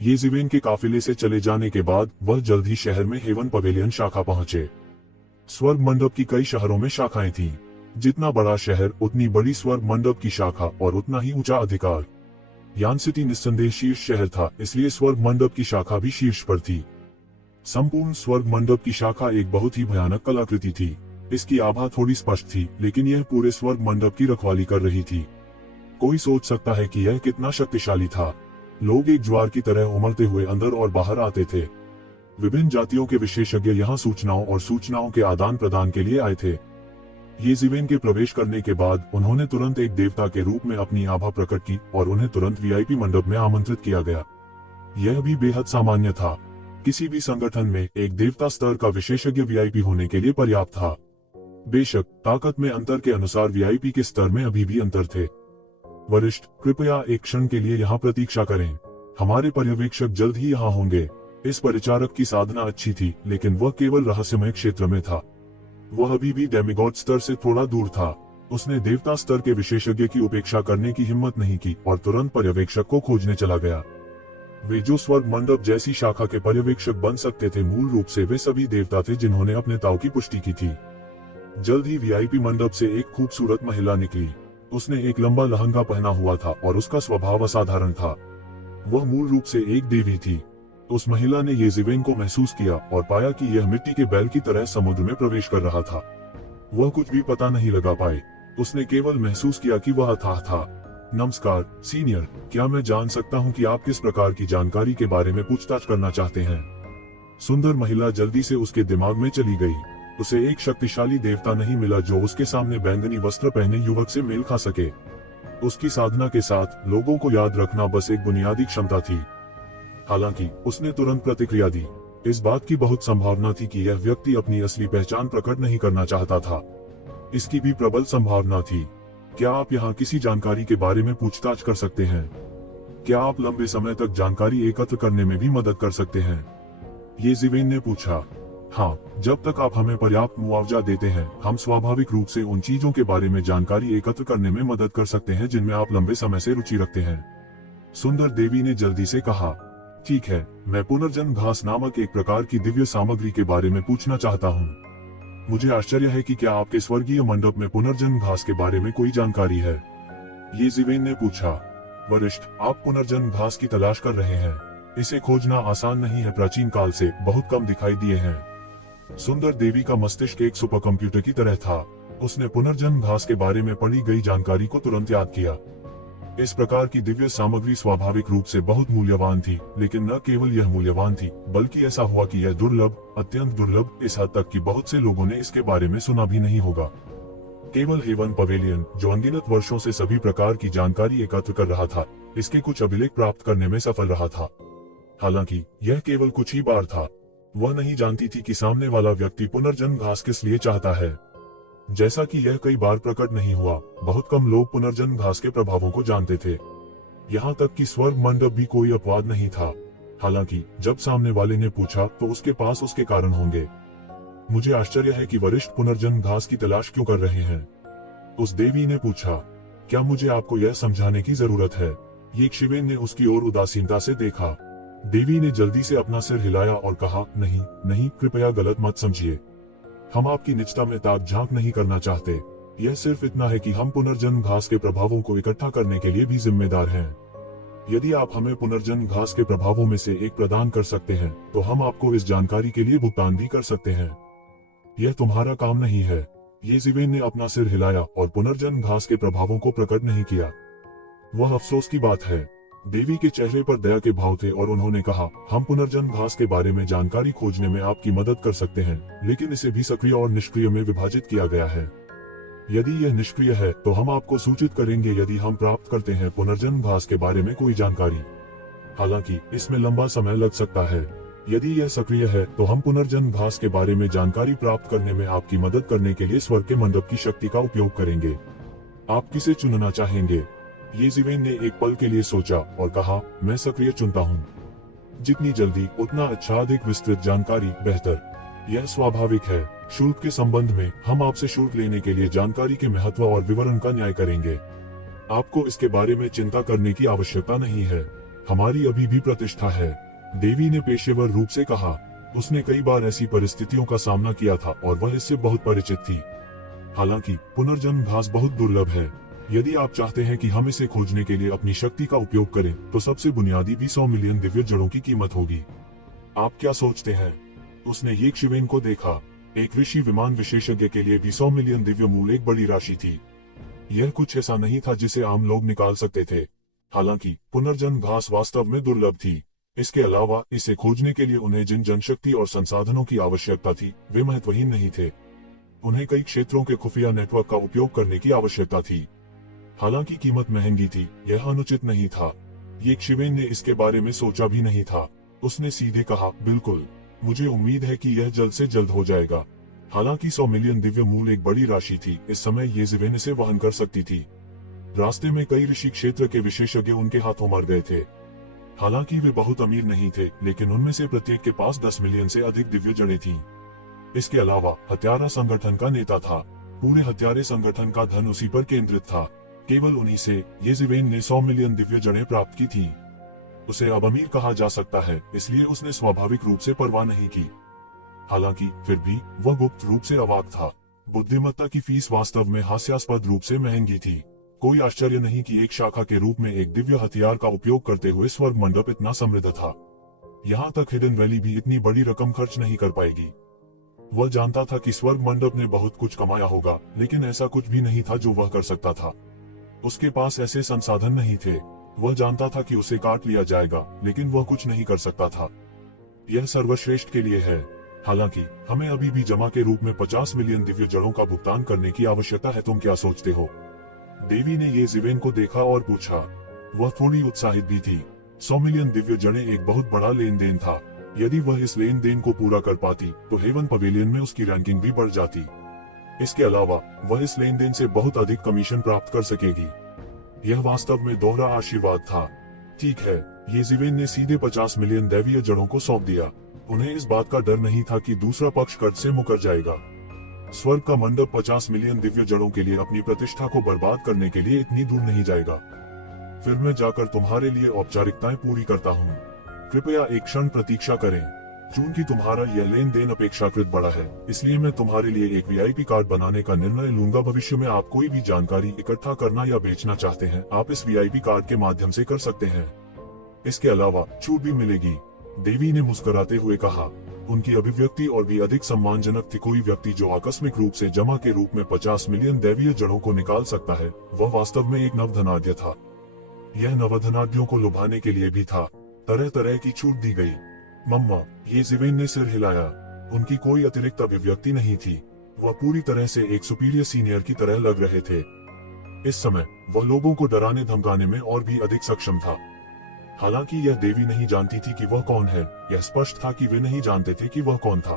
येज़ेवेन के काफिले से चले जाने के बाद वह जल्द ही शहर में हेवन पवेलियन शाखा पहुंचे। स्वर्ग मंडप की कई शहरों में शाखाएं थीं। जितना बड़ा शहर उतनी बड़ी स्वर्ग मंडप की शाखा और उतना ही ऊंचा अधिकार। यान सिटी निस्संदेह शीर्ष शहर था, इसलिए स्वर्ग मंडप की शाखा भी शीर्ष पर थी। संपूर्ण स्वर्ग मंडप की शाखा एक बहुत ही भयानक कलाकृति थी। इसकी आभा थोड़ी स्पष्ट थी, लेकिन यह पूरे स्वर्ग मंडप की रखवाली कर रही थी। कोई सोच सकता है कि यह कितना शक्तिशाली था। लोग एक ज्वार की तरह उमड़ते हुए अंदर और बाहर आते थे। विभिन्न जातियों के विशेषज्ञ यहाँ सूचनाओं के आदान प्रदान के लिए आए थे। येज़ेवेन के प्रवेश करने के बाद उन्होंने तुरंत एक देवता के रूप में अपनी आभा प्रकट की और उन्हें तुरंत वीआईपी मंडप में आमंत्रित किया गया। यह भी बेहद सामान्य था। किसी भी संगठन में एक देवता स्तर का विशेषज्ञ वीआईपी होने के लिए पर्याप्त था। बेशक ताकत में अंतर के अनुसार वीआईपी के स्तर में अभी भी अंतर थे। वरिष्ठ, कृपया एक क्षण के लिए यहाँ प्रतीक्षा करें। हमारे पर्यवेक्षक जल्द ही यहाँ होंगे। इस परिचारक की साधना अच्छी थी, लेकिन वह केवल रहस्यमय क्षेत्र में था। वह अभी भी डेमिगॉड स्तर से थोड़ा दूर था। उसने देवता स्तर के विशेषज्ञ की उपेक्षा करने की हिम्मत नहीं की और तुरंत पर्यवेक्षक को खोजने चला गया। वे जो स्वर्ग मंडप जैसी शाखा के पर्यवेक्षक बन सकते थे, मूल रूप से वे सभी देवता थे जिन्होंने अपने ताव की पुष्टि की थी। जल्द ही वीआईपी मंडप से एक खूबसूरत महिला निकली। उसने एक लंबा लहंगा पहना हुआ था और उसका स्वभाव असाधारण था। वह मूल रूप से एक देवी थी। उस महिला ने येज़ेवेन को महसूस किया और पाया कि यह मिट्टी के बैल की तरह समुद्र में प्रवेश कर रहा था। वह कुछ भी पता नहीं लगा पाए। उसने केवल महसूस किया कि वह अथाह था। नमस्कार सीनियर, क्या मैं जान सकता हूं कि आप किस प्रकार की जानकारी के बारे में पूछताछ करना चाहते हैं? सुंदर महिला जल्दी से उसके दिमाग में चली गई। उसे एक शक्तिशाली देवता नहीं मिला जो उसके सामने बैंगनी वस्त्र पहने युवक से मेल खा सके। उसकी साधना के साथ लोगों को याद रखना बस एक बुनियादी क्षमता थी। हालांकि उसने तुरंत प्रतिक्रिया दी। इस बात की बहुत संभावना थी कि यह व्यक्ति अपनी असली पहचान प्रकट नहीं करना चाहता था। इसकी भी प्रबल संभावना थी। क्या आप यहाँ किसी जानकारी के बारे में पूछताछ कर सकते हैं? क्या आप लंबे समय तक जानकारी एकत्र करने में भी मदद कर सकते हैं? येज़ेवेन ने पूछा। हाँ, जब तक आप हमें पर्याप्त मुआवजा देते हैं, हम स्वाभाविक रूप से उन चीजों के बारे में जानकारी एकत्र करने में मदद कर सकते हैं जिनमें आप लंबे समय से रुचि रखते हैं। सुंदर देवी ने जल्दी से कहा। ठीक है, मैं पुनर्जन्म घास नामक एक प्रकार की दिव्य सामग्री के बारे में पूछना चाहता हूँ। मुझे आश्चर्य है कि क्या आपके स्वर्गीय मंडप में पुनर्जन्म घास के बारे में कोई जानकारी है? येज़ेवेन ने पूछा। वरिष्ठ, आप पुनर्जन्म घास की तलाश कर रहे हैं। इसे खोजना आसान नहीं है, प्राचीन काल से बहुत कम दिखाई दिए हैं। सुंदर देवी का मस्तिष्क एक सुपर कंप्यूटर की तरह था। उसने पुनर्जन्म घास के बारे में पढ़ी गई जानकारी को तुरंत याद किया। इस प्रकार की दिव्य सामग्री स्वाभाविक रूप से बहुत मूल्यवान थी, लेकिन न केवल यह मूल्यवान थी, बल्कि ऐसा हुआ कि यह दुर्लभ, अत्यंत दुर्लभ, इस हद तक कि बहुत से लोगों ने इसके बारे में सुना भी नहीं होगा। केवल हेवन पवेलियन, जो अनगिनत वर्षों से सभी प्रकार की जानकारी एकत्र कर रहा था, इसके कुछ अभिलेख प्राप्त करने में सफल रहा था। हालांकि यह केवल कुछ ही बार था। वह नहीं जानती थी कि सामने वाला व्यक्ति पुनर्जन्म घास किस लिए चाहता है। जैसा कि यह कई बार प्रकट नहीं हुआ, बहुत कम लोग पुनर्जन्म घास के प्रभावों को जानते थे। यहाँ तक कि स्वर्ग मंडप भी कोई अपवाद नहीं था। हालांकि जब सामने वाले ने पूछा तो उसके पास उसके कारण होंगे। मुझे आश्चर्य है कि वरिष्ठ पुनर्जन्म घास की तलाश क्यों कर रहे हैं? उस देवी ने पूछा। क्या मुझे आपको यह समझाने की जरूरत है? येज़ेवेन ने उसकी ओर उदासीनता से देखा। देवी ने जल्दी से अपना सिर हिलाया और कहा, नहीं नहीं, कृपया गलत मत समझिए। हम आपकी निजता में ताक झांक नहीं करना चाहते। यह सिर्फ इतना है कि हम पुनर्जन्म घास के प्रभावों को इकट्ठा करने के लिए भी जिम्मेदार हैं। यदि आप हमें पुनर्जन्म घास के प्रभावों में से एक प्रदान कर सकते हैं, तो हम आपको इस जानकारी के लिए भुगतान भी कर सकते हैं। यह तुम्हारा काम नहीं है। येज़ेवेन ने अपना सिर हिलाया और पुनर्जन्म घास के प्रभावों को प्रकट नहीं किया। वह अफसोस की बात है। देवी के चेहरे पर दया के भाव थे और उन्होंने कहा, हम पुनर्जन्म घास के बारे में जानकारी खोजने में आपकी मदद कर सकते हैं, लेकिन इसे भी सक्रिय और निष्क्रिय में विभाजित किया गया है। यदि यह निष्क्रिय है तो हम आपको सूचित करेंगे यदि हम प्राप्त करते हैं पुनर्जन्म घास के बारे में कोई जानकारी। हालांकि इसमें लंबा समय लग सकता है। यदि यह सक्रिय है तो हम पुनर्जन्म घास के बारे में जानकारी प्राप्त करने में आपकी मदद करने के लिए स्वर्ग के मंडप की शक्ति का उपयोग करेंगे। आप किसे चुनना चाहेंगे? येज़ेवेन ने एक पल के लिए सोचा और कहा, मैं सक्रिय चुनता हूँ। जितनी जल्दी उतना अच्छा, अधिक विस्तृत जानकारी बेहतर। यह स्वाभाविक है। शुल्क के संबंध में हम आपसे शुल्क लेने के लिए जानकारी के महत्व और विवरण का न्याय करेंगे। आपको इसके बारे में चिंता करने की आवश्यकता नहीं है। हमारी अभी भी प्रतिष्ठा है, देवी ने पेशेवर रूप से कहा। उसने कई बार ऐसी परिस्थितियों का सामना किया था और वह इससे बहुत परिचित थी। हालांकि पुनर्जन्म घास बहुत दुर्लभ है। यदि आप चाहते हैं कि हम इसे खोजने के लिए अपनी शक्ति का उपयोग करें, तो सबसे बुनियादी भी 100 मिलियन दिव्य जड़ों की कीमत होगी। आप क्या सोचते हैं? उसने येक्षिवेन को देखा। एक ऋषि विमान विशेषज्ञ के लिए भी 100 मिलियन दिव्य मूल एक बड़ी राशि थी। यह कुछ ऐसा नहीं था जिसे आम लोग निकाल सकते थे। हालांकि पुनर्जन्म घास वास्तव में दुर्लभ थी। इसके अलावा इसे खोजने के लिए उन्हें जिन जनशक्ति और संसाधनों की आवश्यकता थी, वे महत्वहीन नहीं थे। उन्हें कई क्षेत्रों के खुफिया नेटवर्क का उपयोग करने की आवश्यकता थी। हालांकि कीमत महंगी थी, यह अनुचित नहीं था। येक्षिवेन ने इसके बारे में सोचा भी नहीं था। उसने सीधे कहा, बिल्कुल, मुझे उम्मीद है कि यह जल्द से जल्द हो जाएगा। हालांकि 100 मिलियन दिव्य मूल एक बड़ी राशि थी, इस समय येज़िवेन इसे वहन कर सकती थी। रास्ते में कई ऋषि क्षेत्र के विशेषज्ञ उनके हाथों मर गए थे। हालांकि वे बहुत अमीर नहीं थे, लेकिन उनमें से प्रत्येक के पास 10 मिलियन से अधिक दिव्य जड़ें थीं। इसके अलावा हत्यारा संगठन का नेता था। पूरे हत्यारे संगठन का धन उसी पर केंद्रित था। केवल उन्हीं से येज़िवेन ने 100 मिलियन दिव्य जड़ें प्राप्त की थी। उसे अब अमीर कहा जा सकता है, इसलिए उसने स्वाभाविक रूप से परवाह नहीं की। हालांकि फिर भी वह गुप्त रूप से अवाक था। बुद्धिमत्ता की फीस वास्तव में हास्यास्पद रूप से महंगी थी। कोई आश्चर्य नहीं कि एक शाखा के रूप में एक दिव्य हथियार का उपयोग करते हुए स्वर्ग मंडप इतना समृद्ध था। यहाँ तक हिडन वैली भी इतनी बड़ी रकम खर्च नहीं कर पाएगी। वह जानता था कि स्वर्ग मंडप ने बहुत कुछ कमाया होगा, लेकिन ऐसा कुछ भी नहीं था जो वह कर सकता था। उसके पास ऐसे संसाधन नहीं थे। वह जानता था कि उसे काट लिया जाएगा, लेकिन वह कुछ नहीं कर सकता था। यह सर्वश्रेष्ठ के लिए है। हालांकि हमें अभी भी जमा के रूप में 50 मिलियन दिव्य जड़ों का भुगतान करने की आवश्यकता है। तुम क्या सोचते हो? देवी ने येज़िवेन को देखा और पूछा। वह थोड़ी उत्साहित भी थी। 100 मिलियन दिव्य जड़ें एक बहुत बड़ा लेन देन था। यदि वह इस लेन देन को पूरा कर पाती, तो हेवन पवेलियन में उसकी रैंकिंग भी बढ़ जाती। इसके अलावा वह इस लेन देन से बहुत अधिक कमीशन प्राप्त कर सकेगी। यह वास्तव में दोहरा आशीर्वाद था। ठीक है, येज़िवेन ने सीधे 50 मिलियन दैवीय जड़ों को सौंप दिया। उन्हें इस बात का डर नहीं था कि दूसरा पक्ष कर्ज से मुकर जाएगा। स्वर्ग का मंडप 50 मिलियन दिव्य जड़ों के लिए अपनी प्रतिष्ठा को बर्बाद करने के लिए इतनी दूर नहीं जाएगा। फिर मैं जाकर तुम्हारे लिए औपचारिकताएं पूरी करता हूँ। कृपया एक क्षण प्रतीक्षा करें। चूंकि तुम्हारा यह लेन देन अपेक्षाकृत बड़ा है, इसलिए मैं तुम्हारे लिए एक वीआईपी कार्ड बनाने का निर्णय लूंगा। भविष्य में आप कोई भी जानकारी इकट्ठा करना या बेचना चाहते हैं, आप इस वीआईपी कार्ड के माध्यम से कर सकते हैं। इसके अलावा छूट भी मिलेगी, देवी ने मुस्कुराते हुए कहा। उनकी अभिव्यक्ति और भी अधिक सम्मानजनक थी। कोई व्यक्ति जो आकस्मिक रूप से जमा के रूप में 50 मिलियन दैवीय जड़ों को निकाल सकता है, वह वास्तव में एक नवधनाढ्य था। यह नवधनाढ्यों को लुभाने के लिए भी था। तरह तरह की छूट दी गई। मम्मा, येज़िवेन ने सिर हिलाया। उनकी कोई अतिरिक्त अभिव्यक्ति नहीं थी। वह पूरी तरह से एक सुपीरियर सीनियर की तरह लग रहे थे। इस समय वह लोगों को डराने धमकाने में और भी अधिक सक्षम था। हालांकि यह देवी नहीं जानती थी कि वह कौन है। यह स्पष्ट था कि वे नहीं जानते थे कि वह कौन था।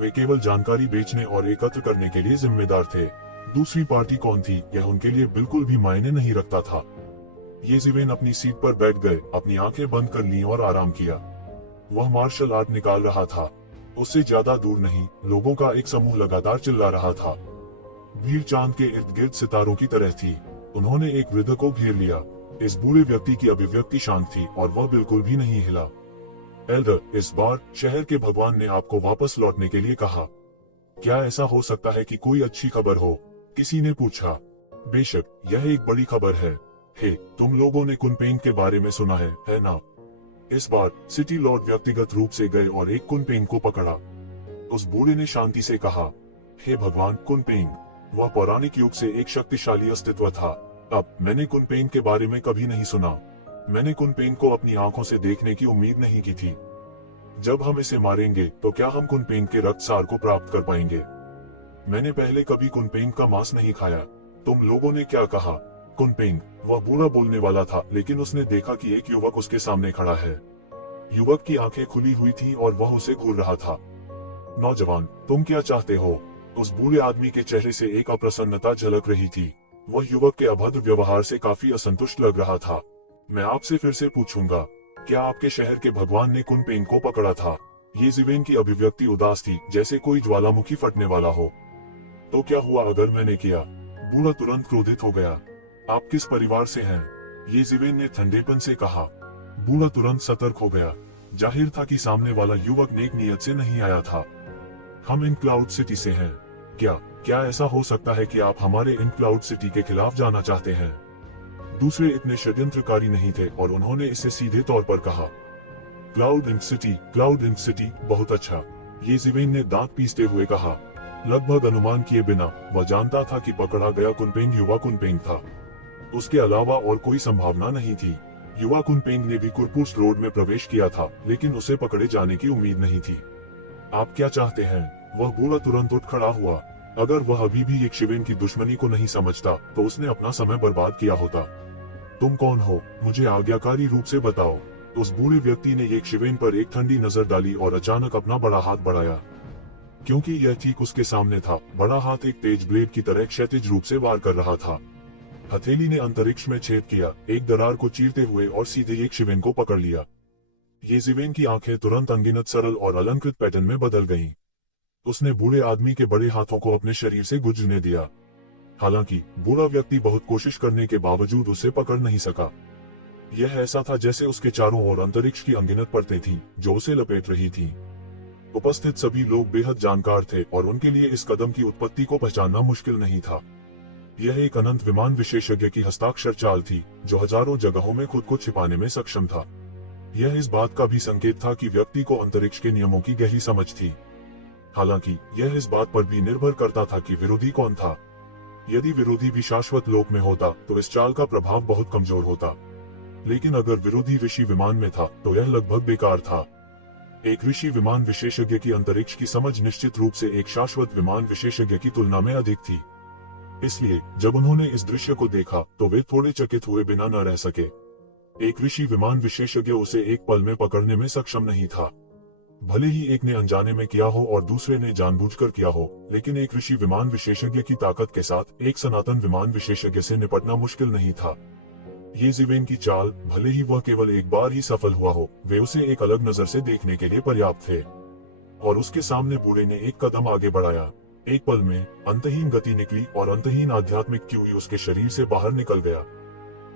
वे केवल जानकारी बेचने और एकत्र करने के लिए जिम्मेदार थे। दूसरी पार्टी कौन थी, यह उनके लिए बिल्कुल भी मायने नहीं रखता था। येज़िवेन अपनी सीट पर बैठ गए, अपनी आंखें बंद कर लीं और आराम किया। वह मार्शल आर्ट निकाल रहा था। उससे ज्यादा दूर नहीं, लोगों का एक समूह लगातार चिल्ला रहा था। भीड़ चांद के इर्द गिर्द सितारों की तरह थी। उन्होंने एक वृद्ध को घेर लिया। इस बूढ़े व्यक्ति की अभिव्यक्ति शांत थी और वह बिल्कुल भी नहीं हिला। एल्डर, इस बार शहर के भगवान ने आपको वापस लौटने के लिए कहा। क्या ऐसा हो सकता है कि कोई अच्छी खबर हो? किसी ने पूछा। बेशक, यह एक बड़ी खबर है। हे, तुम लोगों ने कुनपेंग के बारे में सुना है ना? इस बार सिटी लॉर्ड व्यक्तिगत रूप से गए और एक कुनपेंग को पकड़ा। उस बूढ़े ने शांति से कहा, हे भगवान, कुनपेंग, वह पौराणिक युग से एक शक्तिशाली अस्तित्व था। अब मैंने कुनपेंग के बारे में कभी नहीं सुना। मैंने कुनपेंग को अपनी आंखों से देखने की उम्मीद नहीं की थी। जब हम इसे मारेंगे तो क्या हम कुनपेंग के रक्त सार को प्राप्त कर पाएंगे? मैंने पहले कभी कुनपेंग का मांस नहीं खाया। तुम लोगों ने क्या कहा? कुनपेंग, वह बूढ़ा बोलने वाला था, लेकिन उसने देखा कि एक युवक उसके सामने खड़ा है। युवक की आंखें खुली हुई थी और वह उसे घूर रहा था। नौजवान, तुम क्या चाहते हो? उस बूढ़े आदमी के चेहरे से एक अप्रसन्नता झलक रही थी। वह युवक के अभद्र व्यवहार से काफी असंतुष्ट लग रहा था। मैं आपसे फिर से पूछूंगा, क्या आपके शहर के भगवान ने कुनपेंग को पकड़ा था? येज़िवेन की अभिव्यक्ति उदास थी, जैसे कोई ज्वालामुखी फटने वाला हो। तो क्या हुआ अगर मैंने किया? बूढ़ा तुरंत क्रोधित हो गया। आप किस परिवार से हैं? येज़िवेन ने ठंडेपन से कहा। बूढ़ा तुरंत सतर्क हो गया। जाहिर था कि सामने वाला युवक नेक नीयत से नहीं आया था। हम इन क्लाउड सिटी से हैं। क्या क्या ऐसा हो सकता है कि आप हमारे इन क्लाउड सिटी के खिलाफ जाना चाहते हैं? दूसरे इतने षड्यंत्रकारी नहीं थे और उन्होंने इसे सीधे तौर पर कहा। क्लाउड इंक सिटी, बहुत अच्छा, ये ज़िवेन ने दांत पीसते हुए कहा। लगभग अनुमान किए बिना वह जानता था कि पकड़ा गया कुनपेंग युवा कुनपेंग था। उसके अलावा और कोई संभावना नहीं थी। युवा कुनपेंग ने भी कुरपुस रोड में प्रवेश किया था, लेकिन उसे पकड़े जाने की उम्मीद नहीं थी। आप क्या चाहते हैं? वह बूढ़ा तुरंत उठ खड़ा हुआ। अगर वह अभी भी एक शिवेन की दुश्मनी को नहीं समझता तो उसने अपना समय बर्बाद किया होता। तुम कौन हो? मुझे आज्ञाकारी रूप से बताओ। उस बूढ़े व्यक्ति ने एक शिवेन पर एक ठंडी नजर डाली और अचानक अपना बड़ा हाथ बढ़ाया। क्योंकि यह ठीक उसके सामने था, बड़ा हाथ एक तेज ब्लेड की तरह क्षैतिज रूप से वार कर रहा था। हथेली ने अंतरिक्ष में छेद किया, एक दरार को चीरते हुए, और सीधे एक शिवेन को पकड़ लिया। ये ज़िवेन की आंखें तुरंत अनगिनत सरल और अलंकृत पैटर्न में बदल गईं। उसने बूढ़े आदमी के बड़े हाथों को अपने शरीर से गुजरने दिया। हालांकि बूढ़ा व्यक्ति बहुत कोशिश करने के बावजूद उसे पकड़ नहीं सका। यह ऐसा था जैसे उसके चारों ओर अंतरिक्ष की अनगिनत परतें थीं, जो उसे लपेट रही थीं। उपस्थित सभी लोग बेहद जानकार थे और उनके लिए इस कदम की उत्पत्ति को पहचानना मुश्किल नहीं था। यह एक अनंत विमान विशेषज्ञ की हस्ताक्षर चाल थी, जो हजारों जगहों में खुद को छिपाने में सक्षम था। यह इस बात का भी संकेत था कि व्यक्ति को अंतरिक्ष के नियमों की गहरी समझ थी। हालांकि यह इस बात पर भी निर्भर करता था कि विरोधी कौन था। यदि विरोधी भी शाश्वत लोक में होता तो इस चाल का प्रभाव बहुत कमजोर होता, लेकिन अगर विरोधी ऋषि विमान में था तो यह लगभग बेकार था। एक ऋषि विमान विशेषज्ञ की अंतरिक्ष की समझ निश्चित रूप से एक शाश्वत विमान विशेषज्ञ की तुलना में अधिक थी। इसलिए जब उन्होंने इस दृश्य को देखा तो वे थोड़े चकित हुए बिना न रह सके। एक ऋषि विमान विशेषज्ञ उसे एक पल में पकड़ने में सक्षम नहीं था। भले ही एक ने अनजाने में किया हो और दूसरे ने जानबूझकर किया हो, लेकिन एक ऋषि विमान विशेषज्ञ की ताकत के साथ एक सनातन विमान विशेषज्ञ से निपटना मुश्किल नहीं था। ये ज़िवेन की चाल, भले ही वह केवल एक बार ही सफल हुआ हो, वे उसे एक अलग नजर से देखने के लिए पर्याप्त थे। और उसके सामने बूढ़े ने एक कदम आगे बढ़ाया। एक पल में अंतहीन गति निकली और अंतहीन आध्यात्मिक क्यूई उसके शरीर से बाहर निकल गया।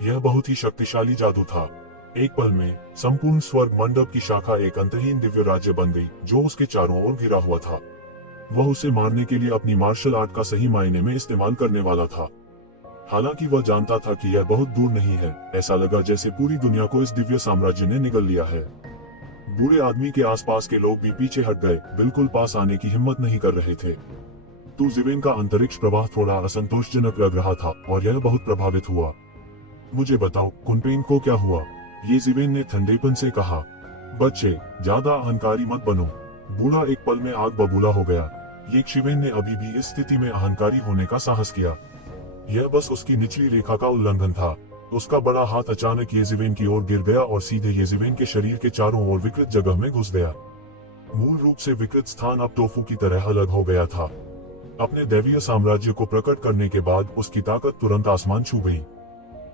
यह बहुत ही शक्तिशाली जादू था। एक पल में संपूर्ण स्वर्ग मंडप की शाखा एक अंतहीन दिव्य राज्य बन गई, जो उसके चारों ओर घिरा हुआ था। वह उसे मारने के लिए अपनी मार्शल आर्ट का सही मायने में इस्तेमाल करने वाला था। हालांकि वह जानता था कि यह बहुत दूर नहीं है। ऐसा लगा जैसे पूरी दुनिया को इस दिव्य साम्राज्य ने निगल लिया है। बूढ़े आदमी के आसपास के लोग भी पीछे हट गए, बिल्कुल पास आने की हिम्मत नहीं कर रहे थे। तो ज़िवेन का अंतरिक्ष प्रवाह थोड़ा असंतोषजनक लग रहा था और यह बहुत प्रभावित हुआ। मुझे बताओ, कुनपेंग को क्या हुआ? ये ज़िवेन ने ठंडेपन से कहा। बच्चे, ज्यादा अहंकारी मत बनो। बूढ़ा एक पल में आग बबूला हो गया। ये शिवेन ने अभी भी इस स्थिति में अहंकारी होने का साहस किया। यह बस उसकी निचली रेखा का उल्लंघन था। उसका बड़ा हाथ अचानक ये ज़िवेन की ओर गिर गया और सीधे ये ज़िवेन के शरीर के चारों ओर विकृत जगह में घुस गया। मूल रूप से विकृत स्थान अब टोफू की तरह अलग हो गया था। अपने दैवीय साम्राज्य को प्रकट करने के बाद उसकी ताकत तुरंत आसमान छू गई।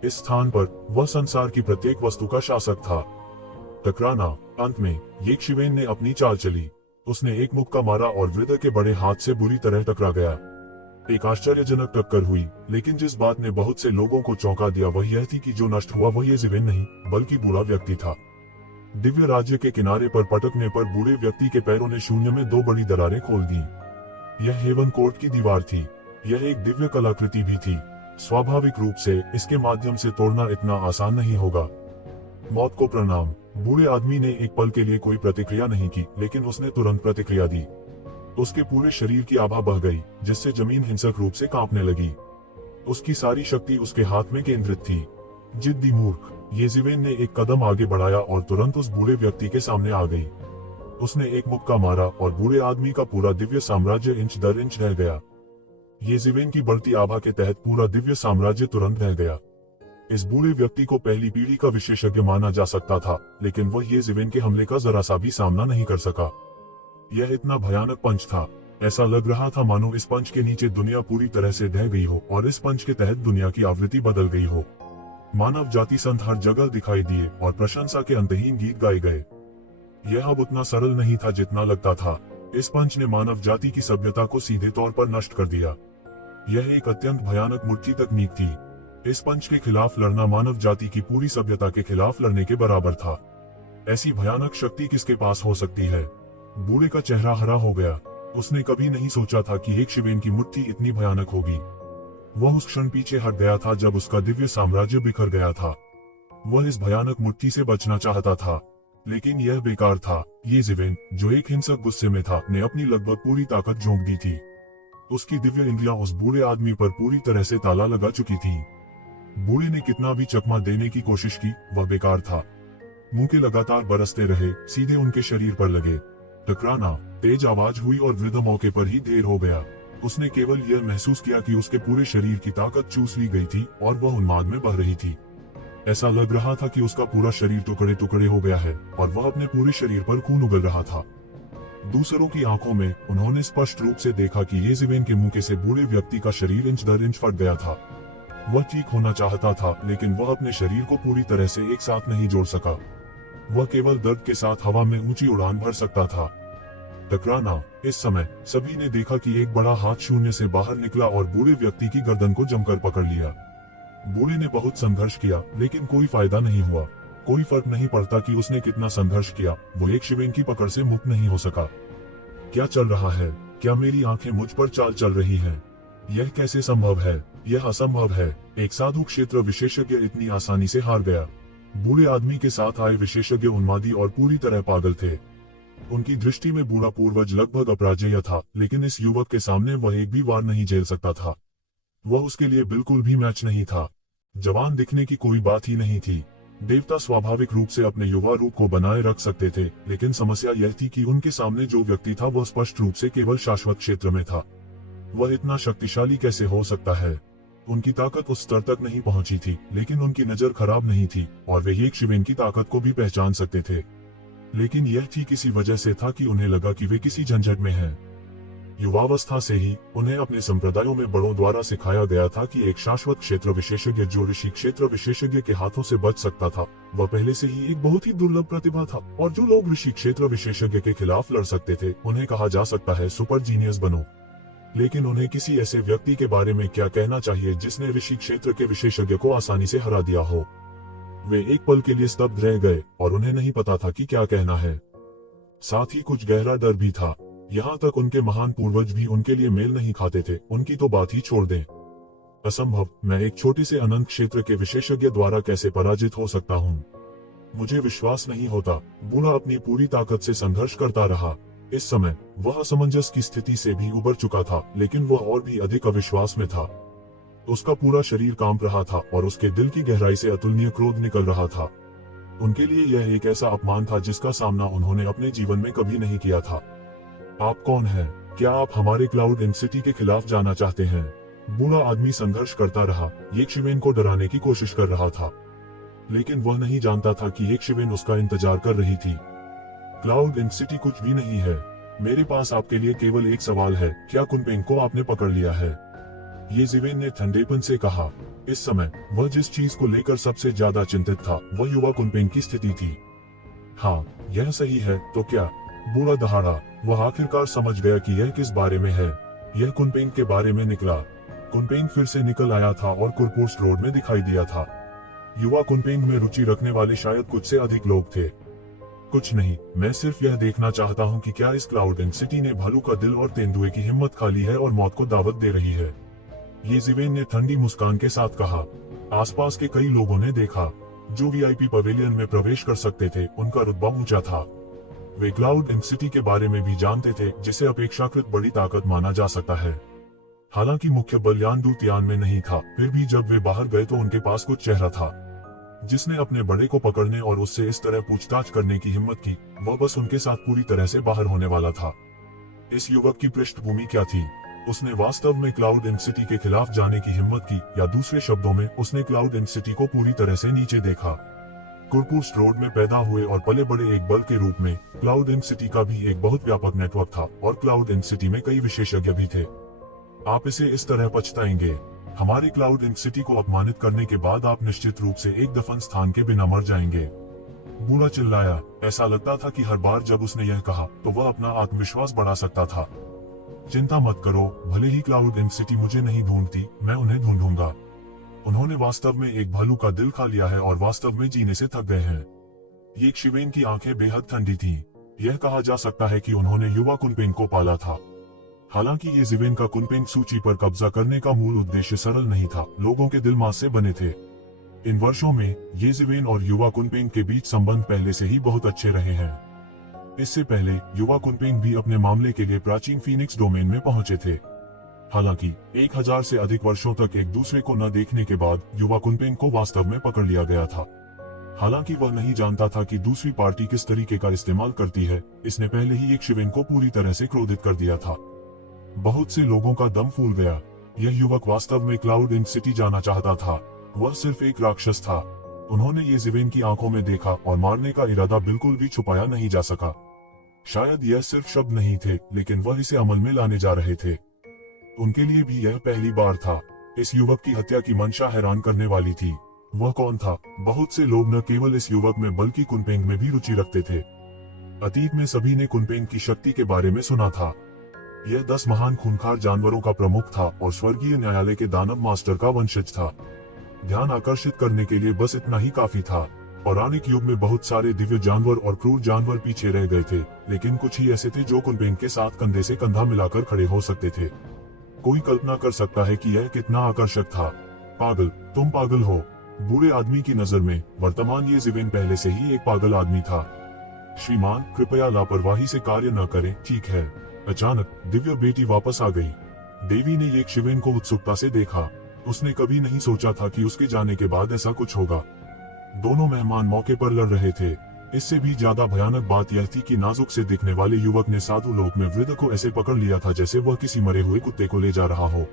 इस स्थान पर वह संसार की प्रत्येक वस्तु का शासक था। टकराना। अंत में ये शिवेन ने अपनी चाल चली। उसने एक मुक्का मारा और वृद्ध के बड़े हाथ से बुरी तरह टकरा गया। एक आश्चर्यजनक टक्कर हुई, लेकिन जिस बात ने बहुत से लोगों को चौंका दिया वह यह थी कि जो नष्ट हुआ वह ये ज़िवेन नहीं, बल्कि बूढ़ा व्यक्ति था। दिव्य राज्य के किनारे पर पटकने पर बूढ़े व्यक्ति के पैरों ने शून्य में दो बड़ी दरारें खोल दी। यह हेवन कोर्ट की दीवार थी। यह एक दिव्य कलाकृति भी थी। स्वाभाविक रूप से इसके माध्यम से तोड़ना इतना आसान नहीं होगा। मौत को प्रणाम। बूढ़े आदमी ने एक पल के लिए कोई प्रतिक्रिया नहीं की, लेकिन उसने तुरंत प्रतिक्रिया दी। उसके पूरे शरीर की आभा बह गई, जिससे जमीन हिंसक रूप से कांपने लगी। उसकी सारी शक्ति उसके हाथ में केंद्रित थी। जिद्दी मूर्ख। ये ज़िवेन ने एक कदम आगे बढ़ाया और तुरंत उस बूढ़े व्यक्ति के सामने आ गई। उसने एक मुक्का मारा और बूढ़े आदमी का पूरा दिव्य साम्राज्य इंच दर इंच ढह गया। ये ज़िवेन की बढ़ती आभा के तहत पूरा दिव्य साम्राज्य तुरंत ढह गया। इस बूढ़े व्यक्ति को पहली पीढ़ी का विशेषज्ञ माना जा सकता था, लेकिन वह ये ज़िवेन के हमले का जरा सा भी सामना नहीं कर सका। यह इतना भयानक पंच था। ऐसा लग रहा था मानो इस पंच के नीचे दुनिया पूरी तरह से ढह गई हो और इस पंच के तहत दुनिया की आवृत्ति बदल गई हो। मानव जाति संत हर जगह दिखाई दिए और प्रशंसा के अंतहीन गीत गाए गए। यह अब उतना सरल नहीं था जितना लगता था। इस पंच ने मानव जाति की सभ्यता को सीधे तौर पर नष्ट कर दिया। यह एक अत्यंत भयानक मूर्ति तकनीक थी। इस पंच के खिलाफ लड़ना मानव जाति की पूरी सभ्यता के खिलाफ लड़ने के बराबर था। ऐसी भयानक शक्ति किसके पास हो सकती है? बूढ़े का चेहरा हरा हो गया। उसने कभी नहीं सोचा था कि एक शिवेन की मुट्ठी इतनी भयानक होगी। वह उस क्षण पीछे हट गया था जब उसका दिव्य साम्राज्य बिखर गया था। वह इस भयानक मुट्ठी से बचना चाहता था, लेकिन यह बेकार था। ये जिवेन, जो एक हिंसक गुस्से में था, ने अपनी लगभग पूरी ताकत झोंक दी थी। उसकी दिव्य इंद्रियां उस बूढ़े आदमी पर पूरी तरह से ताला लगा चुकी थी। बूढ़े ने कितना भी चकमा देने की कोशिश की, वह बेकार था। मुंह के लगातार बरसते रहे, सीधे उनके शरीर पर लगे। टकराना, तेज आवाज हुई और वृद्ध मौके पर ही ढेर हो गया। उसने केवल यह महसूस किया कि उसके पूरे शरीर की ताकत चूस ली गई थी और वह उन्माद में बह रही थी। ऐसा लग रहा था कि उसका पूरा शरीर टुकड़े टुकड़े हो गया है और वह अपने पूरे शरीर पर खून उगल रहा था। दूसरों की आंखों में उन्होंने स्पष्ट रूप से देखा कि ये जिवेन के मुंह से बूढ़े व्यक्ति का शरीर इंच दर इंच फट गया था। वह ठीक होना चाहता था, लेकिन वह अपने शरीर को पूरी तरह से एक साथ नहीं जोड़ सका। वह केवल दर्द के साथ हवा में ऊंची उड़ान भर सकता था। टकराना। इस समय सभी ने देखा कि एक बड़ा हाथ शून्य से बाहर निकला और बूढ़े व्यक्ति की गर्दन को जमकर पकड़ लिया। बूढ़े ने बहुत संघर्ष किया, लेकिन कोई फायदा नहीं हुआ। कोई फर्क नहीं पड़ता कि उसने कितना संघर्ष किया, वो एक शिवेन की पकड़ से मुक्त नहीं हो सका। क्या चल रहा है? क्या मेरी आंखें मुझ पर चाल चल रही हैं? यह कैसे संभव है? यह असंभव है। एक साधु क्षेत्र विशेषज्ञ इतनी आसानी से हार गया। बूढ़े आदमी के साथ आए विशेषज्ञ उन्मादी और पूरी तरह पागल थे। उनकी दृष्टि में बूढ़ा पूर्वज लगभग अपराजेय था, लेकिन इस युवक के सामने वह एक भी वार नहीं झेल सकता था। वह उसके लिए बिल्कुल भी मैच नहीं था। जवान दिखने की कोई बात ही नहीं थी। देवता स्वाभाविक रूप से अपने युवा रूप को बनाए रख सकते थे, लेकिन समस्या यह थी कि उनके सामने जो व्यक्ति था वह स्पष्ट रूप से केवल शाश्वत क्षेत्र में था। वह इतना शक्तिशाली कैसे हो सकता है? उनकी ताकत उस स्तर तक नहीं पहुंची थी, लेकिन उनकी नजर खराब नहीं थी और वे एक शिवेन की ताकत को भी पहचान सकते थे। लेकिन यह ठीक इसी वजह से था कि उन्हें लगा कि वे किसी झंझट में हैं। युवावस्था से ही उन्हें अपने संप्रदायों में बड़ों द्वारा सिखाया गया था कि एक शाश्वत क्षेत्र विशेषज्ञ जो ऋषि क्षेत्र विशेषज्ञ के हाथों से बच सकता था, वह पहले से ही एक बहुत ही दुर्लभ प्रतिभा था। और जो लोग ऋषि क्षेत्र विशेषज्ञ के खिलाफ लड़ सकते थे, उन्हें कहा जा सकता है सुपर जीनियस बनो। लेकिन उन्हें किसी ऐसे व्यक्ति के बारे में क्या कहना चाहिए जिसने ऋषि क्षेत्र के विशेषज्ञ को आसानी से हरा दिया हो? वे एक पल के लिए स्तब्ध रह गए और उन्हें नहीं पता था कि क्या कहना है। साथ ही कुछ गहरा डर भी था। यहाँ तक उनके महान पूर्वज भी उनके लिए मेल नहीं खाते थे, उनकी तो बात ही छोड़ दें। असंभव, मैं एक छोटे से अनंत क्षेत्र के विशेषज्ञ द्वारा कैसे पराजित हो सकता हूँ? मुझे विश्वास नहीं होता। बूढ़ा अपनी पूरी ताकत से संघर्ष करता रहा। इस समय वह असमंजस की स्थिति से भी उबर चुका था, लेकिन वह और भी अधिक अविश्वास में था। उसका पूरा शरीर कांप रहा था और उसके दिल की गहराई से अतुलनीय क्रोध निकल रहा था। उनके लिए यह एक ऐसा अपमान था जिसका सामना उन्होंने अपने जीवन में कभी नहीं किया था। आप कौन हैं? क्या आप हमारे क्लाउड इंक सिटी के खिलाफ जाना चाहते हैं? बूढ़ा आदमी संघर्ष करता रहा। एक शिवेन को डराने की कोशिश कर रहा था, लेकिन वह नहीं जानता था कि एक शिवेन उसका इंतजार कर रही थी। क्लाउड इंक सिटी कुछ भी नहीं है। मेरे पास आपके लिए केवल एक सवाल है, क्या कुनपेंग को आपने पकड़ लिया है? ये जिवेन ने ठंडेपन से कहा। इस समय वह जिस चीज को लेकर सबसे ज्यादा चिंतित था, वह युवा कुनपेंग की स्थिति थी। हाँ, यह सही है तो क्या? बूढ़ा दहाड़ा। वह आखिरकार समझ गया कि यह किस बारे में है। यह कुनपेंग के बारे में निकला। कुनपेंग फिर से निकल आया था और कुरपोस्ट रोड में दिखाई दिया था। युवा कुनपेंग में रुचि रखने वाले शायद कुछ से अधिक लोग थे। कुछ नहीं, मैं सिर्फ यह देखना चाहता हूँ कि क्या इस क्लाउड इंक सिटी ने भालू का दिल और तेंदुए की हिम्मत खा ली है और मौत को दावत दे रही है। ये जिवेन ने ठंडी मुस्कान के साथ कहा। आसपास के कई लोगों ने देखा। जो वीआईपी पवेलियन में प्रवेश कर सकते थे, उनका रुतबा ऊंचा था। वे क्लाउड इंक सिटी के बारे में भी जानते थे, जिसे अपेक्षाकृत बड़ी ताकत माना जा सकता है। हालांकि मुख्य बल यान दूतयान में नहीं था, फिर भी जब वे बाहर गए तो उनके पास कुछ चेहरा था जिसने अपने बड़े को पकड़ने और उससे इस तरह पूछताछ करने की हिम्मत की। वह बस उनके साथ पूरी तरह से बाहर होने वाला था। इस युवक की पृष्ठभूमि क्या थी? उसने वास्तव में क्लाउड इंक सिटी के खिलाफ जाने की हिम्मत की, या दूसरे शब्दों में उसने क्लाउड इंक सिटी को पूरी तरह से नीचे देखा। कुरपोस्ट रोड में पैदा हुए और पले बड़े एक बल के रूप में क्लाउड इंक सिटी का भी एक बहुत व्यापक नेटवर्क था और क्लाउड इंक सिटी में कई विशेषज्ञ भी थे। आप इसे इस तरह पछताएंगे। हमारे क्लाउड इंक सिटी को अपमानित करने के बाद आप निश्चित रूप से एक दफन स्थान के बिना मर जाएंगे। बूढ़ा चिल्लाया। ऐसा लगता था कि हर बार जब उसने यह कहा तो वह अपना आत्मविश्वास बढ़ा सकता था। चिंता मत करो, भले ही क्लाउड इंक सिटी मुझे नहीं ढूंढती, मैं उन्हें ढूंढूंगा। उन्होंने वास्तव में एक भालू का दिल खा लिया है और वास्तव में जीने से थक गए हैं। ये शिवेन की आंखें बेहद ठंडी थीं। यह कहा जा सकता है कि उन्होंने युवा कुनपेंग को पाला था। हालांकि ये जिवेन का कुनपेंग सूची पर कब्जा करने का मूल उद्देश्य सरल नहीं था, लोगों के दिल मांस से बने थे। इन वर्षों में ये जिवेन और युवा कुनपेंग के बीच संबंध पहले से ही बहुत अच्छे रहे हैं। इससे पहले युवा कुनपेंग भी अपने मामले के लिए प्राचीन फीनिक्स डोमेन में पहुंचे थे। हालांकि 1000 से अधिक वर्षों तक एक दूसरे को न देखने के बाद युवा कुनपेंग को वास्तव में पकड़ लिया गया था। हालांकि वह नहीं जानता था कि दूसरी पार्टी किस तरीके का इस्तेमाल करती है, इसने पहले ही एक शिवेन को पूरी तरह से क्रोधित कर दिया था। बहुत से लोगों का दम फूल गया। यह युवक वास्तव में क्लाउड इंक सिटी जाना चाहता था। वह सिर्फ एक राक्षस था। उन्होंने ये जिवेन की आंखों में देखा और मारने का इरादा बिल्कुल भी छुपाया नहीं जा सका। शायद यह सिर्फ शब्द नहीं थे, लेकिन वह इसे अमल में लाने जा रहे थे। उनके लिए भी यह पहली बार था। इस युवक की हत्या की मंशा हैरान करने वाली थी। वह कौन था? बहुत से लोग न केवल इस युवक में बल्कि कुनपेंग में भी रुचि रखते थे। अतीत में सभी ने कुनपेंग की शक्ति के बारे में सुना था। यह 10 महान खूंखार जानवरों का प्रमुख था और स्वर्गीय न्यायालय के दानव मास्टर का वंशज था। ध्यान आकर्षित करने के लिए बस इतना ही काफी था। पौराणिक युग में बहुत सारे दिव्य जानवर और क्रूर जानवर पीछे रह गए थे, लेकिन कुछ ही ऐसे थे जो कुनपेंग के साथ कंधे से कंधा मिलाकर खड़े हो सकते थे। कोई कल्पना कर सकता है कि यह कितना आकर्षक था। पागल, तुम पागल हो। बूढ़े आदमी की नजर में वर्तमान ये जिवेन पहले से ही एक पागल आदमी था। श्रीमान, कृपया लापरवाही से कार्य न करें, ठीक है? अचानक दिव्य बेटी वापस आ गई। देवी ने ये शिवेन को उत्सुकता से देखा। उसने कभी नहीं सोचा था कि उसके जाने के बाद ऐसा कुछ होगा। दोनों मेहमान मौके पर लड़ रहे थे। इससे भी ज्यादा भयानक बात यह थी कि नाजुक से दिखने वाले युवक ने साधु लोक में वृद्ध को ऐसे पकड़ लिया था जैसे वह किसी मरे हुए कुत्ते को ले जा रहा हो।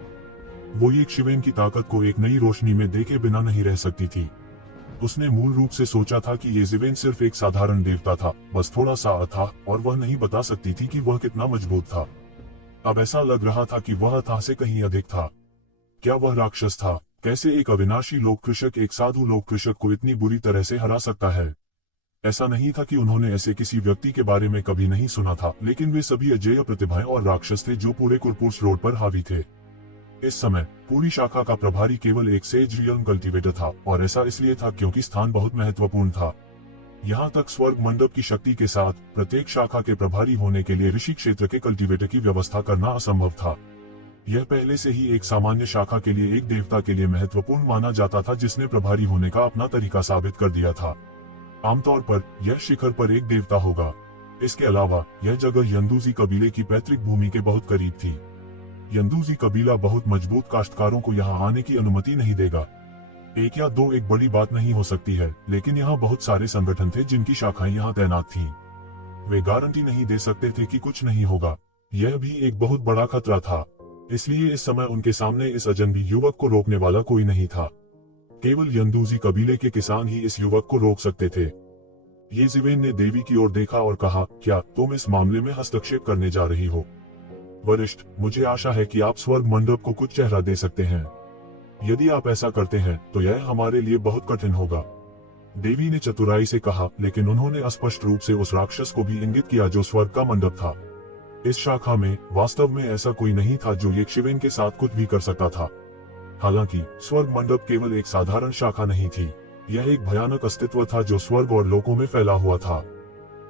वो ये शिवेन की ताकत को एक नई रोशनी में देखे बिना नहीं रह सकती थी। उसने मूल रूप से सोचा था कि ये जिवेन सिर्फ एक साधारण देवता था, बस थोड़ा सा अथाह, और वह नहीं बता सकती थी कि वह कितना मजबूत था। अब ऐसा लग रहा था कि वह अथाह से कहीं अधिक था। क्या वह राक्षस था? कैसे एक अविनाशी लोक कृषक एक साधु लोक कृषक को इतनी बुरी तरह से हरा सकता है? ऐसा नहीं था कि उन्होंने ऐसे किसी व्यक्ति के बारे में कभी नहीं सुना था, लेकिन वे सभी अजेय प्रतिभाएं और राक्षस थे जो पूरे कुरपुर्स रोड पर हावी थे। इस समय पूरी शाखा का प्रभारी केवल एक सेज रियल्म कल्टीवेटर था, और ऐसा इसलिए था क्योंकि स्थान बहुत महत्वपूर्ण था। यहाँ तक स्वर्ग मंडप की शक्ति के साथ प्रत्येक शाखा के प्रभारी होने के लिए ऋषि क्षेत्र के कल्टीवेटर की व्यवस्था करना असंभव था। यह पहले से ही एक सामान्य शाखा के लिए एक देवता के लिए महत्वपूर्ण माना जाता था जिसने प्रभारी होने का अपना तरीका साबित कर दिया था। आमतौर पर यह शिखर पर एक देवता होगा। इसके अलावा यह जगह यंदूजी कबीले की पैतृक भूमि के बहुत करीब थी। यंदूजी कबीला बहुत मजबूत काश्तकारों को यहाँ आने की अनुमति नहीं देगा। एक या दो एक बड़ी बात नहीं हो सकती है, लेकिन यहाँ बहुत सारे संगठन थे जिनकी शाखाएं यहाँ तैनात थीं। वे गारंटी नहीं दे सकते थे कि कुछ नहीं होगा। यह भी एक बहुत बड़ा खतरा था। इसलिए इस समय उनके सामने इस अजनबी युवक को रोकने वाला कोई नहीं था। केवल यंदूजी कबीले के किसान ही इस युवक को रोक सकते थे। ये जिवेन ने देवी की ओर देखा और कहा, क्या तुम इस मामले में हस्तक्षेप करने जा रही हो? वरिष्ठ, मुझे आशा है कि आप स्वर्ग मंडप को कुछ चेहरा दे सकते हैं। यदि आप ऐसा करते हैं तो यह हमारे लिए बहुत कठिन होगा। देवी ने चतुराई से कहा, लेकिन उन्होंने स्पष्ट रूप से उस राक्षस को भी इंगित किया जो स्वर्ग का मंडप था। इस शाखा में वास्तव में ऐसा कोई नहीं था जो ये शिवेन के साथ कुछ भी कर सकता था। हालांकि स्वर्ग मंडप केवल एक साधारण शाखा नहीं थी, यह एक भयानक अस्तित्व था जो स्वर्ग और लोकों में फैला हुआ था।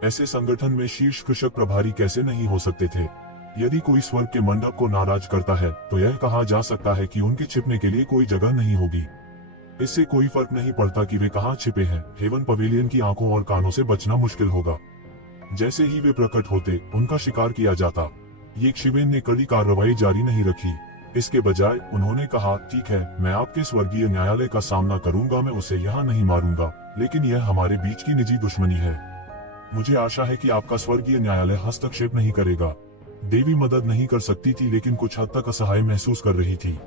ऐसे संगठन में शीर्ष कृषक प्रभारी कैसे नहीं हो सकते थे? यदि कोई स्वर्ग के मंडप को नाराज करता है तो यह कहा जा सकता है कि उनके छिपने के लिए कोई जगह नहीं होगी। इससे कोई फर्क नहीं पड़ता कि वे कहाँ छिपे हैं, हेवन पवेलियन की आंखों और कानों से बचना मुश्किल होगा। जैसे ही वे प्रकट होते उनका शिकार किया जाता। ये शिवेन ने कड़ी कार्रवाई जारी नहीं रखी। इसके बजाय उन्होंने कहा, ठीक है, मैं आपके स्वर्गीय न्यायालय का सामना करूंगा, मैं उसे यहाँ नहीं मारूंगा, लेकिन यह हमारे बीच की निजी दुश्मनी है। मुझे आशा है कि आपका स्वर्गीय न्यायालय हस्तक्षेप नहीं करेगा। देवी मदद नहीं कर सकती थी, लेकिन कुछ हद तक असहाय महसूस कर रही थी।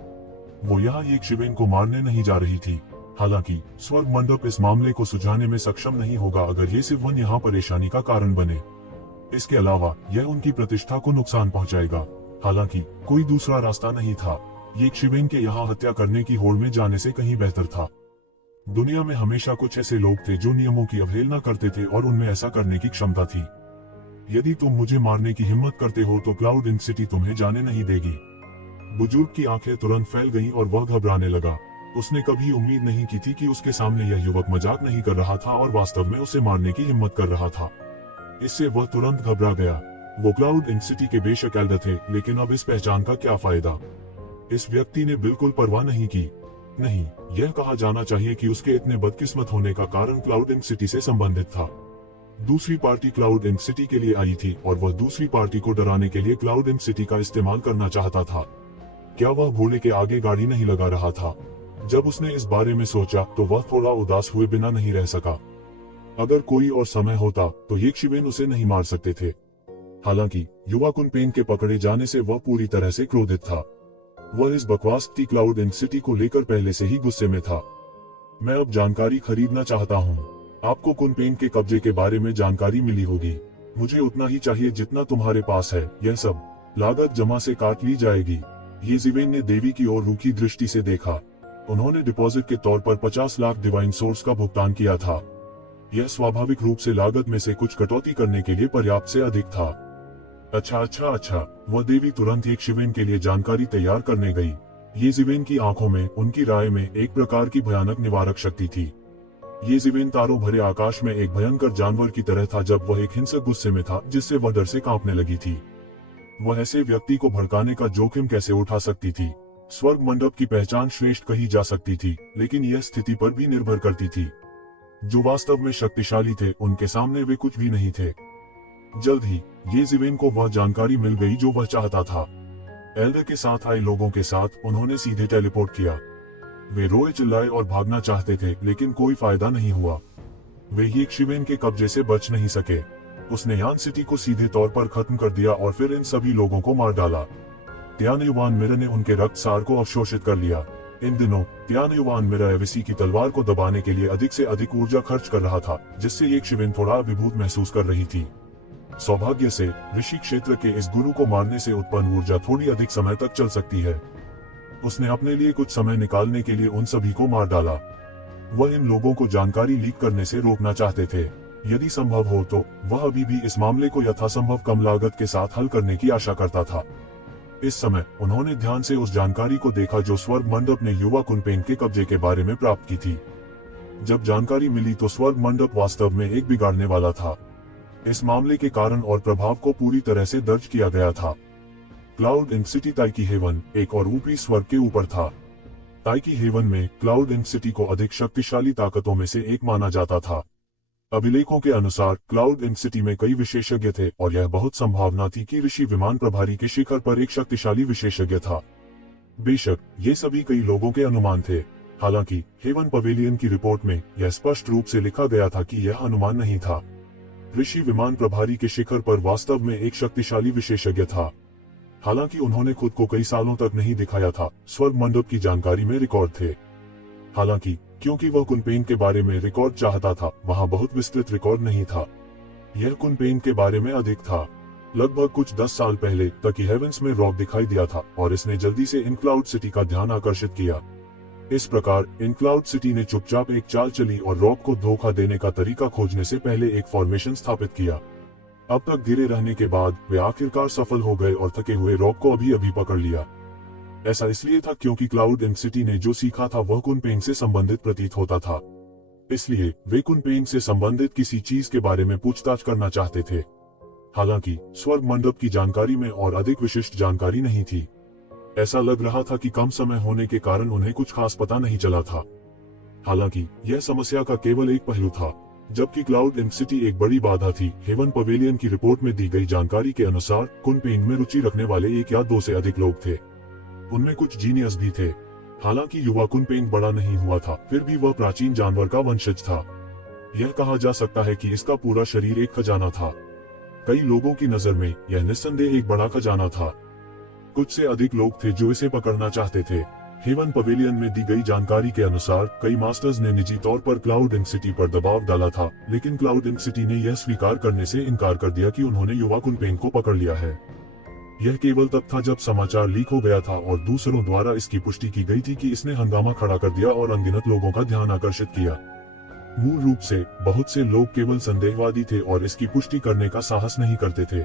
वो यहाँ एक शिवेन को मारने नहीं जा रही थी। हालांकि स्वर्ग मंडप इस मामले को सुलझाने में सक्षम नहीं होगा अगर ये सिर्फ यहाँ परेशानी का कारण बने। इसके अलावा यह उनकी प्रतिष्ठा को नुकसान पहुंचाएगा। हालांकि कोई दूसरा रास्ता नहीं था। ये शिवेन के यहाँ हत्या करने की होड़ में जाने से कहीं बेहतर था। दुनिया में हमेशा कुछ ऐसे लोग थे जो नियमों की अवहेलना करते थे और उनमें ऐसा करने की क्षमता थी। यदि तुम मुझे मारने की हिम्मत करते हो तो क्लाउड इंक सिटी तुम्हें जाने नहीं देगी। बुजुर्ग की आंखें तुरंत फैल गईं और वह घबराने लगा। उसने कभी उम्मीद नहीं की थी कि उसके सामने यह युवक मजाक नहीं कर रहा था और वास्तव में उसे मारने की हिम्मत कर रहा था। इससे वह तुरंत घबरा गया। वो क्लाउड इंक सिटी के बेशक एल्डर थे, लेकिन अब इस पहचान का क्या फायदा। इस व्यक्ति ने बिल्कुल परवाह नहीं की। नहीं, यह कहा जाना चाहिए कि उसके इतने बदकिस्मत होने का कारण क्लाउड इंक सिटी से संबंधित था। दूसरी पार्टी क्लाउड इंक सिटी के लिए आई थी और वह दूसरी पार्टी को डराने के लिए क्लाउड इंक सिटी का इस्तेमाल करना चाहता था। क्या वह घोड़े के आगे गाड़ी नहीं लगा रहा था? जब उसने इस बारे में सोचा तो वह थोड़ा उदास हुए बिना नहीं रह सका। अगर कोई और समय होता तो ये शिवेन उसे नहीं मार सकते थे। हालांकि युवा कुनपेन के पकड़े जाने से वह पूरी तरह से क्रोधित था। वह इस बकवास की क्लाउड इंक सिटी को लेकर पहले से ही गुस्से में था। मैं अब जानकारी खरीदना चाहता हूँ। आपको कुनपेन के कब्जे के बारे में जानकारी मिली होगी। मुझे उतना ही चाहिए जितना तुम्हारे पास है। यह सब लागत जमा से काट ली जाएगी। ये जिवेन ने देवी की ओर रूखी दृष्टि से देखा। उन्होंने डिपॉजिट के तौर पर 50 लाख डिवाइन सोर्स का भुगतान किया था। यह स्वाभाविक रूप से लागत में से कुछ कटौती करने के लिए पर्याप्त से अधिक था। अच्छा। वह देवी तुरंत एक शिवेन के लिए जानकारी तैयार करने गई। ये जिवेन की आंखों में, उनकी राय में, एक प्रकार की भयानक निवारक शक्ति थी। ये जिवेन तारों भरे आकाश में एक भयंकर जानवर की तरह था जब वह एक हिंसक गुस्से में था जिससे वह डर से कांपने लगी थी। वह ऐसे व्यक्ति को भड़काने का जोखिम कैसे उठा सकती थी? स्वर्ग मंडप की पहचान श्रेष्ठ कही जा सकती थी, लेकिन यह स्थिति पर भी निर्भर करती थी। जो वास्तव में शक्तिशाली थे, उनके सामने वे कुछ भी नहीं थे। जल्द ही ये जिवेन को वह जानकारी मिल गई जो वह चाहता था। एल्डर के साथ आए लोगों के साथ उन्होंने सीधे टेलीपोर्ट किया। वे रोए चिल्लाए और भागना चाहते थे, लेकिन कोई फायदा नहीं हुआ। वे ये शिवेन के कब्जे से बच नहीं सके। उसने यान सिटी को सीधे तौर पर खत्म कर दिया और फिर इन सभी लोगों को मार डाला। त्यानयुवान मिरर ने उनके रक्त सार को अवशोषित कर लिया। इन दिनों त्यानयुवान मिरर एविसी की तलवार को दबाने के लिए अधिक से अधिक ऊर्जा खर्च कर रहा था, जिससे ये शिवेन थोड़ा अभिभूत महसूस कर रही थी। सौभाग्य से ऋषि क्षेत्र के इस गुरु को मारने से उत्पन्न ऊर्जा थोड़ी अधिक समय तक चल सकती है। उसने अपने लिए कुछ समय निकालने के लिए उन सभी को मार डाला। वह इन लोगों को जानकारी लीक करने से रोकना चाहते थे। यदि संभव हो तो वह अभी भी इस मामले को यथासंभव कम लागत के साथ हल करने की आशा करता था। इस समय उन्होंने ध्यान से उस जानकारी को देखा जो स्वर्ग मंडप ने युवा कुनपेन के कब्जे के बारे में प्राप्त की थी। जब जानकारी मिली तो स्वर्ग मंडप वास्तव में एक बिगाड़ने वाला था। इस मामले के कारण और प्रभाव को पूरी तरह से दर्ज किया गया था। क्लाउड इंक सिटी ताइकी हेवन एक और ऊपरी स्वर्ग के ऊपर था। ताइकी हेवन में क्लाउड इंक सिटी को अधिक शक्तिशाली ताकतों में से एक माना जाता था। अभिलेखों के अनुसार क्लाउड इंक सिटी में कई विशेषज्ञ थे और यह बहुत संभावना थी कि ऋषि विमान प्रभारी के शिखर पर एक शक्तिशाली विशेषज्ञ था। बेशक ये सभी कई लोगों के अनुमान थे। हालांकि हेवन पवेलियन की रिपोर्ट में यह स्पष्ट रूप से लिखा गया था कि यह अनुमान नहीं था। ऋषि विमान प्रभारी के शिखर पर वास्तव में एक शक्तिशाली विशेषज्ञ था। हालांकि उन्होंने खुद को कई सालों तक नहीं दिखाया था। स्वर्ग मंडप की जानकारी में रिकॉर्ड थे। हालांकि क्योंकि वह कुनपेन के बारे में रिकॉर्ड चाहता था, वहां बहुत विस्तृत रिकॉर्ड नहीं था। यह कुनपेन के बारे में अधिक था। लगभग कुछ 10 साल पहले तक हेवेंस में रॉक दिखाई दिया था और इसने जल्दी से इन क्लाउड सिटी का ध्यान आकर्षित किया। इस प्रकार इन क्लाउड सिटी ने चुपचाप एक चाल चली और रॉक को धोखा देने का तरीका खोजने से पहले एक फॉर्मेशन स्थापित किया। अब तक गिरे रहने के बाद वे आखिरकार सफल हो गए और थके हुए रॉक को अभी पकड़ लिया। ऐसा इसलिए था क्योंकि क्लाउड इंक सिटी ने जो सीखा था वह कुनपेन से संबंधित प्रतीत होता था। इसलिए वे कुनपेन से संबंधित किसी चीज के बारे में पूछताछ करना चाहते थे। हालांकि स्वर्ग मंडप की जानकारी में और अधिक विशिष्ट जानकारी नहीं थी। ऐसा लग रहा था कि कम समय होने के कारण उन्हें कुछ खास पता नहीं चला था। हालांकि यह समस्या का केवल एक पहलू था। जबकि क्लाउड इंक सिटी एक बड़ी बाधा थी, हेवन पवेलियन की रिपोर्ट में दी गई जानकारी के अनुसार कुनपेन में रुचि रखने वाले 1 या 2 से अधिक लोग थे। उनमें कुछ जीनियस भी थे। हालांकि युवा कुनपेन बड़ा नहीं हुआ था, फिर भी वह प्राचीन जानवर का वंशज था। यह कहा जा सकता है कि इसका पूरा शरीर एक खजाना था। कई लोगों की नजर में यह निस्संदेह एक बड़ा खजाना था। कुछ से अधिक लोग थे जो इसे पकड़ना चाहते थे। हेवन पवेलियन में दी गई जानकारी के अनुसार कई मास्टर्स ने निजी तौर पर क्लाउड इंक सिटी पर दबाव डाला था, लेकिन क्लाउड इंक सिटी ने यह स्वीकार करने से इनकार कर दिया कि उन्होंने युवा कुनपेन को पकड़ लिया है। यह केवल तब था जब समाचार लीक हो गया था और दूसरों द्वारा इसकी पुष्टि की गई थी कि इसने हंगामा खड़ा कर दिया और अनगिनत लोगों का ध्यान आकर्षित किया। मूल रूप से बहुत से लोग केवल संदेहवादी थे और इसकी पुष्टि करने का साहस नहीं करते थे।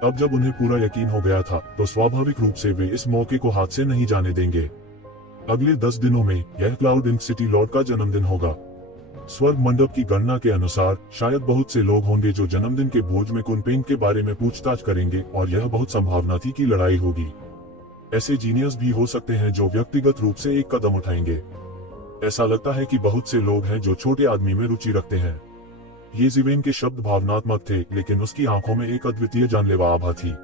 अब जब उन्हें पूरा यकीन हो गया था तो स्वाभाविक रूप से वे इस मौके को हाथ से नहीं जाने देंगे। अगले 10 दिनों में यह क्लाउड इंक सिटी लॉर्ड का जन्मदिन होगा। स्वर्ग मंडप की गणना के अनुसार शायद बहुत से लोग होंगे जो जन्मदिन के भोज में कुनपेन के बारे में पूछताछ करेंगे और यह बहुत संभावना थी कि लड़ाई होगी। ऐसे जीनियस भी हो सकते हैं जो व्यक्तिगत रूप से एक कदम उठाएंगे। ऐसा लगता है कि बहुत से लोग हैं जो छोटे आदमी में रुचि रखते हैं। ये ज़िवेन के शब्द भावनात्मक थे, लेकिन उसकी आंखों में एक अद्वितीय जानलेवा आभा थी।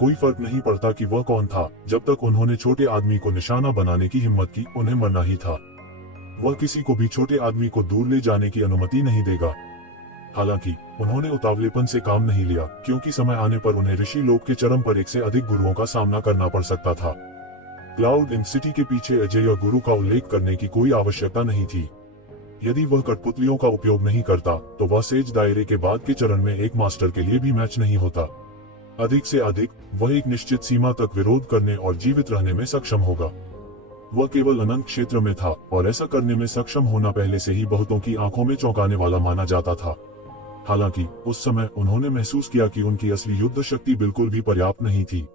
कोई फर्क नहीं पड़ता कि वह कौन था, जब तक उन्होंने छोटे आदमी को निशाना बनाने की हिम्मत की, उन्हें मरना ही था। वह किसी को भी छोटे आदमी को दूर ले जाने की अनुमति नहीं देगा। हालांकि उन्होंने उतावलेपन से काम नहीं लिया, क्योंकि समय आने पर उन्हें ऋषि लोक के चरम पर एक से अधिक गुरुओं का सामना करना पड़ सकता था। क्लाउड इंक सिटी के पीछे अजेय गुरु का उल्लेख करने की कोई आवश्यकता नहीं थी। यदि वह कठपुतलियों का उपयोग नहीं करता, तो वह सेज दायरे के बाद के चरण में एक मास्टर के लिए भी मैच नहीं होता। अधिक से अधिक वह एक निश्चित सीमा तक विरोध करने और जीवित रहने में सक्षम होगा। वह केवल अनंत क्षेत्र में था, और ऐसा करने में सक्षम होना पहले से ही बहुतों की आंखों में चौंकाने वाला माना जाता था। हालांकि उस समय उन्होंने महसूस किया कि उनकी असली युद्ध शक्ति बिल्कुल भी पर्याप्त नहीं थी।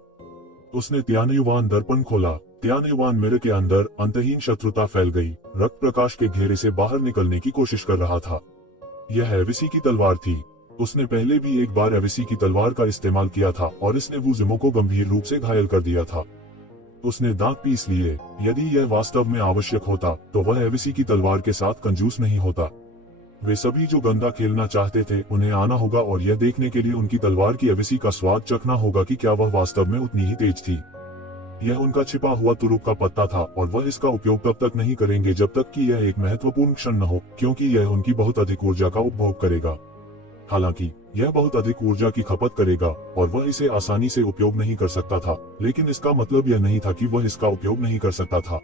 उसने त्यानयुवान दर्पण खोला। त्यानयुवान मिरर के अंदर अंतहीन शत्रुता फैल गई, रक्त प्रकाश के घेरे से बाहर निकलने की कोशिश कर रहा था। यह एविसी की तलवार थी। उसने पहले भी एक बार एविसी की तलवार का इस्तेमाल किया था और इसने वुजिमो को गंभीर रूप से घायल कर दिया था। उसने दांत पीस लिए। यदि यह वास्तव में आवश्यक होता, तो वह एविसी की तलवार के साथ कंजूस नहीं होता। वे सभी जो गंदा खेलना चाहते थे, उन्हें आना होगा और यह देखने के लिए उनकी तलवार की एविसी का स्वाद चखना होगा कि क्या वह वास्तव में उतनी ही तेज थी। यह उनका छिपा हुआ तुरुप का पत्ता था, और वह इसका उपयोग तब तक नहीं करेंगे जब तक कि यह एक महत्वपूर्ण क्षण न हो, क्योंकि यह उनकी बहुत अधिक ऊर्जा का उपभोग करेगा। हालांकि यह बहुत अधिक ऊर्जा की खपत करेगा और वह इसे आसानी से उपयोग नहीं कर सकता था, लेकिन इसका मतलब यह नहीं था कि वह इसका उपयोग नहीं कर सकता था।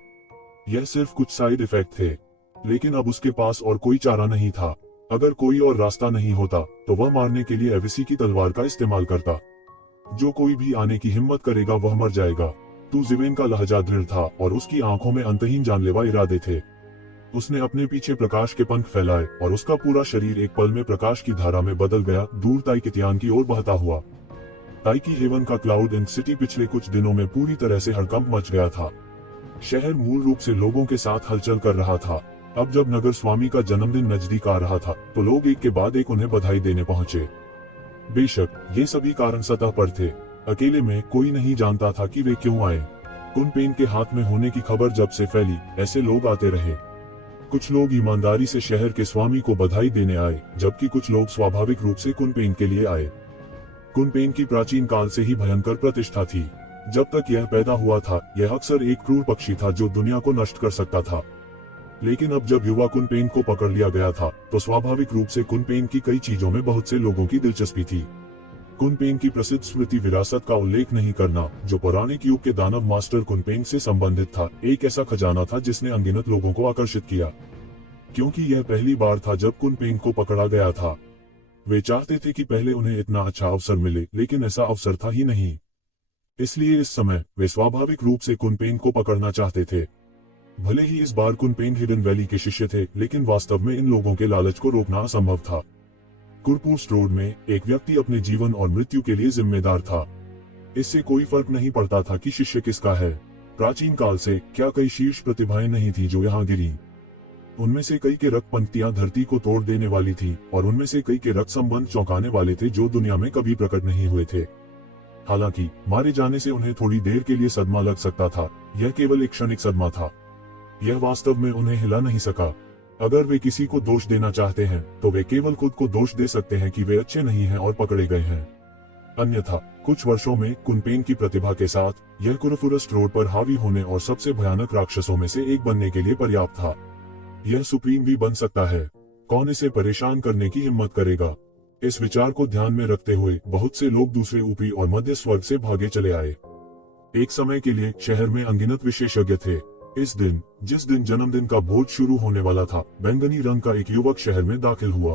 यह सिर्फ कुछ साइड इफेक्ट थे, लेकिन अब उसके पास और कोई चारा नहीं था। अगर कोई और रास्ता नहीं होता, तो वह मारने के लिए एविसी की तलवार का इस्तेमाल करता। जो कोई भी आने की हिम्मत करेगा वह मर जाएगा। तू ज़िवेन का लहजा दृढ़ था और उसकी आंखों में अंतहीन जानलेवा इरादे थे। उसने अपने पीछे प्रकाश के पंख फैलाए और उसका पूरा शरीर एक पल में प्रकाश की धारा में बदल गया, दूर ताइकितियान की ओर बहता हुआ। ताइकी हेवन का क्लाउड इंक सिटी पिछले कुछ दिनों में पूरी तरह से हड़कंप मच गया था। शहर मूल रूप से लोगों के साथ हलचल कर रहा था। अब जब नगर स्वामी का जन्मदिन नजदीक आ रहा था, तो लोग एक के बाद एक उन्हें बधाई देने पहुंचे। बेशक ये सभी कारण सतह पर थे। अकेले में कोई नहीं जानता था कि वे क्यों आए। कुनपेन के हाथ में होने की खबर जब से फैली, ऐसे लोग आते रहे। कुछ लोग ईमानदारी से शहर के स्वामी को बधाई देने आए, जबकि कुछ लोग स्वाभाविक रूप से कुनपेन के लिए आए। कुनपेन की प्राचीन काल से ही भयंकर प्रतिष्ठा थी। जब तक यह पैदा हुआ था, यह अक्सर एक क्रूर पक्षी था जो दुनिया को नष्ट कर सकता था। लेकिन अब जब युवा कुनपेन को पकड़ लिया गया था, तो स्वाभाविक रूप से कुनपेन की कई चीजों में बहुत से लोगों की दिलचस्पी थी। कुनपेन की प्रसिद्ध स्मृति विरासत का उल्लेख नहीं करना, जो पौराणिक युग के दानव मास्टर कुनपेन से संबंधित था, एक ऐसा खजाना था जिसने अनगिनत लोगों को आकर्षित किया। क्योंकि यह पहली बार था जब कुनपेन को पकड़ा गया था। वे चाहते थे कि पहले उन्हें इतना अच्छा अवसर मिले, लेकिन ऐसा अवसर था ही नहीं। इसलिए इस समय वे स्वाभाविक रूप से कुनपेन को पकड़ना चाहते थे। भले ही इस बार कुनपेन हिडन वैली के शिष्य थे, लेकिन वास्तव में इन लोगों के लालच को रोकना असंभव था। कुरपूस रोड में एक व्यक्ति अपने जीवन और मृत्यु के लिए जिम्मेदार था। इससे कोई फर्क नहीं पड़ता था कि शिष्य किसका है। प्राचीन काल से क्या कई शीर्ष प्रतिभाएं नहीं थी जो यहाँ गिरी। उनमें से कई के रक्त पंक्तियां धरती को तोड़ देने वाली थी, और उनमें से कई के रक्त संबंध चौंकाने वाले थे जो दुनिया में कभी प्रकट नहीं हुए थे। हालांकि मारे जाने से उन्हें थोड़ी देर के लिए सदमा लग सकता था, यह केवल एक क्षणिक सदमा था। यह वास्तव में उन्हें हिला नहीं सका। अगर वे किसी को दोष देना चाहते हैं, तो वे केवल खुद को दोष दे सकते हैं कि वे अच्छे नहीं हैं और पकड़े गए हैं। अन्यथा कुछ वर्षों में कुनपेन की प्रतिभा के साथ यह कुरफुरस्ट रोड पर हावी होने और सबसे भयानक राक्षसों में से एक बनने के लिए पर्याप्त था। यह सुप्रीम भी बन सकता है। कौन इसे परेशान करने की हिम्मत करेगा? इस विचार को ध्यान में रखते हुए बहुत से लोग दूसरे ऊपरी और मध्य स्वर्ग से भागे चले आए। एक समय के लिए शहर में अनगिनत विशेषज्ञ थे। इस दिन, जिस दिन जन्मदिन का भोज शुरू होने वाला था, बैंगनी रंग का एक युवक शहर में दाखिल हुआ।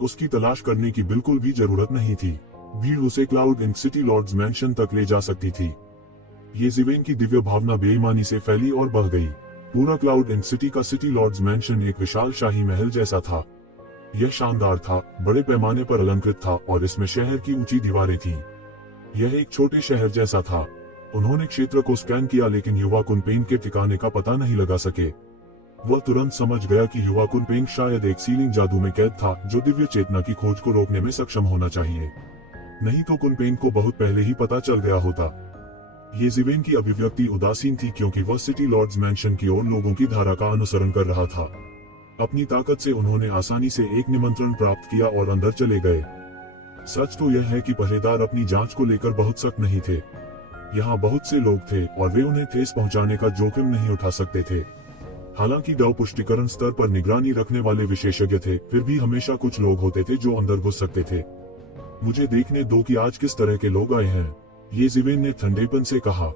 उसकी तलाश करने की बिल्कुल भी जरूरत नहीं थी। भीड़ उसे Cloud Ink City Lord's Mansion तक ले जा सकती थी। ये ज़िवेन की दिव्य भावना बेईमानी से फैली और बढ़ गई। पूरा क्लाउड इंक सिटी का सिटी लॉर्ड्स मैंशन एक विशाल शाही महल जैसा था। यह शानदार था, बड़े पैमाने पर अलंकृत था और इसमें शहर की ऊंची दीवारें थीं। यह एक छोटे शहर जैसा था। उन्होंने क्षेत्र को स्कैन किया लेकिन युवा कुनपेंग के ठिकाने का पता नहीं लगा सके। वह तुरंत समझ गया कि युवा कुनपेंग शायद एक सीलिंग जादू में कैद था जो दिव्य चेतना की खोज को रोकने में सक्षम होना चाहिए। नहीं तो कुनपेंग को बहुत पहले ही पता चल गया होता। ये जिवेन की अभिव्यक्ति उदासीन थी क्योंकि वह सिटी लॉर्ड्स मैंशन की ओर लोगों की धारा का अनुसरण कर रहा था। अपनी ताकत से उन्होंने आसानी से एक निमंत्रण प्राप्त किया और अंदर चले गए। सच तो यह है कि पहरेदार अपनी जांच को लेकर बहुत सख्त नहीं थे। यहाँ बहुत से लोग थे और वे उन्हें ठेस पहुंचाने का जोखिम नहीं उठा सकते थे। हालांकि डव पुष्टिकरण स्तर पर निगरानी रखने वाले विशेषज्ञ थे, फिर भी हमेशा कुछ लोग होते थे जो अंदर घुस सकते थे। मुझे देखने दो कि आज किस तरह के लोग आए हैं, ये जिवेन ने ठंडेपन से कहा।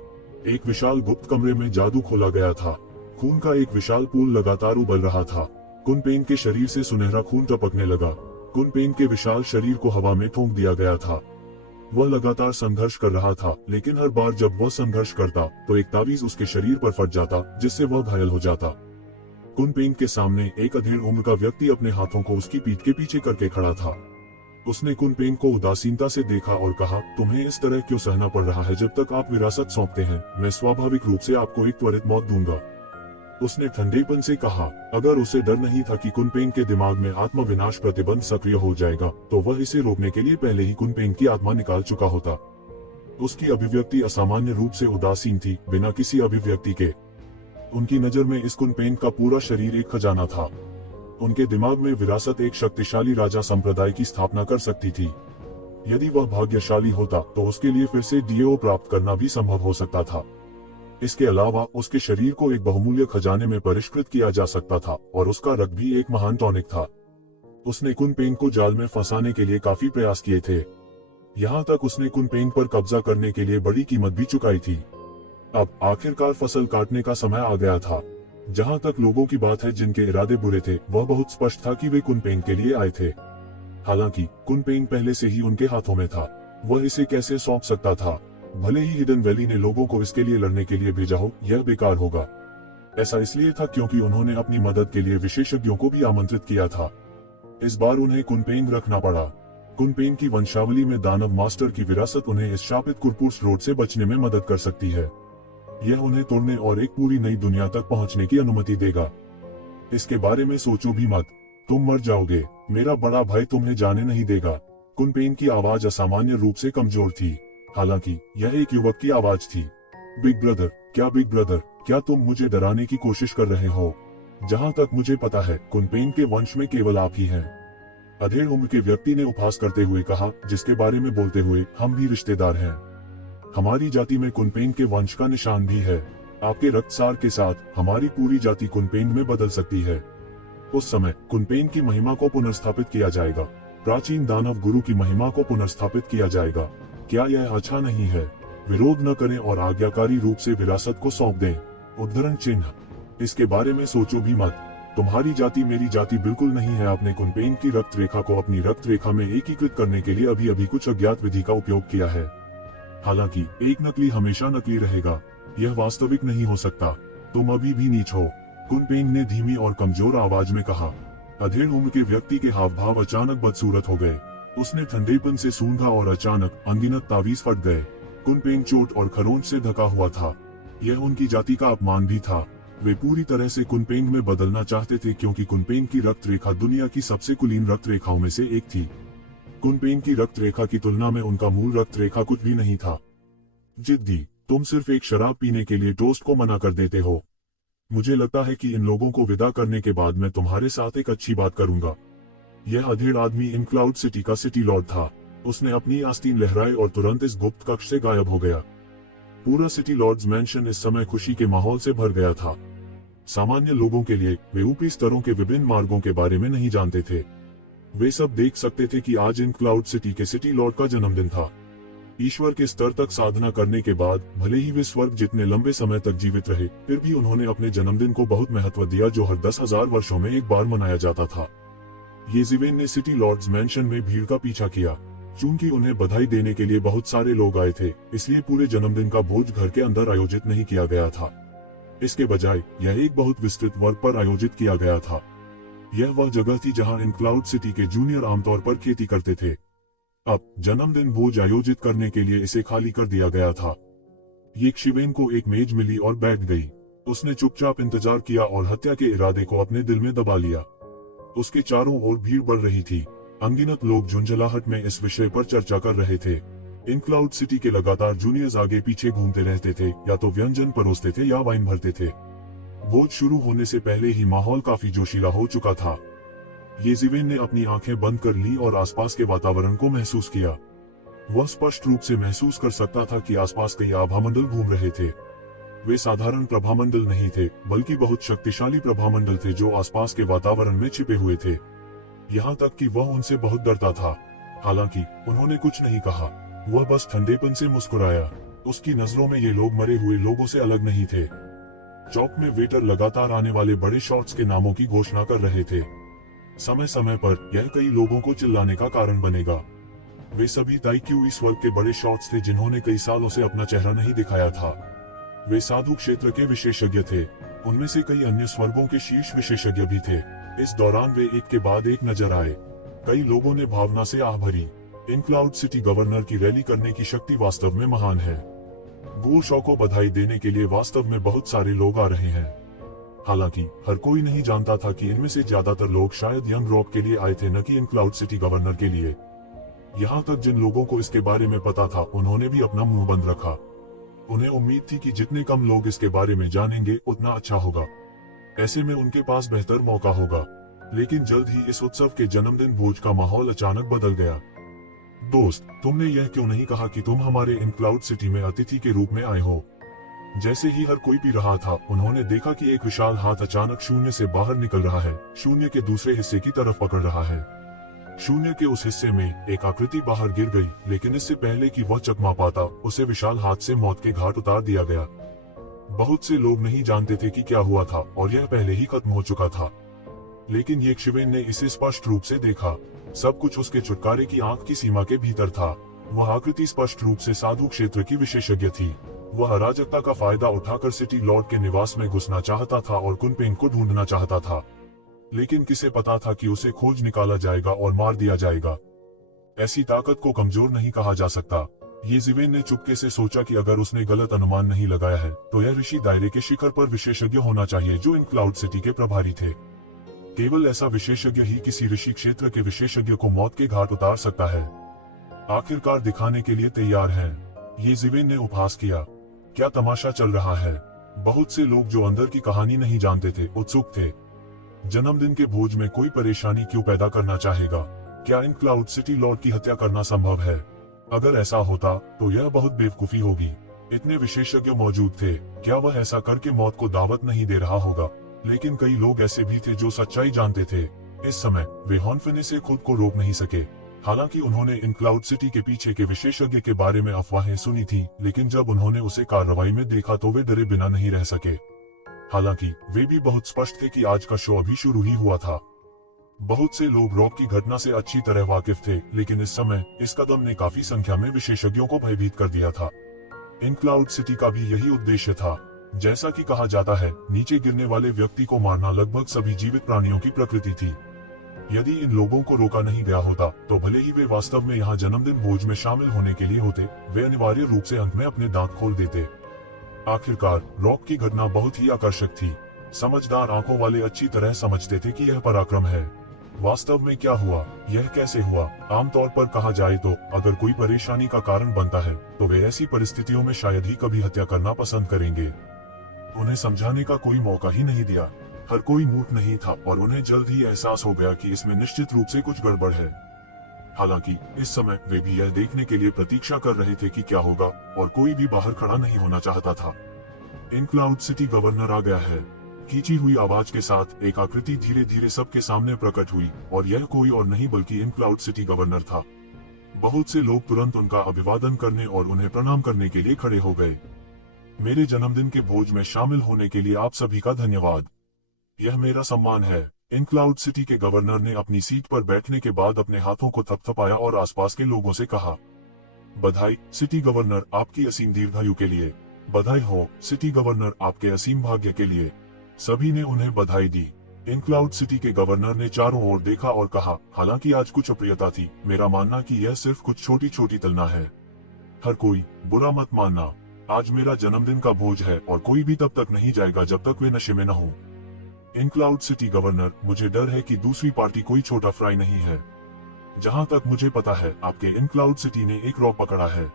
एक विशाल गुप्त कमरे में जादू खोला गया था। खून का एक विशाल पूल लगातार उबल रहा था। कुनपेंग के शरीर से सुनहरा खून टपकने लगा। कुनपेंग के विशाल शरीर को हवा में ठोंक दिया गया था। वह लगातार संघर्ष कर रहा था, लेकिन हर बार जब वह संघर्ष करता तो एक तावीज उसके शरीर पर फट जाता जिससे वह घायल हो जाता। कुनपेंग के सामने एक अधेड़ उम्र का व्यक्ति अपने हाथों को उसकी पीठ के पीछे करके खड़ा था। उसने कुनपेंग को उदासीनता से देखा और कहा, तुम्हें इस तरह क्यों सहना पड़ रहा है? जब तक आप विरासत सौंपते हैं, मैं स्वाभाविक रूप से आपको एक त्वरित मौत दूंगा। उसने ठंडेपन से कहा। अगर उसे डर नहीं था कि कुनपेंग के दिमाग में आत्म विनाश प्रतिबंध सक्रिय हो जाएगा, तो वह इसे रोकने के लिए पहले ही कुनपेंग की आत्मा निकाल चुका होता। उसकी अभिव्यक्ति असामान्य रूप से उदासीन थी, बिना किसी अभिव्यक्ति के। उनकी नजर में इस कुनपेंग का पूरा शरीर एक खजाना था। उनके दिमाग में विरासत एक शक्तिशाली राजा संप्रदाय की स्थापना कर सकती थी। यदि वह भाग्यशाली होता तो उसके लिए फिर से डीओ प्राप्त करना भी संभव हो सकता था। इसके अलावा उसके शरीर को एक बहुमूल्य खजाने में परिष्कृत किया जा सकता था और उसका रक्त भी एक महान टॉनिक था। उसने कुनपेंग को जाल में फंसाने के लिए काफी प्रयास किए थे। यहाँ तक उसने कुनपेंग पर कब्जा करने के लिए बड़ी कीमत भी चुकाई थी। अब आखिरकार फसल काटने का समय आ गया था। जहाँ तक लोगों की बात है जिनके इरादे बुरे थे, वह बहुत स्पष्ट था कि वे कुनपेंग के लिए आए थे। हालांकि कुनपेंग पहले से ही उनके हाथों में था। वह इसे कैसे सौंप सकता था? भले ही हिडन वैली ने लोगों को इसके लिए लड़ने के लिए भेजा हो, यह बेकार होगा। ऐसा इसलिए था क्योंकि उन्होंने अपनी मदद के लिए विशेषज्ञों को भी आमंत्रित किया था। इस बार उन्हें कुनपेंग रखना पड़ा। कुनपेंग की वंशावली में दानव मास्टर की विरासत उन्हें इस शापित कुरपुर्स रोड से बचने में मदद कर सकती है। यह उन्हें तोड़ने और एक पूरी नई दुनिया तक पहुंचने की अनुमति देगा। इसके बारे में सोचो भी मत, तुम मर जाओगे। मेरा बड़ा भाई तुम्हें जाने नहीं देगा। कुनपेंग की आवाज असामान्य रूप से कमजोर थी, हालांकि यह एक युवक की आवाज थी। बिग ब्रदर, बिग ब्रदर, क्या तुम मुझे डराने की कोशिश कर रहे हो? जहां तक मुझे पता है, कुनपेंग के वंश में केवल आप ही हैं। अधेड़ उम्र के व्यक्ति ने उपहास करते हुए कहा, जिसके बारे में बोलते हुए हम भी रिश्तेदार हैं। हमारी जाति में कुनपेंग के वंश का निशान भी है। आपके रक्तसार के साथ हमारी पूरी जाति कुनपेंग में बदल सकती है। उस समय कुनपेंग की महिमा को पुनर्स्थापित किया जाएगा। प्राचीन दानव गुरु की महिमा को पुनर्स्थापित किया जाएगा। क्या यह अच्छा नहीं है? विरोध न करें और आज्ञाकारी रूप से विरासत को सौंप दें। उद्धरण चिन्ह। इसके बारे में सोचो भी मत। तुम्हारी जाति मेरी जाति बिल्कुल नहीं है। आपने कुनपेंग की रक्त रेखा को अपनी रक्त रेखा में एकीकृत करने के लिए अभी अभी कुछ अज्ञात विधि का उपयोग किया है। हालांकि एक नकली हमेशा नकली रहेगा, यह वास्तविक नहीं हो सकता। तुम अभी भी नीच हो, कुनपेंग ने धीमी और कमजोर आवाज में कहा। अधेड़ उम्र के व्यक्ति के हाव भाव अचानक बदसूरत हो गए। उसने ठंडेपन से सूंघा और अचानक अनगिनत तावीज फट गए। कुनपेंग चोट और खरोंच से ढका हुआ था। यह उनकी जाति का अपमान भी था। वे पूरी तरह से कुनपेंग में बदलना चाहते थे क्योंकि कुनपेंग की रक्त रेखा दुनिया की सबसे कुलीन रक्त रेखाओं में से एक थी। कुनपेंग की रक्त रेखा की तुलना में उनका मूल रक्त रेखा कुछ भी नहीं था। जिद्दी, तुम सिर्फ एक शराब पीने के लिए टोस्ट को मना कर देते हो। मुझे लगता है कि इन लोगों को विदा करने के बाद मैं तुम्हारे साथ एक अच्छी बात करूंगा। यह अधेड़ आदमी इन क्लाउड सिटी का सिटी लॉर्ड था। उसने अपनी आस्तीन लहराई और तुरंत इस गुप्त कक्ष से गायब हो गया। पूरा सिटी लॉर्ड्स मैंशन इस समय खुशी के माहौल से भर गया था। सामान्य लोगों के लिए वे ऊपरी स्तरों के विभिन्न मार्गों के बारे में नहीं जानते थे। वे सब देख सकते थे कि आज इन क्लाउड सिटी के सिटी लॉर्ड का जन्मदिन था। ईश्वर के स्तर तक साधना करने के बाद भले ही वे स्वर्ग जितने लंबे समय तक जीवित रहे, फिर भी उन्होंने अपने जन्मदिन को बहुत महत्व दिया, जो हर 10,000 वर्षों में एक बार मनाया जाता था। ये जिवेन ने सिटी लॉर्ड्स मैंशन में भीड़ का पीछा किया। चूंकि उन्हें बधाई देने के लिए बहुत सारे लोग आए थे, इसलिए पूरे जन्मदिन का भोज घर के अंदर आयोजित नहीं किया गया था। इसके बजाय यह एक बहुत विस्तृत वर्ग पर आयोजित किया गया था। यह वह जगह थी जहां इन क्लाउड सिटी के जूनियर आमतौर पर खेती करते थे। अब जन्मदिन भोज आयोजित करने के लिए इसे खाली कर दिया गया था। ये शिवेन को एक मेज मिली और बैठ गई। उसने चुपचाप इंतजार किया और हत्या के इरादे को अपने दिल में दबा लिया। उसके चारों ओर भीड़ बढ़ रही थी। अनगिनत लोग झुंझलाहट में इस विषय पर चर्चा कर रहे थे। इन क्लाउड सिटी के लगातार जूनियर्स आगे पीछे घूमते रहते थे, या तो व्यंजन परोसते थे या वाइन भरते थे। भोज शुरू होने से पहले ही माहौल काफी जोशीला हो चुका था। येज़िवेन ने अपनी आंखें बंद कर ली और आसपास के वातावरण को महसूस किया। वह स्पष्ट रूप से महसूस कर सकता था कि आसपास कई आभामंडल घूम रहे थे। वे साधारण प्रभामंडल नहीं थे, बल्कि बहुत शक्तिशाली प्रभामंडल थे जो आसपास के वातावरण में छिपे हुए थे। यहाँ तक कि वह उनसे बहुत डरता था। हालांकि उन्होंने कुछ नहीं कहा, वह बस ठंडेपन से मुस्कुराया। उसकी नजरों में ये लोग मरे हुए लोगों से अलग नहीं थे। चौक में वेटर लगातार आने वाले बड़े शॉट्स के नामों की घोषणा कर रहे थे। समय समय पर यह कई लोगों को चिल्लाने का कारण बनेगा। वे सभी ताइक्यूई स्वर्ग के बड़े शॉट्स थे जिन्होंने कई सालों से अपना चेहरा नहीं दिखाया था। वे साधु क्षेत्र के विशेषज्ञ थे। उनमें से कई अन्य स्वर्गों के शीर्ष विशेषज्ञ भी थे। इस दौरान वे एक के बाद एक नजर आए। कई लोगों ने भावना से आह भरी। इन क्लाउड सिटी गवर्नर की रैली करने की शक्ति वास्तव में महान है। गूर शॉ को बधाई देने के लिए वास्तव में बहुत सारे लोग आ रहे हैं। हालांकि हर कोई नहीं जानता था कि इनमें से ज्यादातर लोग शायद यंग रॉक के लिए आए थे, न कि इन क्लाउड सिटी गवर्नर के लिए। यहाँ तक जिन लोगों को इसके बारे में पता था, उन्होंने भी अपना मुंह बंद रखा। उन्हें उम्मीद थी कि जितने कम लोग इसके बारे में जानेंगे उतना अच्छा होगा। ऐसे में उनके पास बेहतर मौका होगा। लेकिन जल्द ही इस उत्सव के जन्मदिन भोज का माहौल अचानक बदल गया। दोस्त, तुमने यह क्यों नहीं कहा कि तुम हमारे इन क्लाउड सिटी में अतिथि के रूप में आए हो? जैसे ही हर कोई पी रहा था, उन्होंने देखा कि एक विशाल हाथ अचानक शून्य से बाहर निकल रहा है, शून्य के दूसरे हिस्से की तरफ पकड़ रहा है। शून्य के उस हिस्से में एक आकृति बाहर गिर गई, लेकिन इससे पहले कि वह चकमा पाता, उसे विशाल हाथ से मौत के घाट उतार दिया गया। बहुत से लोग नहीं जानते थे कि क्या हुआ था, और यह पहले ही खत्म हो चुका था। लेकिन येशिवेन ने इसे स्पष्ट रूप से देखा। सब कुछ उसके छुटकारे की आंख की सीमा के भीतर था। वह आकृति स्पष्ट रूप से साधु क्षेत्र की विशेषज्ञ थी। वह अराजकता का फायदा उठाकर सिटी लॉर्ड के निवास में घुसना चाहता था और कुनपेंग को ढूंढना चाहता था। लेकिन किसे पता था कि उसे खोज निकाला जाएगा और मार दिया जाएगा। ऐसी ताकत को कमजोर नहीं कहा जा सकता। येज़िवेन ने चुपके से सोचा कि अगर उसने गलत अनुमान नहीं लगाया है, तो यह ऋषि दायरे के शिखर पर विशेषज्ञ होना चाहिए जो इन क्लाउड सिटी के प्रभारी थे। केवल ऐसा विशेषज्ञ ही किसी ऋषि क्षेत्र के विशेषज्ञ को मौत के घाट उतार सकता है। आखिरकार दिखाने के लिए तैयार हैं। येज़िवेन ने उपहास किया। क्या तमाशा चल रहा है? बहुत से लोग जो अंदर की कहानी नहीं जानते थे, उत्सुक थे। जन्मदिन के भोज में कोई परेशानी क्यों पैदा करना चाहेगा? क्या इन क्लाउड सिटी लॉर्ड की हत्या करना संभव है? अगर ऐसा होता तो यह बहुत बेवकूफी होगी। इतने विशेषज्ञ मौजूद थे, क्या वह ऐसा करके मौत को दावत नहीं दे रहा होगा? लेकिन कई लोग ऐसे भी थे जो सच्चाई जानते थे। इस समय वे हॉनफिने से खुद को रोक नहीं सके। हालांकि उन्होंने इन क्लाउड सिटी के पीछे के विशेषज्ञ के बारे में अफवाहें सुनी थी, लेकिन जब उन्होंने उसे कार्रवाई में देखा तो वे डरे बिना नहीं रह सके। हालांकि वे भी बहुत स्पष्ट थे कि आज का शो अभी शुरू ही हुआ था। बहुत से लोग रॉक की घटना से अच्छी तरह वाकिफ थे, लेकिन इस समय इस कदम ने काफी संख्या में विशेषज्ञों को भयभीत कर दिया था। इन क्लाउड सिटी का भी यही उद्देश्य था। जैसा कि कहा जाता है, नीचे गिरने वाले व्यक्ति को मारना लगभग सभी जीवित प्राणियों की प्रकृति थी। यदि इन लोगों को रोका नहीं गया होता, तो भले ही वे वास्तव में यहाँ जन्मदिन भोज में शामिल होने के लिए होते, वे अनिवार्य रूप से अंत में अपने दांत खोल देते। आखिरकार रॉक की घटना बहुत ही आकर्षक थी। समझदार आंखों वाले अच्छी तरह समझते थे कि यह पराक्रम है। वास्तव में क्या हुआ, यह कैसे हुआ? आमतौर पर कहा जाए तो अगर कोई परेशानी का कारण बनता है, तो वे ऐसी परिस्थितियों में शायद ही कभी हत्या करना पसंद करेंगे। उन्हें समझाने का कोई मौका ही नहीं दिया। हर कोई मूर्ख नहीं था और उन्हें जल्द ही एहसास हो गया कि इसमें निश्चित रूप से कुछ गड़बड़ है। हालांकि इस समय वे भी यह देखने के लिए प्रतीक्षा कर रहे थे कि क्या होगा, और कोई भी बाहर खड़ा नहीं होना चाहता था। इन क्लाउड सिटी गवर्नर आ गया है। खींची हुई आवाज के साथ एक आकृति धीरे धीरे सबके सामने प्रकट हुई, और यह कोई और नहीं बल्कि इन क्लाउड सिटी गवर्नर था। बहुत से लोग तुरंत उनका अभिवादन करने और उन्हें प्रणाम करने के लिए खड़े हो गए। मेरे जन्मदिन के भोज में शामिल होने के लिए आप सभी का धन्यवाद। यह मेरा सम्मान है। इन क्लाउड सिटी के गवर्नर ने अपनी सीट पर बैठने के बाद अपने हाथों को थपथपाया और आसपास के लोगों से कहा, बधाई सिटी गवर्नर, आपकी असीम दीर्घायु के लिए। बधाई हो सिटी गवर्नर, आपके असीम भाग्य के लिए। सभी ने उन्हें बधाई दी। इन क्लाउड सिटी के गवर्नर ने चारों ओर देखा और कहा, हालांकि आज कुछ अप्रियता थी, मेरा मानना कि यह सिर्फ कुछ छोटी छोटी तुलना है। हर कोई बुरा मत मानना। आज मेरा जन्मदिन का भोज है और कोई भी तब तक नहीं जाएगा जब तक वे नशे में न हो। इन क्लाउड सिटी गवर्नर, मुझे डर है कि दूसरी पार्टी कोई छोटा फ्राई नहीं है। जहां तक मुझे पता है आपके इन क्लाउड सिटी ने एक रॉक पकड़ा है।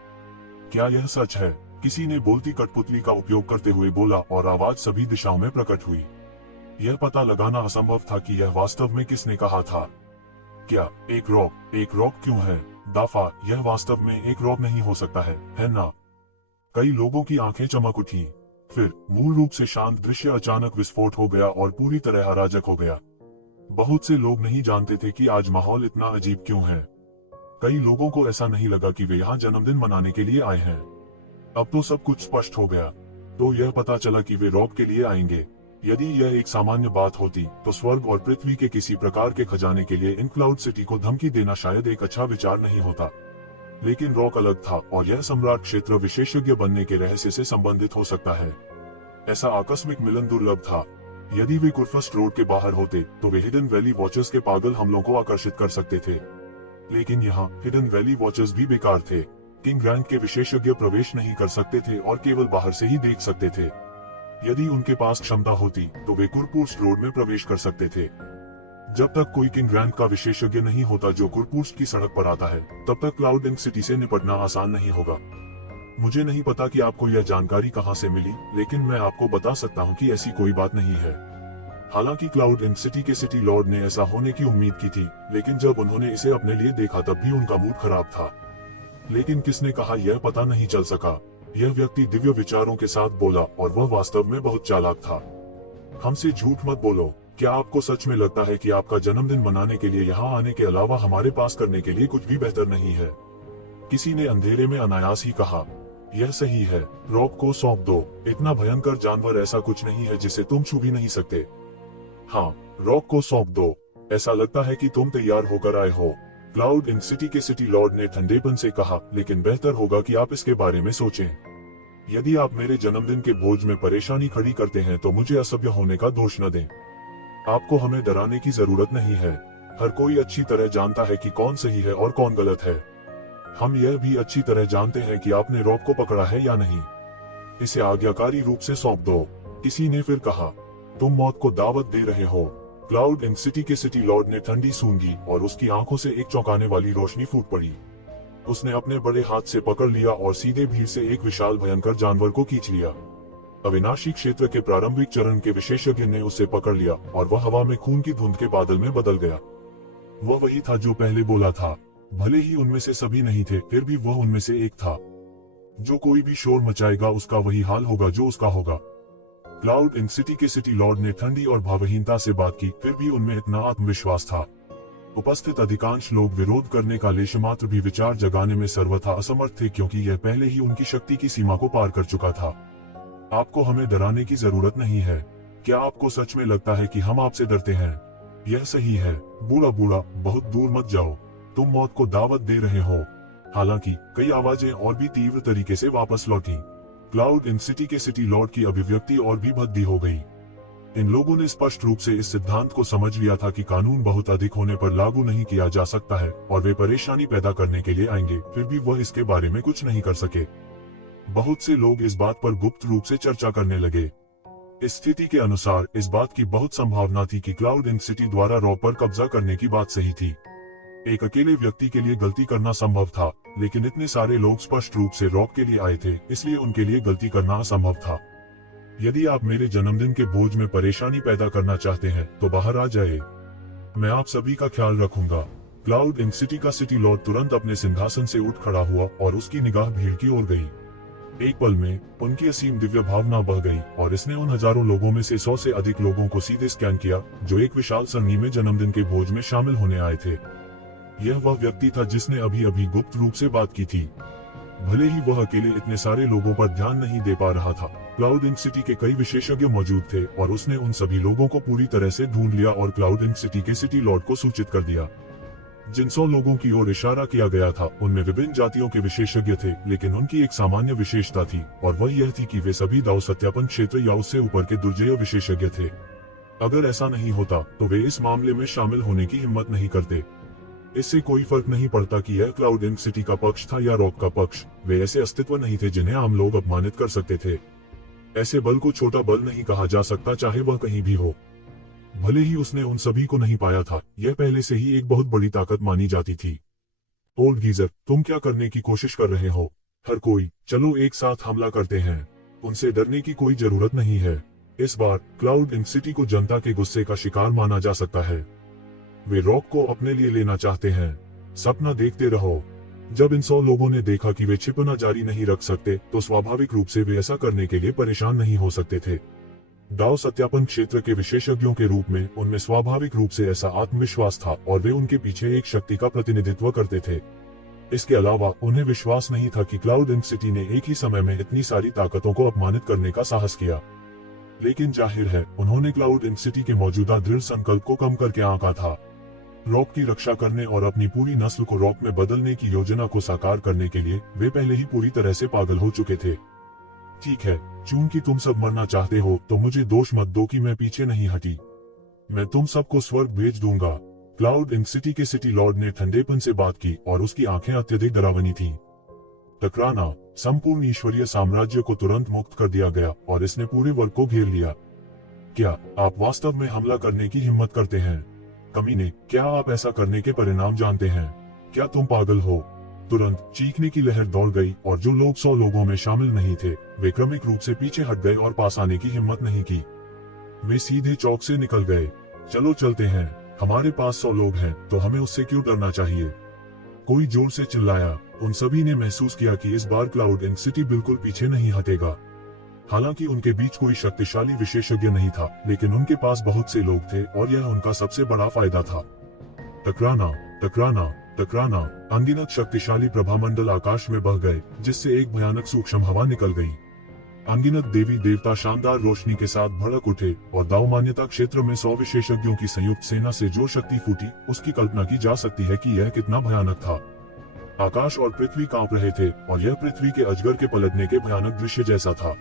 क्या यह सच है? किसी ने बोलती कठपुतली का उपयोग करते हुए बोला और आवाज सभी दिशाओं में प्रकट हुई। यह पता लगाना असंभव था कि यह वास्तव में किसने कहा था। क्या एक रॉक क्यों है? दाफा, यह वास्तव में एक रॉक नहीं हो सकता है ना? कई लोगों की आंखें चमक उठी। फिर मूल रूप से शांत दृश्य अचानक विस्फोट हो गया और पूरी तरह अराजक हो गया। बहुत से लोग नहीं जानते थे कि आज माहौल इतना अजीब क्यों है। कई लोगों को ऐसा नहीं लगा कि वे यहाँ जन्मदिन मनाने के लिए आए हैं। अब तो सब कुछ स्पष्ट हो गया। तो यह पता चला कि वे रॉक के लिए आएंगे। यदि यह एक सामान्य बात होती तो स्वर्ग और पृथ्वी के किसी प्रकार के खजाने के लिए इन क्लाउड सिटी को धमकी देना शायद एक अच्छा विचार नहीं होता। लेकिन रॉक अलग था और यह सम्राट क्षेत्र विशेषज्ञ बनने के रहस्य से संबंधित हो सकता है। ऐसा आकस्मिक मिलन दुर्लभ था। यदि वे कुर्फस्ट रोड के बाहर होते तो वे हिडन वैली वॉचर्स के पागल हमलों को आकर्षित कर सकते थे। लेकिन यहाँ हिडन वैली वॉचर्स भी बेकार थे। किंग रैंक के विशेषज्ञ प्रवेश नहीं कर सकते थे और केवल बाहर से ही देख सकते थे। यदि उनके पास क्षमता होती तो वे कुरपूर्स्ट रोड में प्रवेश कर सकते थे। जब तक कोई किंग रैंक का विशेषज्ञ नहीं होता जो कुरपूर्स्ट की सड़क पर आता है, तब तक क्लाउड इंक सिटी से निपटना आसान नहीं होगा। मुझे नहीं पता कि आपको यह जानकारी कहां से मिली, लेकिन मैं आपको बता सकता हूं कि ऐसी कोई बात नहीं है। हालांकि क्लाउड इंक सिटी के सिटी लॉर्ड ने ऐसा होने की उम्मीद की थी, लेकिन जब उन्होंने इसे अपने लिए देखा तब भी उनका मूड खराब था। लेकिन किसने कहा यह पता नहीं चल सका। यह व्यक्ति दिव्य विचारों के साथ बोला और वह वास्तव में बहुत चालाक था। हमसे झूठ मत बोलो। क्या आपको सच में लगता है कि आपका जन्मदिन मनाने के लिए यहाँ आने के अलावा हमारे पास करने के लिए कुछ भी बेहतर नहीं है? किसी ने अंधेरे में अनायास ही कहा। यह सही है, रॉक को सौंप दो। इतना भयंकर जानवर ऐसा कुछ नहीं है जिसे तुम छू भी नहीं सकते। हाँ, रॉक को सौंप दो। ऐसा लगता है कि तुम तैयार होकर आए हो। क्लाउड इंक सिटी के सिटी लॉर्ड ने ठंडेपन से कहा, लेकिन बेहतर होगा कि आप इसके बारे में सोचें। यदि आप मेरे जन्मदिन के भोज में परेशानी खड़ी करते हैं तो मुझे असभ्य होने का दोष न दें। आपको हमें डराने की जरूरत नहीं है। हर कोई अच्छी तरह जानता है कि कौन सही है और कौन गलत है। हम यह भी अच्छी तरह जानते हैं कि आपने रॉक को पकड़ा है या नहीं। इसे आज्ञाकारी रूप से सौंप दो। किसी ने फिर कहा, तुम मौत को दावत दे रहे हो। क्लाउड इंक सिटी के सिटी लॉर्ड ने ठंडी सूंघी और उसकी आंखों से एक चौंकाने वाली रोशनी फूट पड़ी। उसने अपने बड़े हाथ से पकड़ लिया और सीधे भीड़ से एक विशाल भयंकर जानवर को खींच लिया। अविनाशी क्षेत्र के प्रारंभिक चरण के विशेषज्ञ ने उसे पकड़ लिया और वह हवा में खून की धुंध के बादल में बदल गया। वह वही था जो पहले बोला था। भले ही उनमें से सभी नहीं थे, फिर भी वह उनमें से एक था। जो कोई भी शोर मचाएगा उसका वही हाल होगा जो उसका होगा। क्लाउड इंक सिटी के सिटी लॉर्ड ने ठंडी और भावहीनता से बात की, फिर भी उनमें इतना आत्मविश्वास था। उपस्थित अधिकांश लोग विरोध करने का लेशमात्र भी विचार जगाने में सर्वथा असमर्थ थे, क्योंकि यह पहले ही उनकी शक्ति की सीमा को पार कर चुका था। आपको हमें डराने की जरूरत नहीं है। क्या आपको सच में लगता है कि हम आपसे डरते हैं? यह सही है। बूढ़ा बूढ़ा, बहुत दूर मत जाओ। तुम मौत को दावत दे रहे हो। हालांकि कई आवाजें और भी तीव्र तरीके से वापस लौटी। क्लाउड इंक सिटी के सिटी लॉर्ड की अभिव्यक्ति और भी भद्दी हो गई। इन लोगों ने स्पष्ट रूप से इस सिद्धांत को समझ लिया था कि कानून बहुत अधिक होने पर लागू नहीं किया जा सकता है और वे परेशानी पैदा करने के लिए आएंगे, फिर भी वह इसके बारे में कुछ नहीं कर सके। बहुत से लोग इस बात पर गुप्त रूप से चर्चा करने लगे। इस स्थिति के अनुसार इस बात की बहुत संभावना थी कि क्लाउड इंक सिटी द्वारा रॉक पर कब्जा करने की बात सही थी। एक अकेले व्यक्ति के लिए गलती करना संभव था, लेकिन इतने सारे लोग स्पष्ट रूप से रॉक के लिए आए थे, इसलिए उनके लिए गलती करना असंभव था। यदि आप मेरे जन्मदिन के भोज में परेशानी पैदा करना चाहते हैं तो बाहर आ जाए। मैं आप सभी का ख्याल रखूंगा। क्लाउड इंक सिटी का सिटी लॉर्ड तुरंत अपने सिंहासन से उठ खड़ा हुआ और उसकी निगाह भीड़ की ओर गई। एक पल में उनकी असीम दिव्य भावना बह गई और इसने उन हजारों लोगों में से 100 से अधिक लोगों को सीधे स्कैन किया जो एक विशाल सरनी में जन्मदिन के भोज में शामिल होने आए थे। यह वह व्यक्ति था जिसने अभी अभी गुप्त रूप से बात की थी। भले ही वह अकेले इतने सारे लोगों पर ध्यान नहीं दे पा रहा था, क्लाउड इंक सिटी के कई विशेषज्ञ मौजूद थे और उसने उन सभी लोगों को पूरी तरह से ढूंढ लिया और क्लाउड इंक सिटी के सिटी लॉर्ड को सूचित कर दिया। जिन 100 लोगों की ओर इशारा किया गया था उनमें विभिन्न जातियों के विशेषज्ञ थे, लेकिन उनकी एक सामान्य विशेषता थी और वह यह थी कि वे सभी दाव सत्यापन क्षेत्र या उससे ऊपर के दुर्जय विशेषज्ञ थे। अगर ऐसा नहीं होता तो वे इस मामले में शामिल होने की हिम्मत नहीं करते। इससे कोई फर्क नहीं पड़ता कि यह क्लाउड इंक सिटी का पक्ष था या रॉक का पक्ष, वे ऐसे अस्तित्व नहीं थे जिन्हें आम लोग अपमानित कर सकते थे। ऐसे बल को छोटा बल नहीं कहा जा सकता, चाहे वह कहीं भी हो। भले ही उसने उन सभी को नहीं पाया था, यह पहले से ही एक बहुत बड़ी ताकत मानी जाती थी। ओल्ड गीजर, तुम क्या करने की कोशिश कर रहे हो? हर कोई, चलो एक साथ हमला करते हैं। उनसे डरने की कोई जरूरत नहीं है। इस बार क्लाउड इंक सिटी को जनता के गुस्से का शिकार माना जा सकता है। वे रॉक को अपने लिए लेना चाहते हैं। सपना देखते रहो। जब इन 100 लोगों ने देखा कि वे छिपना जारी नहीं रख सकते, तो स्वाभाविक रूप से वे ऐसा करने के लिए परेशान नहीं हो सकते थे। दाव सत्यापन क्षेत्र के विशेषज्ञों के रूप में उनमें स्वाभाविक रूप से ऐसा आत्मविश्वास था और वे उनके पीछे एक शक्ति का प्रतिनिधित्व करते थे। इसके अलावा उन्हें विश्वास नहीं था कि क्लाउड इंक सिटी ने एक ही समय में इतनी सारी ताकतों को अपमानित करने का साहस किया। लेकिन जाहिर है, उन्होंने क्लाउड इंक सिटी के मौजूदा दृढ़ संकल्प को कम करके आंका था। रॉक की रक्षा करने और अपनी पूरी नस्ल को रॉक में बदलने की योजना को साकार करने के लिए वे पहले ही पूरी तरह से पागल हो चुके थे। ठीक है, चूंकि तुम सब मरना चाहते हो, तो मुझे दोष मत दो कि मैं पीछे नहीं हटी। मैं तुम सबको स्वर्ग भेज दूंगा। क्लाउड इंक सिटी के सिटी लॉर्ड ने ठंडेपन से बात की और उसकी आंखें अत्यधिक डरावनी थीं। टकराना, संपूर्ण ईश्वरीय साम्राज्य को तुरंत मुक्त कर दिया गया और इसने पूरे वर्ग को घेर लिया। क्या आप वास्तव में हमला करने की हिम्मत करते हैं? कमीने, क्या आप ऐसा करने के परिणाम जानते हैं? क्या तुम पागल हो? तुरंत चीखने की लहर दौड़ गई और जो लोग 100 लोगों में शामिल नहीं थे, वे क्रमिक रूप से पीछे हट गए और पास आने की हिम्मत नहीं की। वे सीधे चौक से निकल गए। चलो चलते हैं, हमारे पास 100 लोग हैं, तो हमें उससे क्यों डरना चाहिए? कोई जोर से चिल्लाया। उन सभी ने महसूस किया कि इस बार क्लाउड इंक सिटी बिल्कुल पीछे नहीं हटेगा। हालांकि उनके बीच कोई शक्तिशाली विशेषज्ञ नहीं था, लेकिन उनके पास बहुत से लोग थे और यह उनका सबसे बड़ा फायदा था। टकराना, टकराना, टकराना। अनगिनत शक्तिशाली प्रभामंडल आकाश में बह गए, जिससे एक भयानक सूक्ष्म हवा निकल गई। अनगिनत देवी देवता शानदार रोशनी के साथ भड़क उठे और दावमान्यता क्षेत्र में 100 विशेषज्ञों की संयुक्त सेना से जो शक्ति फूटी, उसकी कल्पना की जा सकती है कि यह कितना भयानक था। आकाश और पृथ्वी कांप रहे थे और यह पृथ्वी के अजगर के पलटने के भयानक दृश्य जैसा था।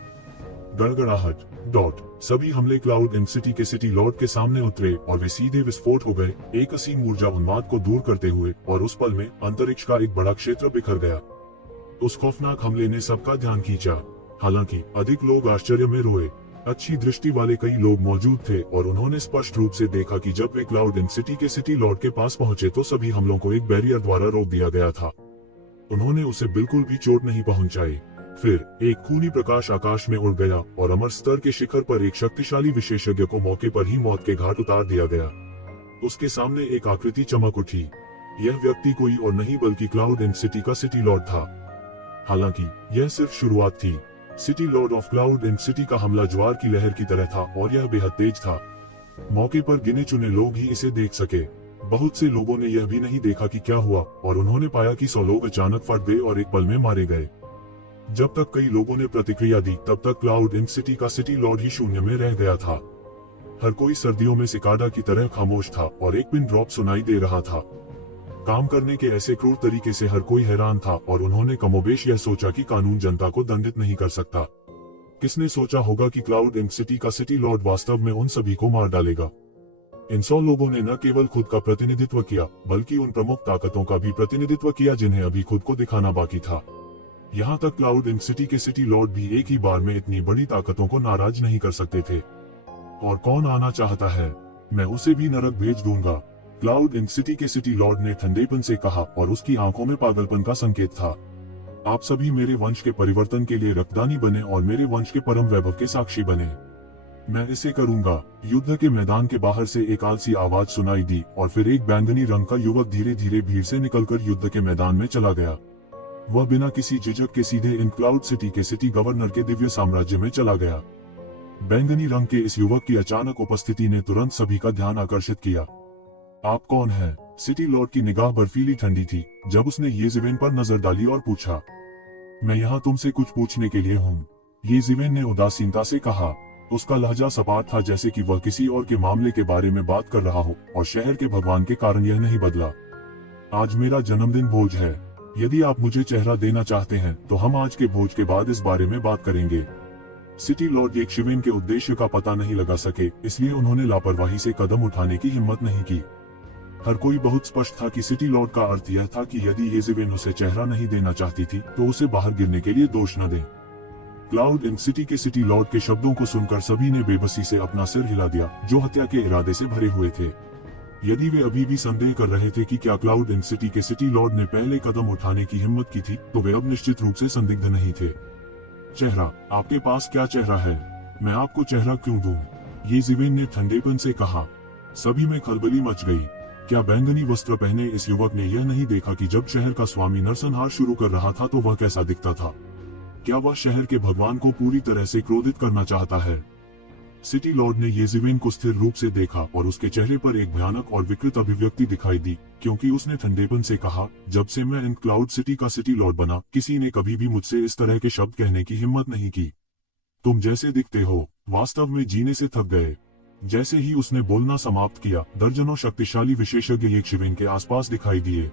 गड़गड़ाहट, डॉट। सभी हमले क्लाउड इंक सिटी के सिटी लॉर्ड के सामने उतरे और वे सीधे विस्फोट हो गए, एक असीम ऊर्जा उन्माद को दूर करते हुए, और उस पल में अंतरिक्ष का एक बड़ा क्षेत्र बिखर गया। उस खौफनाक हमले ने सबका ध्यान खींचा। हालांकि अधिक लोग आश्चर्य में रोए। अच्छी दृष्टि वाले कई लोग मौजूद थे और उन्होंने स्पष्ट रूप से देखा कि जब वे क्लाउड इंक सिटी के सिटी लॉर्ड के पास पहुंचे तो सभी हमलों को एक बैरियर द्वारा रोक दिया गया था। उन्होंने उसे बिल्कुल भी चोट नहीं पहुंचाई। फिर एक खूनी प्रकाश आकाश में उड़ गया और अमर स्तर के शिखर पर एक शक्तिशाली विशेषज्ञ को मौके पर ही मौत के घाट उतार दिया गया। उसके सामने एक आकृति चमक उठी। यह व्यक्ति कोई और नहीं बल्कि क्लाउड इंक सिटी का सिटी लॉर्ड था। हालांकि यह सिर्फ शुरुआत थी। City lord of Cloud Ink City का हमला ज्वार की लहर की तरह था और यह बेहद तेज था। मौके पर गिने चुने लोग ही इसे देख सके। बहुत से लोगों ने यह भी नहीं देखा कि क्या हुआ और उन्होंने पाया कि 100 लोग अचानक फट गए और एक पल में मारे गए। जब तक कई लोगों ने प्रतिक्रिया दी, तब तक क्लाउड इंक सिटी का सिटी लॉर्ड ही शून्य में रह गया था। हर कोई सर्दियों में सिकाडा की तरह खामोश था और एक पिन ड्रॉप सुनाई दे रहा था। काम करने के ऐसे क्रूर तरीके से हर कोई हैरान था और उन्होंने कमोबेश यह सोचा कि कानून जनता को दंडित नहीं कर सकता। किसने सोचा होगा कि क्लाउड इंक सिटी का सिटी लॉर्ड वास्तव में उन सभी को मार डालेगा? इन 100 लोगों ने न केवल खुद का प्रतिनिधित्व किया, बल्कि उन प्रमुख ताकतों का भी प्रतिनिधित्व किया जिन्हें अभी खुद को दिखाना बाकी था। यहाँ तक क्लाउड इंक सिटी के सिटी लॉर्ड भी एक ही बार में इतनी बड़ी ताकतों को नाराज नहीं कर सकते थे। और कौन आना चाहता है, मैं उसे भी नरक भेज दूंगा, क्लाउड इंक सिटी के सिटी लॉर्ड ने ठंडेपन से कहा और उसकी आंखों में पागलपन का संकेत था। आप सभी मेरे वंश के परिवर्तन के लिए रक्तदानी बने और मेरे वंश के परम वैभव के साक्षी बने। मैं इसे करूंगा। युद्ध के मैदान के बाहर से एक आलसी आवाज सुनाई दी और फिर एक बैंगनी रंग का युवक धीरे धीरे भीड़ से निकलकर युद्ध के मैदान में चला गया। वह बिना किसी झिझक के सीधे इन क्लाउड सिटी के सिटी गवर्नर के दिव्य साम्राज्य में चला गया। बैंगनी रंग के इस युवक की अचानक उपस्थिति ने तुरंत सभी का ध्यान आकर्षित किया। आप कौन हैं? सिटी लॉर्ड की निगाह बर्फीली ठंडी थी जब उसने येज़ेवेन पर नजर डाली और पूछा, मैं यहाँ तुमसे कुछ पूछने के लिए हूँ, येज़ेवेन ने उदासीनता से कहा। उसका लहजा सपाट था, जैसे कि वह किसी और के मामले के बारे में बात कर रहा हो और शहर के भगवान के कारण यह नहीं बदला। आज मेरा जन्मदिन भोज है। यदि आप मुझे चेहरा देना चाहते हैं तो हम आज के भोज के बाद इस बारे में बात करेंगे। सिटी लॉर्ड येज़ेवेन के उद्देश्य का पता नहीं लगा सके, इसलिए उन्होंने लापरवाही से कदम उठाने की हिम्मत नहीं की। हर कोई बहुत स्पष्ट था कि सिटी लॉर्ड का अर्थ यह था कि यदि येज़ेबेल उसे चेहरा नहीं देना चाहती थी तो उसे बाहर गिरने के लिए दोष न दे। क्लाउड इन सिटी के सिटी लॉर्ड के शब्दों को सुनकर सभी ने बेबसी से अपना सिर हिला दिया, जो हत्या के इरादे से भरे हुए थे। यदि वे अभी भी संदेह कर रहे थे कि क्या क्लाउड इन सिटी के सिटी लॉर्ड ने पहले कदम उठाने की हिम्मत की थी, तो वे अब निश्चित रूप से संदिग्ध नहीं थे। चेहरा, आपके पास क्या चेहरा है? मैं आपको चेहरा क्यों दूं? येज़ेबेल ने ठंडेपन से कहा। सभी में खलबली मच गई। क्या बैंगनी वस्त्र पहने इस युवक ने यह नहीं देखा कि जब शहर का स्वामी नरसंहार शुरू कर रहा था तो वह कैसा दिखता था? क्या वह शहर के भगवान को पूरी तरह से क्रोधित करना चाहता है? सिटी लॉर्ड ने येज़ेबेल को स्थिर रूप से देखा और उसके चेहरे पर एक भयानक और विकृत अभिव्यक्ति दिखाई दी, क्योंकि उसने ठंडेपन से कहा, जब से मैं इन क्लाउड सिटी का सिटी लॉर्ड बना, किसी ने कभी भी मुझसे इस तरह के शब्द कहने की हिम्मत नहीं की। तुम जैसे दिखते हो, वास्तव में जीने से थक गए। जैसे ही उसने बोलना समाप्त किया, दर्जनों शक्तिशाली विशेषज्ञ येज़ेबेल के आसपास दिखाई दिए।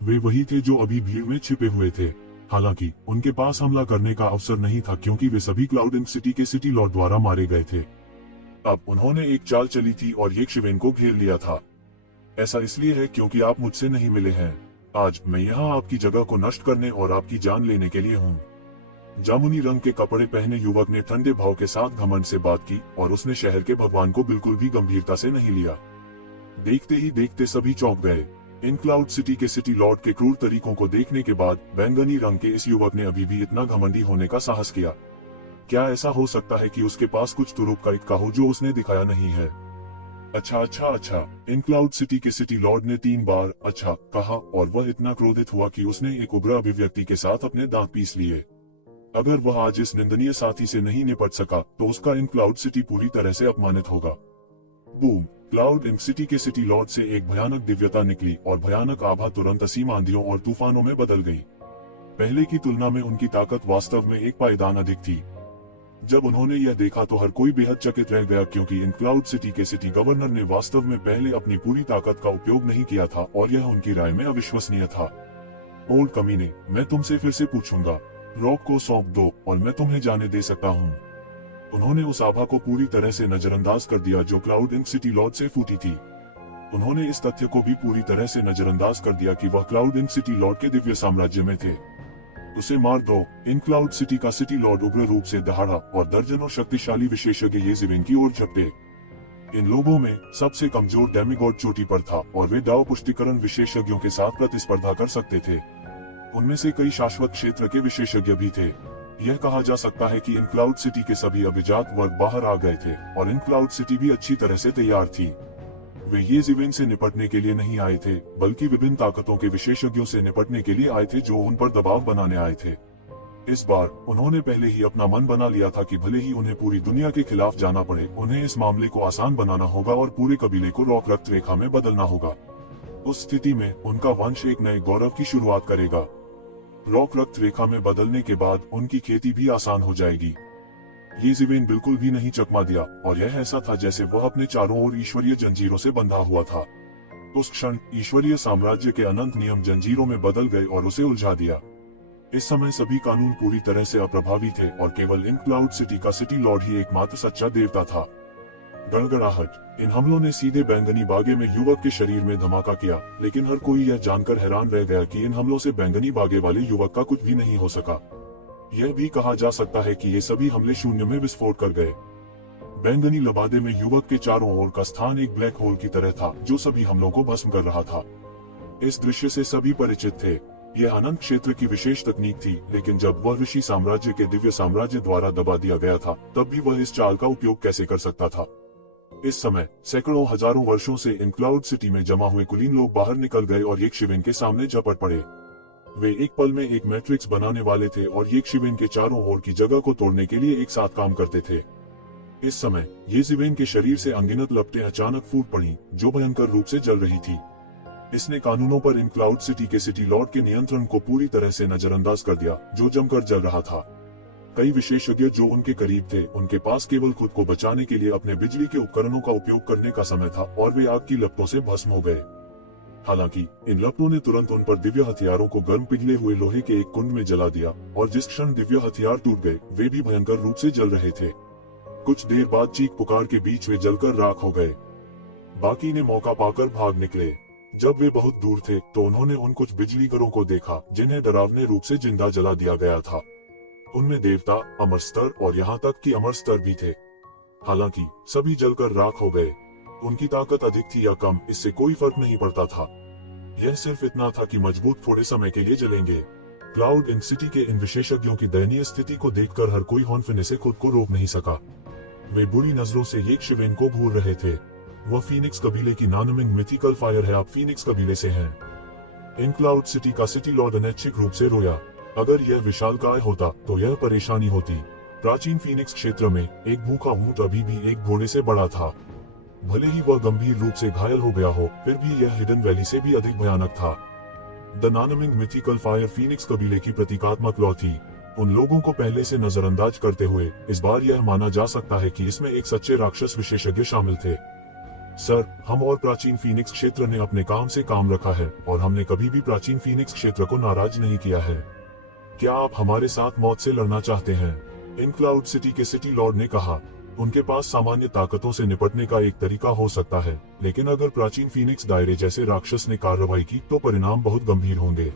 वे वही थे जो अभी भीड़ में छिपे हुए थे। हालांकि उनके पास हमला करने का अवसर नहीं था, क्योंकि वे सभी क्लाउड इन सिटी के सिटी लॉर्ड द्वारा मारे गए थे। अब उन्होंने एक चाल चली थी और येज़ेबेल को घेर लिया था। ऐसा इसलिए है क्योंकि आप मुझसे नहीं मिले हैं। आज मैं यहाँ आपकी जगह को नष्ट करने और आपकी जान लेने के लिए हूँ। जामुनी रंग के कपड़े पहने युवक ने ठंडे भाव के साथ घमंड से बात की, और उसने शहर के भगवान को बिल्कुल भी गंभीरता से नहीं लिया। देखते ही देखते सभी चौंक गए। इन क्लाउड सिटी के सिटी लॉर्ड के क्रूर तरीकों को देखने के बाद बैंगनी रंग के इस युवक ने अभी भी इतना घमंडी होने का साहस किया। क्या ऐसा हो सकता है कि उसके पास कुछ तुरुप का इक्का हो जो उसने दिखाया नहीं है? अच्छा। इन क्लाउड सिटी के सिटी लॉर्ड ने 3 बार अच्छा कहा, और वह इतना क्रोधित हुआ कि उसने एक उग्र अभिव्यक्ति के साथ अपने दांत पीस लिए। अगर वह आज इस निंदनीय साथी से नहीं निपट सका तो उसका इन क्लाउड सिटी पूरी तरह से अपमानित होगा। बूम! क्लाउड इन सिटी के सिटी लॉर्ड से एक भयानक दिव्यता निकली और भयानक आभा तुरंत असीम आंधियों और तूफानों में बदल गई। पहले की तुलना में उनकी ताकत वास्तव में एक पायदान अधिक थी। जब उन्होंने यह देखा तो हर कोई बेहद चकित रह गया, क्योंकि इन क्लाउड सिटी के सिटी गवर्नर ने वास्तव में पहले अपनी पूरी ताकत का उपयोग नहीं किया था, और यह उनकी राय में अविश्वसनीय था। ओल्ड कमीने, मैं तुमसे फिर से पूछूंगा, रॉक को सौंप दो और मैं तुम्हें जाने दे सकता हूँ। उन्होंने उस आभा को पूरी तरह से नजरअंदाज कर दिया जो क्लाउड इन सिटी लॉर्ड से फूटी थी। उन्होंने इस तथ्य को भी पूरी तरह से नजरअंदाज कर दिया कि वह क्लाउड इन सिटी लॉर्ड के दिव्य साम्राज्य में थे। उसे मार दो! इन क्लाउड सिटी का सिटी लॉर्ड उग्र रूप से दहाड़ा और दर्जनों शक्तिशाली विशेषज्ञ येज़ेबेल की ओर झपटे। इन लोगों में सबसे कमजोर डेमिगॉड चोटी पर था, और वे दाव पुष्टिकरण विशेषज्ञों के साथ प्रतिस्पर्धा कर सकते थे। उनमें से कई शाश्वत क्षेत्र के विशेषज्ञ भी थे। यह कहा जा सकता है कि इन क्लाउड सिटी के सभी अभिजात वर्ग बाहर आ गए थे, और इन क्लाउड सिटी भी अच्छी तरह से तैयार थी। वे येज़ेबेल से निपटने के लिए नहीं आए थे, बल्कि विभिन्न ताकतों के विशेषज्ञों से निपटने के लिए आए थे जो उन पर दबाव बनाने आए थे। इस बार उन्होंने पहले ही अपना मन बना लिया था कि भले ही उन्हें पूरी दुनिया के खिलाफ जाना पड़े, उन्हें इस मामले को आसान बनाना होगा और पूरे कबीले को रॉक रक्त रेखा में बदलना होगा। उस स्थिति में उनका वंश एक नए गौरव की शुरुआत करेगा। रॉक रक्त रेखा में बदलने के बाद उनकी खेती भी आसान हो जाएगी। येज़ेबेल बिल्कुल भी नहीं चकमा दिया, और यह ऐसा था जैसे वह अपने चारों ओर ईश्वरीय जंजीरों से बंधा हुआ था। उस क्षण ईश्वरीय साम्राज्य के अनंत नियम जंजीरों में बदल गए और उसे उलझा दिया। इस समय सभी कानून पूरी तरह से अप्रभावी थे, और केवल इन क्लाउड सिटी का सिटी लॉर्ड ही एकमात्र सच्चा देवता था। गड़गड़ाहट! इन हमलों ने सीधे बैंगनी बागे में युवक के शरीर में धमाका किया, लेकिन हर कोई यह जानकर हैरान रह गया कि इन हमलों से बैंगनी बागे वाले युवक का कुछ भी नहीं हो सका। यह भी कहा जा सकता है कि ये सभी हमले शून्य में विस्फोट कर गए। बैंगनी लबादे में युवक के चारों ओर का स्थान एक ब्लैक होल की तरह था, जो सभी हमलों को भस्म कर रहा था। इस दृश्य से सभी परिचित थे। यह अनंत क्षेत्र की विशेष तकनीक थी, लेकिन जब वह ऋषि साम्राज्य के दिव्य साम्राज्य द्वारा दबा दिया गया था, तब भी वह इस चाल का उपयोग कैसे कर सकता था? इस समय सैकड़ों हजारों वर्षों से इन क्लाउड सिटी में जमा हुए कुलीन लोग बाहर निकल गए और येज़ेबेल के सामने झपट पड़े। वे एक पल में एक मैट्रिक्स बनाने वाले थे और येज़ेबेल के चारों ओर की जगह को तोड़ने के लिए एक साथ काम करते थे। इस समय येज़ेबेल के शरीर से अनगिनत लपटें अचानक फूट पड़ी, जो भयंकर रूप से जल रही थी। इसने कानूनों पर इन क्लाउड सिटी के सिटी लॉर्ड के नियंत्रण को पूरी तरह से नजरअंदाज कर दिया, जो जमकर जल रहा था। कई विशेषज्ञ जो उनके करीब थे, उनके पास केवल खुद को बचाने के लिए अपने बिजली के उपकरणों का उपयोग करने का समय था, और वे आग की लपटों से भस्म हो गए। हालांकि इन लपटों ने तुरंत उन पर दिव्य हथियारों को गर्म पिघले हुए लोहे के एक कुंड में जला दिया, और जिस क्षण दिव्य हथियार टूट गए, वे भी भयंकर रूप से जल रहे थे। कुछ देर बाद चीख पुकार के बीच वे जलकर राख हो गए। बाकी ने मौका पाकर भाग निकले। जब वे बहुत दूर थे तो उन्होंने उन कुछ बिजली घरों को देखा जिन्हें डरावने रूप से जिंदा जला दिया गया था। उनमें देवता, अमर स्तर और यहाँ तक कि अमर स्तर भी थे। हालांकि सभी जलकर राख हो गए। उनकी ताकत अधिक थी या कम, इससे कोई फर्क नहीं पड़ता था। यह सिर्फ इतना था कि मजबूत थोड़े समय के लिए जलेंगे। क्लाउड इंक सिटी के इन विशेषज्ञों की दयनीय स्थिति को देखकर हर कोई हौंफने से खुद को रोक नहीं सका। वे बुरी नजरों से येक शिवेन को घूर रहे थे। वह फीनिक्स कबीले की नानमिंग मिथिकल फायर है। आप फीनिक्स कबीले से हैं। इन क्लाउड सिटी का सिटी लॉर्ड अनैच्छिक रूप से रोया। अगर यह विशालकाय होता तो यह परेशानी होती। प्राचीन फीनिक्स क्षेत्र में एक भूखा ऊंट अभी भी एक घोड़े से बड़ा था। भले ही वह गंभीर रूप से घायल हो गया हो, फिर भी यह हिडन वैली से भी अधिक भयानक था। द नानमिंग मिथिकल फायर फीनिक्स कबीले की प्रतीकात्मक लॉ थी। उन लोगों को पहले से नजरअंदाज करते हुए इस बार यह माना जा सकता है कि इसमें एक सच्चे राक्षस विशेषज्ञ शामिल थे। सर, हम और प्राचीन फीनिक्स क्षेत्र ने अपने काम से काम रखा है और हमने कभी भी प्राचीन फीनिक्स क्षेत्र को नाराज नहीं किया है। क्या आप हमारे साथ मौत से लड़ना चाहते हैं? इन क्लाउड सिटी के सिटी लॉर्ड ने कहा। उनके पास सामान्य ताकतों से निपटने का एक तरीका हो सकता है, लेकिन अगर प्राचीन फीनिक्स दायरे जैसे राक्षस ने कार्रवाई की तो परिणाम बहुत गंभीर होंगे।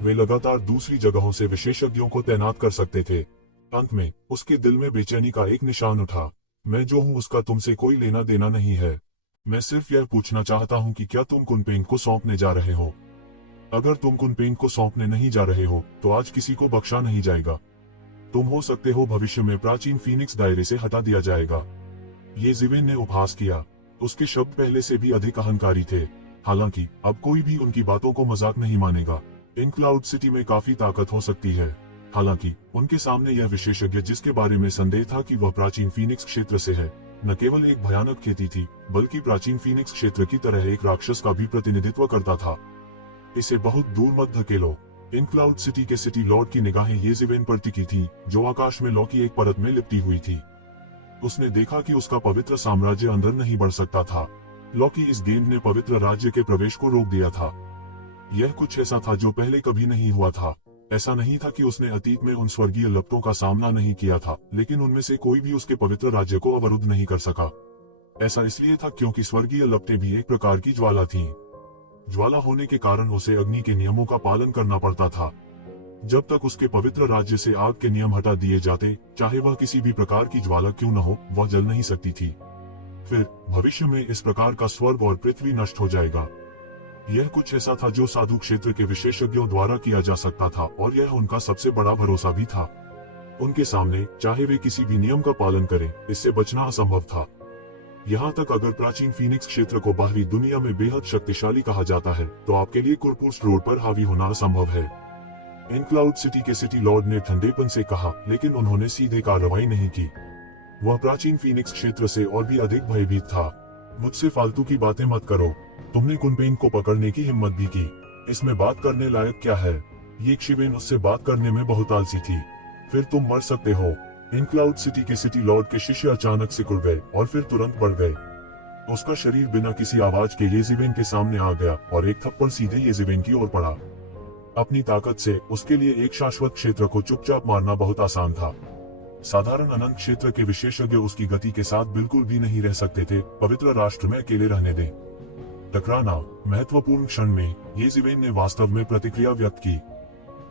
वे लगातार दूसरी जगहों से विशेषज्ञों को तैनात कर सकते थे। अंत में उसके दिल में बेचैनी का एक निशान उठा। मैं जो हूँ उसका तुमसे कोई लेना देना नहीं है। मैं सिर्फ यह पूछना चाहता हूँ कि क्या तुम कुनपेन को सौंपने जा रहे हो? अगर तुम कुनपेन को सौंपने नहीं जा रहे हो तो आज किसी को बख्शा नहीं जाएगा। तुम हो सकते हो भविष्य में प्राचीन फीनिक्स दायरे से हटा दिया जाएगा। ये जिवेन ने उपहास किया। उसके शब्द पहले से भी अधिक अहंकारी थे। हालांकि अब कोई भी उनकी बातों को मजाक नहीं मानेगा। इन क्लाउड सिटी में काफी ताकत हो सकती है। हालांकि उनके सामने यह विशेषज्ञ जिसके बारे में संदेह था कि वह प्राचीन फीनिक्स क्षेत्र से है, न केवल एक भयानक खेती थी बल्कि प्राचीन फीनिक्स क्षेत्र की तरह एक राक्षस का भी प्रतिनिधित्व करता था। इसे बहुत दूर मत धकेलो। इन क्लाउड सिटी के सिटी लॉर्ड की निगाहें येजिवेन पर टिकी थी, जो आकाश में लौ की एक परत में लिपटी हुई थी। उसने देखा कि उसका पवित्र साम्राज्य अंदर नहीं बढ़ सकता था। लौ की इस गेंद ने पवित्र राज्य के प्रवेश को रोक दिया था। यह कुछ ऐसा था जो पहले कभी नहीं हुआ था। ऐसा नहीं था कि उसने अतीत में उन स्वर्गीय लपटों का सामना नहीं किया था, लेकिन उनमें से कोई भी उसके पवित्र राज्य को अवरुद्ध नहीं कर सका। ऐसा इसलिए था क्योंकि स्वर्गीय लपटें भी एक प्रकार की ज्वाला थीं। ज्वाला होने के कारण उसे अग्नि के नियमों का पालन करना पड़ता था। जब तक उसके पवित्र राज्य से आग के नियम हटा दिए जाते, चाहे वह किसी भी प्रकार की ज्वाला क्यों न हो, वह जल नहीं सकती थी। फिर भविष्य में इस प्रकार का स्वर्ग और पृथ्वी नष्ट हो जाएगा। यह कुछ ऐसा था जो साधु क्षेत्र के विशेषज्ञों द्वारा किया जा सकता था और यह उनका सबसे बड़ा भरोसा भी था। उनके सामने चाहे वे किसी भी नियम का पालन करें, इससे बचना असंभव था। यहाँ तक अगर प्राचीन फीनिक्स क्षेत्र को बाहरी दुनिया में बेहद शक्तिशाली कहा जाता है तो आपके लिए कुरपुस रोड पर हावी होना असंभव है। इन क्लाउड सिटी के सिटी लॉर्ड ने ठंडेपन से कहा, लेकिन उन्होंने सीधे कार्रवाई नहीं की। वह प्राचीन फीनिक्स क्षेत्र से और भी अधिक भयभीत था। मुझसे फालतू की बातें मत करो। तुमने कुनपेन को पकड़ने की हिम्मत भी की। इसमें बात करने लायक क्या है? ये शिवेन उससे बात करने में बहुत आलसी थी। फिर तुम मर सकते हो। इन क्लाउड सिटी के सिटी लॉर्ड के शिष्य अचानक सिकुड़ गए और फिर तुरंत बढ़ गए। उसका शरीर बिना किसी आवाज के येजिवेन के सामने आ गया और एक थप्पड़ सीधे येजिवेन की ओर पड़ा। अपनी ताकत से उसके लिए एक शाश्वत क्षेत्र को चुपचाप मारना बहुत आसान था। साधारण अनंत क्षेत्र के विशेषज्ञ उसकी गति के साथ बिल्कुल भी नहीं रह सकते थे। पवित्र राष्ट्र में अकेले रहने दें। टकराना। महत्वपूर्ण क्षण में येजिवेन ने वास्तव में प्रतिक्रिया व्यक्त की।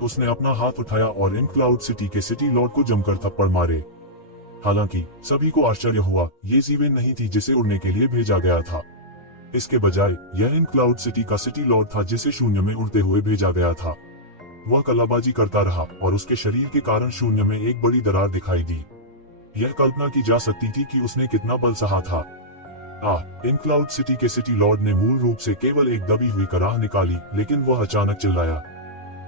उसने अपना हाथ उठाया और इन क्लाउड सिटी के सिटी लॉर्ड को जमकर थप्पड़ मारे। हालांकि सभी को आश्चर्य हुआ, येजिवेन नहीं थी जिसे उड़ने के लिए भेजा गया था। इसके बजाय यह इन क्लाउड सिटी का सिटी लॉर्ड था जिसे शून्य में उड़ते हुए भेजा गया था। वह कलाबाजी करता रहा और उसके शरीर के कारण शून्य में एक बड़ी दरार दिखाई दी। यह कल्पना की जा सकती थी कि उसने कितना बल सहा था। इन क्लाउड सिटी के सिटी लॉर्ड ने मूल रूप से केवल एक दबी हुई कराह निकाली, लेकिन वह अचानक चिल्लाया।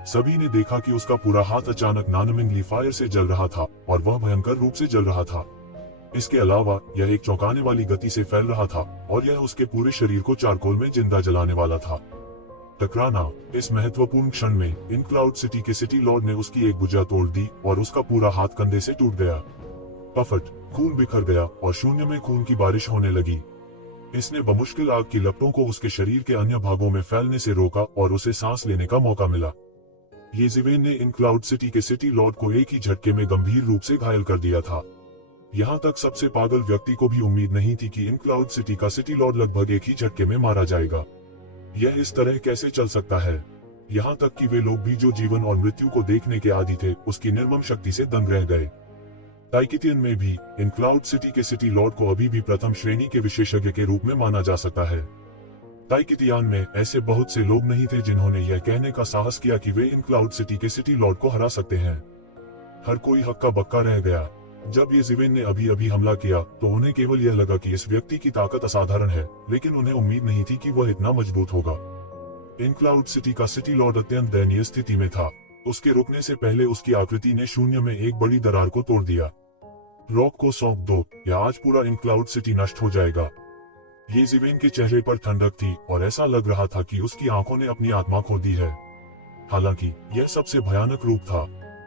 सभी ने देखा कि उसका पूरा हाथ अचानक नानमिंगली फायर से जल रहा था और वह भयंकर रूप से जल रहा था। इसके अलावा यह एक चौंकाने वाली गति से फैल रहा था और यह उसके पूरे शरीर को चारकोल में जिंदा जलाने वाला था। टकराना। इस महत्वपूर्ण क्षण में इन क्लाउड सिटी के सिटी लॉर्ड ने उसकी एक भुजा तोड़ दी और उसका पूरा हाथ कंधे से टूट गया। पफट। खून बिखर गया और शून्य में खून की बारिश होने लगी। इसने बमुश्किल आग की लपटों को उसके शरीर के अन्य भागों में फैलने से रोका और उसे सांस लेने का मौका मिला। येजिवेन ने इन क्लाउड सिटी के सिटी लॉर्ड को एक ही झटके में गंभीर रूप से घायल कर दिया था। यहाँ तक सबसे पागल व्यक्ति को भी उम्मीद नहीं थी कि इन क्लाउड सिटी का सिटी लॉर्ड लगभग एक ही झटके में मारा जाएगा। यह इस तरह कैसे चल सकता है? यहाँ तक कि वे लोग भी जो जीवन और मृत्यु को देखने के आदी थे, उसकी निर्मम शक्ति से दंग रह गए। ताइकितियन में भी इन क्लाउड सिटी के सिटी लॉर्ड को अभी भी प्रथम श्रेणी के विशेषज्ञ के रूप में माना जा सकता है। ताइकितियान में ऐसे बहुत से लोग नहीं थे जिन्होंने यह कहने का साहस किया कि वे इन क्लाउड सिटी के सिटी लॉर्ड को हरा सकते हैं। हर कोई हक्का बक्का रह गया। जब ये जिवेन ने अभी अभी हमला किया तो उन्हें केवल यह लगा कि इस व्यक्ति की ताकत असाधारण है, लेकिन उन्हें उम्मीद नहीं थी कि वह इतना मजबूत होगा। इन क्लाउड सिटी का सिटी लॉर्ड अत्यंत दयनीय स्थिति में था। उसके रुकने से पहले उसकी आकृति ने शून्य में एक बड़ी दरार को तोड़ दिया। रॉक को सौंप दो या आज पूरा इन क्लाउड सिटी नष्ट हो जाएगा। ये जिवेन के चेहरे पर ठंडक थी और ऐसा लग रहा था कि उसकी आंखों ने अपनी आत्मा खो दी है। हालांकि यह सबसे भयानक रूप था।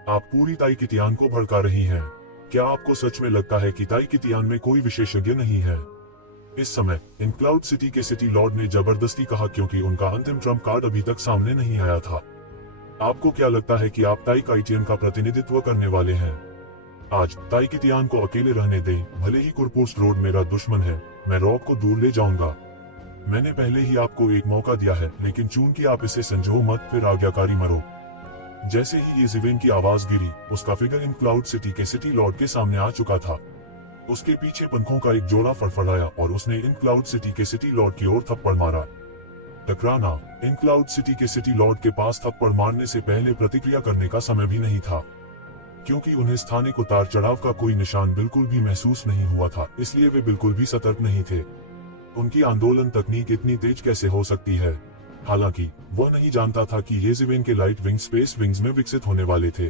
आप पूरी ताइकितियान को भड़का रही हैं। क्या आपको सच में लगता है कि ताइकितियान में कोई विशेषज्ञ नहीं है? इस समय इन क्लाउड सिटी के सिटी लॉर्ड ने जबरदस्ती कहा, क्योंकि उनका अंतिम ट्रम्प कार्ड अभी तक सामने नहीं आया था। आपको क्या लगता है कि आप ताइकाइटियन का प्रतिनिधित्व करने वाले हैं? आज ताइकितियान को अकेले रहने दें। भले ही कुरपोस्ट रोड मेरा दुश्मन है, मैं रॉक को दूर ले जाऊंगा। मैंने पहले ही आपको एक मौका दिया है, लेकिन चूंकि आप इसे संजो मत, फिर आज्ञाकारी मरो। जैसे ही ये जिवेन की आवाज गिरी, उसका फिगर इन क्लाउड सिटी के सिटी लॉर्ड के सामने आ चुका था। उसके पीछे पंखों का एक जोड़ा फड़फड़ाया और उसने इन क्लाउड सिटी के सिटी लॉर्ड की ओर थप्पड़ मारा। टकराना। इन क्लाउड सिटी के सिटी लॉर्ड के पास थप्पड़ मारने से पहले प्रतिक्रिया करने का समय भी नहीं था, क्योंकि उन्हें स्थानिक उतार चढ़ाव का कोई निशान बिल्कुल भी महसूस नहीं हुआ था, इसलिए वे बिल्कुल भी सतर्क नहीं थे। उनकी आंदोलन तकनीक इतनी तेज कैसे हो सकती है? हालांकि वह नहीं जानता था कि ये जिवेन के लाइट विंग स्पेस विंग्स में विकसित होने वाले थे।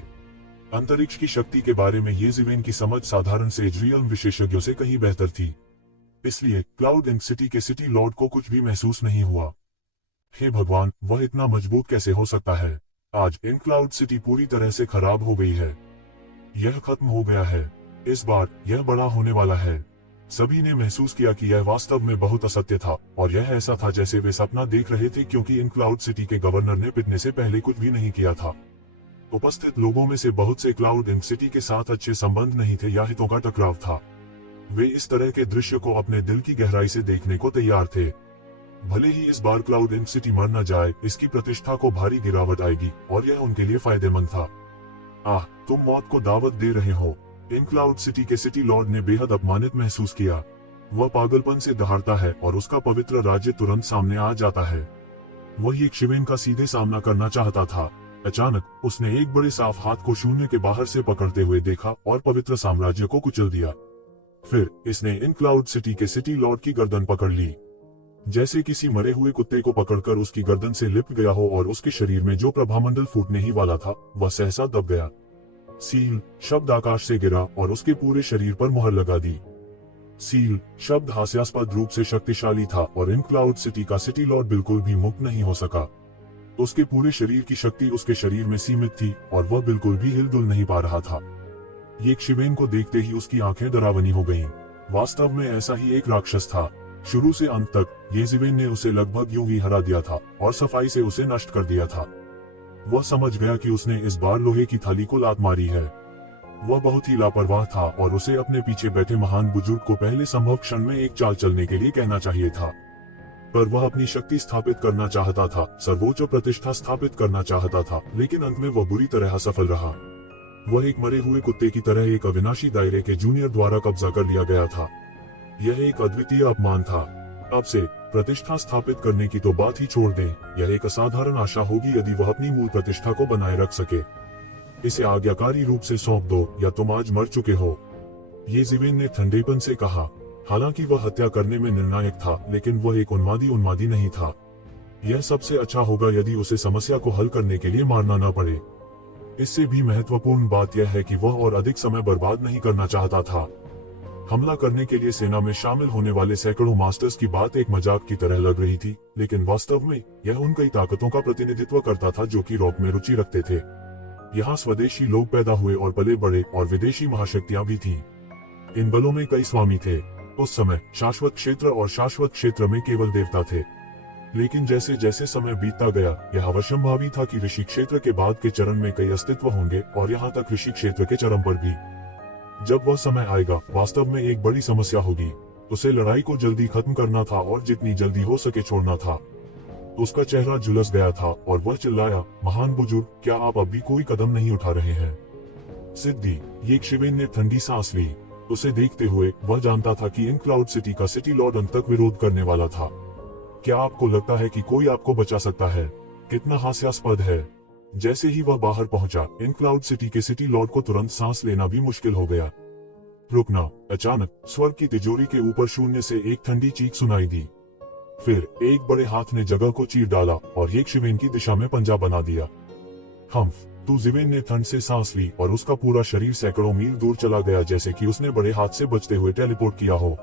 अंतरिक्ष की शक्ति के बारे में ये जिवेन की समझ साधारण सेज रियल्म विशेषज्ञों से कहीं बेहतर थी। इसलिए क्लाउड इंक सिटी के सिटी लॉर्ड को कुछ भी महसूस नहीं हुआ। हे भगवान, वह इतना मजबूत कैसे हो सकता है? आज इन क्लाउड सिटी पूरी तरह से खराब हो गई है। यह खत्म हो गया है। इस बार यह बड़ा होने वाला है। सभी ने महसूस किया कि यह वास्तव में बहुत असत्य था, और यह ऐसा था जैसे वे सपना देख रहे थे, क्योंकि इन क्लाउड सिटी के गवर्नर ने पिटने से पहले कुछ भी नहीं किया था। उपस्थित लोगों में से बहुत से क्लाउड इंक सिटी के साथ अच्छे संबंध नहीं थे या हितों का टकराव था। वे इस तरह के दृश्य को अपने दिल की गहराई से देखने को तैयार थे। भले ही इस बार क्लाउड इंक सिटी मर न जाए, इसकी प्रतिष्ठा को भारी गिरावट आएगी और यह उनके लिए फायदेमंद था। आह, तुम मौत को दावत दे रहे हो। इन क्लाउड सिटी के सिटी लॉर्ड ने बेहद अपमानित महसूस किया। वह पागलपन से दहाड़ता है और उसका पवित्र राज्य तुरंत सामने आ जाता है। वह एक शिवेन का सीधे सामना करना चाहता था। अचानक उसने एक बड़े साफ हाथ को शून्य के बाहर से पकड़ते हुए देखा और पवित्र साम्राज्य को कुचल दिया। फिर इसने इन क्लाउड सिटी के सिटी लॉर्ड की गर्दन पकड़ ली, जैसे किसी मरे हुए कुत्ते को पकड़कर उसकी गर्दन से लिपट गया हो, और उसके शरीर में जो प्रभामंडल फूटने ही वाला था वह सहसा दब गया। सील शब्द आकाश से गिरा और उसके पूरे शरीर पर मुहर लगा दी। सील शब्द हास्यास्पद रूप से शक्तिशाली था और इन क्लाउड सिटी का सिटी लॉर्ड बिल्कुल भी मुक्त नहीं हो सका। उसके पूरे शरीर की शक्ति उसके शरीर में सीमित थी और वह बिल्कुल भी हिलडुल नहीं पा रहा था। ये शिवेन को देखते ही उसकी आंखें डरावनी हो गईं। वास्तव में ऐसा ही एक राक्षस था। शुरू से अंत तक ये जिवेन ने उसे लगभग यूं ही हरा दिया था और सफाई से उसे नष्ट कर दिया था। वह समझ गया कि उसने इस बार लोहे की थाली को लात मारी है। वह बहुत ही लापरवाह था और उसे अपने पीछे बैठे महान बुजुर्ग को पहले संभव क्षण में एक चाल चलने के लिए कहना चाहिए था। पर वह अपनी शक्ति स्थापित करना चाहता था, सर्वोच्च प्रतिष्ठा स्थापित करना चाहता था, लेकिन अंत में वह बुरी तरह असफल रहा। वह एक मरे हुए कुत्ते की तरह एक अविनाशी दायरे के जूनियर द्वारा कब्जा कर लिया गया था। यह एक अद्वितीय अपमान था। अब से प्रतिष्ठा स्थापित करने की तो बात ही छोड़ दें, यह एक असाधारण आशा होगी यदि वह अपनी मूल प्रतिष्ठा को बनाए रख सके। इसे आज्ञाकारी रूप से सौंप दो या तुम आज मर चुके हो, ये जिवेन ने ठंडेपन से कहा। हालांकि वह हत्या करने में निर्णायक था, लेकिन वह एक उन्मादी नहीं था। यह सबसे अच्छा होगा यदि उसे समस्या को हल करने के लिए मारना न पड़े। इससे भी महत्वपूर्ण बात यह है कि वह और अधिक समय बर्बाद नहीं करना चाहता था। हमला करने के लिए सेना में शामिल होने वाले सैकड़ों मास्टर्स की बात एक मजाक की तरह लग रही थी, लेकिन वास्तव में यह उन कई ताकतों का प्रतिनिधित्व करता था जो कि रॉक में रुचि रखते थे। यहाँ स्वदेशी लोग पैदा हुए और पले बड़े, और विदेशी महाशक्तियां भी थीं। इन बलों में कई स्वामी थे। उस समय शाश्वत क्षेत्र और शाश्वत क्षेत्र में केवल देवता थे, लेकिन जैसे जैसे समय बीतता गया, यह अवश्यंभावी था कि ऋषि क्षेत्र के बाद के चरण में कई अस्तित्व होंगे, और यहाँ तक ऋषि क्षेत्र के चरम पर भी। जब वह समय आएगा, वास्तव में एक बड़ी समस्या होगी। उसे लड़ाई को जल्दी खत्म करना था और जितनी जल्दी हो सके छोड़ना था। उसका चेहरा झुलस गया था और वह चिल्लाया, महान बुजुर्ग, क्या आप अब भी कोई कदम नहीं उठा रहे हैं? सिद्धि, येशिवेन ने ठंडी सांस ली। उसे देखते हुए वह जानता था कि इन क्लाउड सिटी का सिटी लॉर्ड अंत तक विरोध करने वाला था। क्या आपको लगता है कि कोई आपको बचा सकता है? कितना हास्यास्पद है। जैसे ही वह बाहर पहुंचा, इन क्लाउड सिटी के सिटी लॉर्ड को तुरंत सांस लेना भी मुश्किल हो गया। रुकना। अचानक स्वर्ग की तिजोरी के ऊपर शून्य से एक ठंडी चीख सुनाई दी। फिर एक बड़े हाथ ने जगह को चीर डाला और येशिवेन की दिशा में पंजा बना दिया। हम्फ, येशिवेन ने ठंड से सांस ली और उसका पूरा शरीर सैकड़ों मील दूर चला गया, जैसे कि उसने बड़े हाथ से बचते हुए टेलीपोर्ट किया हो।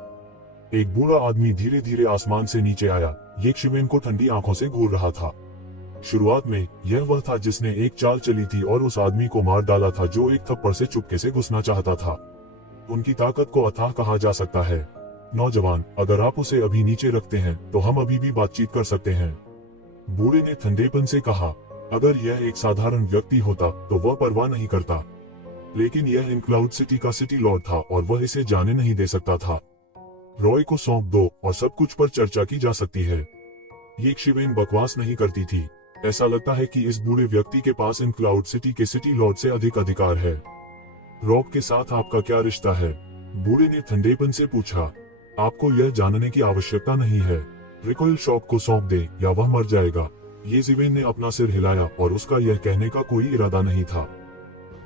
एक बूढ़ा आदमी धीरे धीरे आसमान से नीचे आया। येशिवेन को ठंडी आंखों से घूर रहा था। शुरुआत में यह वह था जिसने एक चाल चली थी और उस आदमी को मार डाला था जो एक थप्पड़ से चुपके से घुसना चाहता था। उनकी ताकत को अथाह कहा जा सकता है। नौजवान, अगर आप उसे अभी नीचे रखते हैं तो हम अभी भी बातचीत कर सकते हैं। बूढ़े ने ठंडेपन से कहा, अगर यह एक साधारण व्यक्ति होता तो वह परवाह नहीं करता, लेकिन यह इन क्लाउड सिटी का सिटी लॉर्ड था और वह इसे जाने नहीं दे सकता था। रॉय को सौंप दो और सब कुछ पर चर्चा की जा सकती है। येशिवेन बकवास नहीं करती थी। ऐसा लगता है कि इस बूढ़े व्यक्ति के पास इन क्लाउड सिटी के सिटी लॉर्ड से अधिक अधिकार है। रॉब के साथ आपका क्या रिश्ता है? बूढ़े ने ठंडेपन से पूछा। आपको यह जानने की आवश्यकता नहीं है। रिकॉयल शॉप को सौंप दे या वह मर जाएगा। येशिवेन ने अपना सिर हिलाया और उसका यह कहने का कोई इरादा नहीं था।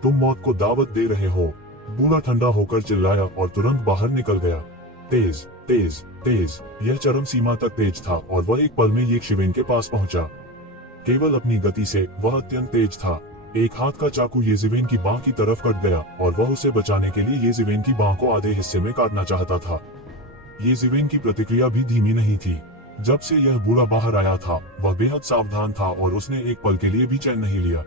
तुम मौत को दावत दे रहे हो। बूढ़ा ठंडा होकर चिल्लाया और तुरंत बाहर निकल गया। तेज तेज तेज, यह चरम सीमा तक तेज था और वह एक पल में येशिवेन के पास पहुंचा। केवल अपनी गति से वह अत्यंत तेज था। एक हाथ का चाकू येशिवेन की बाह की तरफ कट गया और वह उसे बचाने के लिए येशिवेन की बाह को आधे हिस्से में काटना चाहता था। येशिवेन की प्रतिक्रिया भी धीमी नहीं थी। जब से यह बूढ़ा बाहर आया था, वह बेहद सावधान था और उसने एक पल के लिए भी चैन नहीं लिया।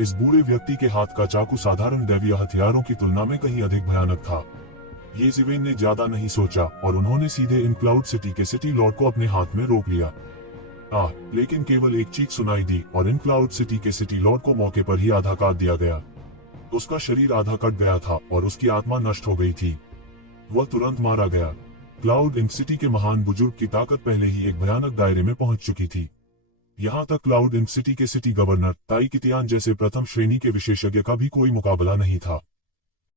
इस बूढ़े व्यक्ति के हाथ का चाकू साधारण दैवीय हथियारों की तुलना में कहीं अधिक भयानक था। येशिवेन ने ज्यादा नहीं सोचा और उन्होंने सीधे इन क्लाउड सिटी के सिटी लॉर्ड को अपने हाथ में रोक लिया। लेकिन केवल एक चीख सुनाई दी और इन क्लाउड सिटी के सिटी लॉर्ड को मौके पर ही आधा काट दिया गया। उसका शरीर आधा कट गया था और उसकी आत्मा नष्ट हो गई थी। वह तुरंत मारा गया। क्लाउड इंक सिटी के महान बुजुर्ग की ताकत पहले ही एक भयानक दायरे में पहुंच चुकी थी। यहाँ तक क्लाउड इंक सिटी के सिटी गवर्नर ताई कितियान जैसे प्रथम श्रेणी के विशेषज्ञ का भी कोई मुकाबला नहीं था।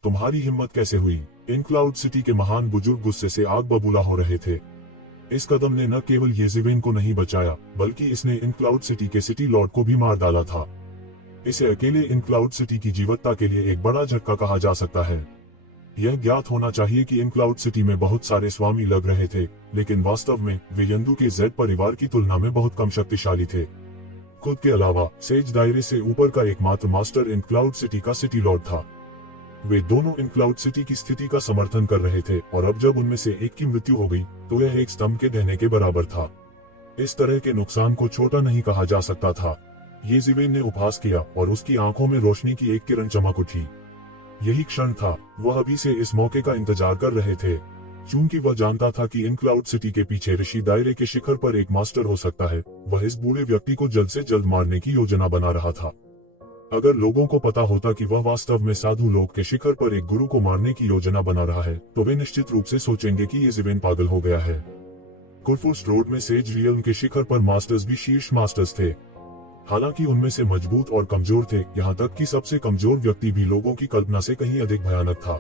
तुम्हारी हिम्मत कैसे हुई? इन क्लाउड सिटी के महान बुजुर्ग गुस्से से आग बबूला हो रहे थे। इस कदम ने न केवल येशिवेन को नहीं बचाया, बल्कि इसने इन क्लाउड सिटी के सिटी लॉर्ड को भी मार डाला था। इसे अकेले इन क्लाउड सिटी की जीवटता के लिए एक बड़ा झटका कहा जा सकता है। यह ज्ञात होना चाहिए कि इन क्लाउड सिटी में बहुत सारे स्वामी लग रहे थे, लेकिन वास्तव में वे यंदू के जेड परिवार की तुलना में बहुत कम शक्तिशाली थे। खुद के अलावा सेज दायरे से ऊपर का एकमात्र मास्टर इन क्लाउड सिटी का सिटी लॉर्ड था। वे दोनों इन क्लाउड सिटी की स्थिति का समर्थन कर रहे थे और अब जब उनमें से एक की मृत्यु हो गई तो यह एक स्तंभ के ढहने के बराबर था। इस तरह के नुकसान को छोटा नहीं कहा जा सकता था। येशिवेन ने उपहास किया और उसकी आंखों में रोशनी की एक किरण चमक उठी। यही क्षण था। वह अभी से इस मौके का इंतजार कर रहे थे। चूंकि वह जानता था कि इन क्लाउड सिटी के पीछे ऋषि दायरे के शिखर पर एक मास्टर हो सकता है, वह इस बूढ़े व्यक्ति को जल्द से जल्द मारने की योजना बना रहा था। अगर लोगों को पता होता कि वह वास्तव में साधु लोक के शिखर पर एक गुरु को मारने की योजना बना रहा है, तो वे निश्चित रूप से सोचेंगे कि येशिवेन पागल हो गया है। कुरफुस रोड में सेज रियल्म के शिखर पर मास्टर्स भी शीर्ष मास्टर्स थे। हालांकि उनमें से मजबूत और कमजोर थे, यहाँ तक कि सबसे कमजोर व्यक्ति भी लोगों की कल्पना से कहीं अधिक भयानक था।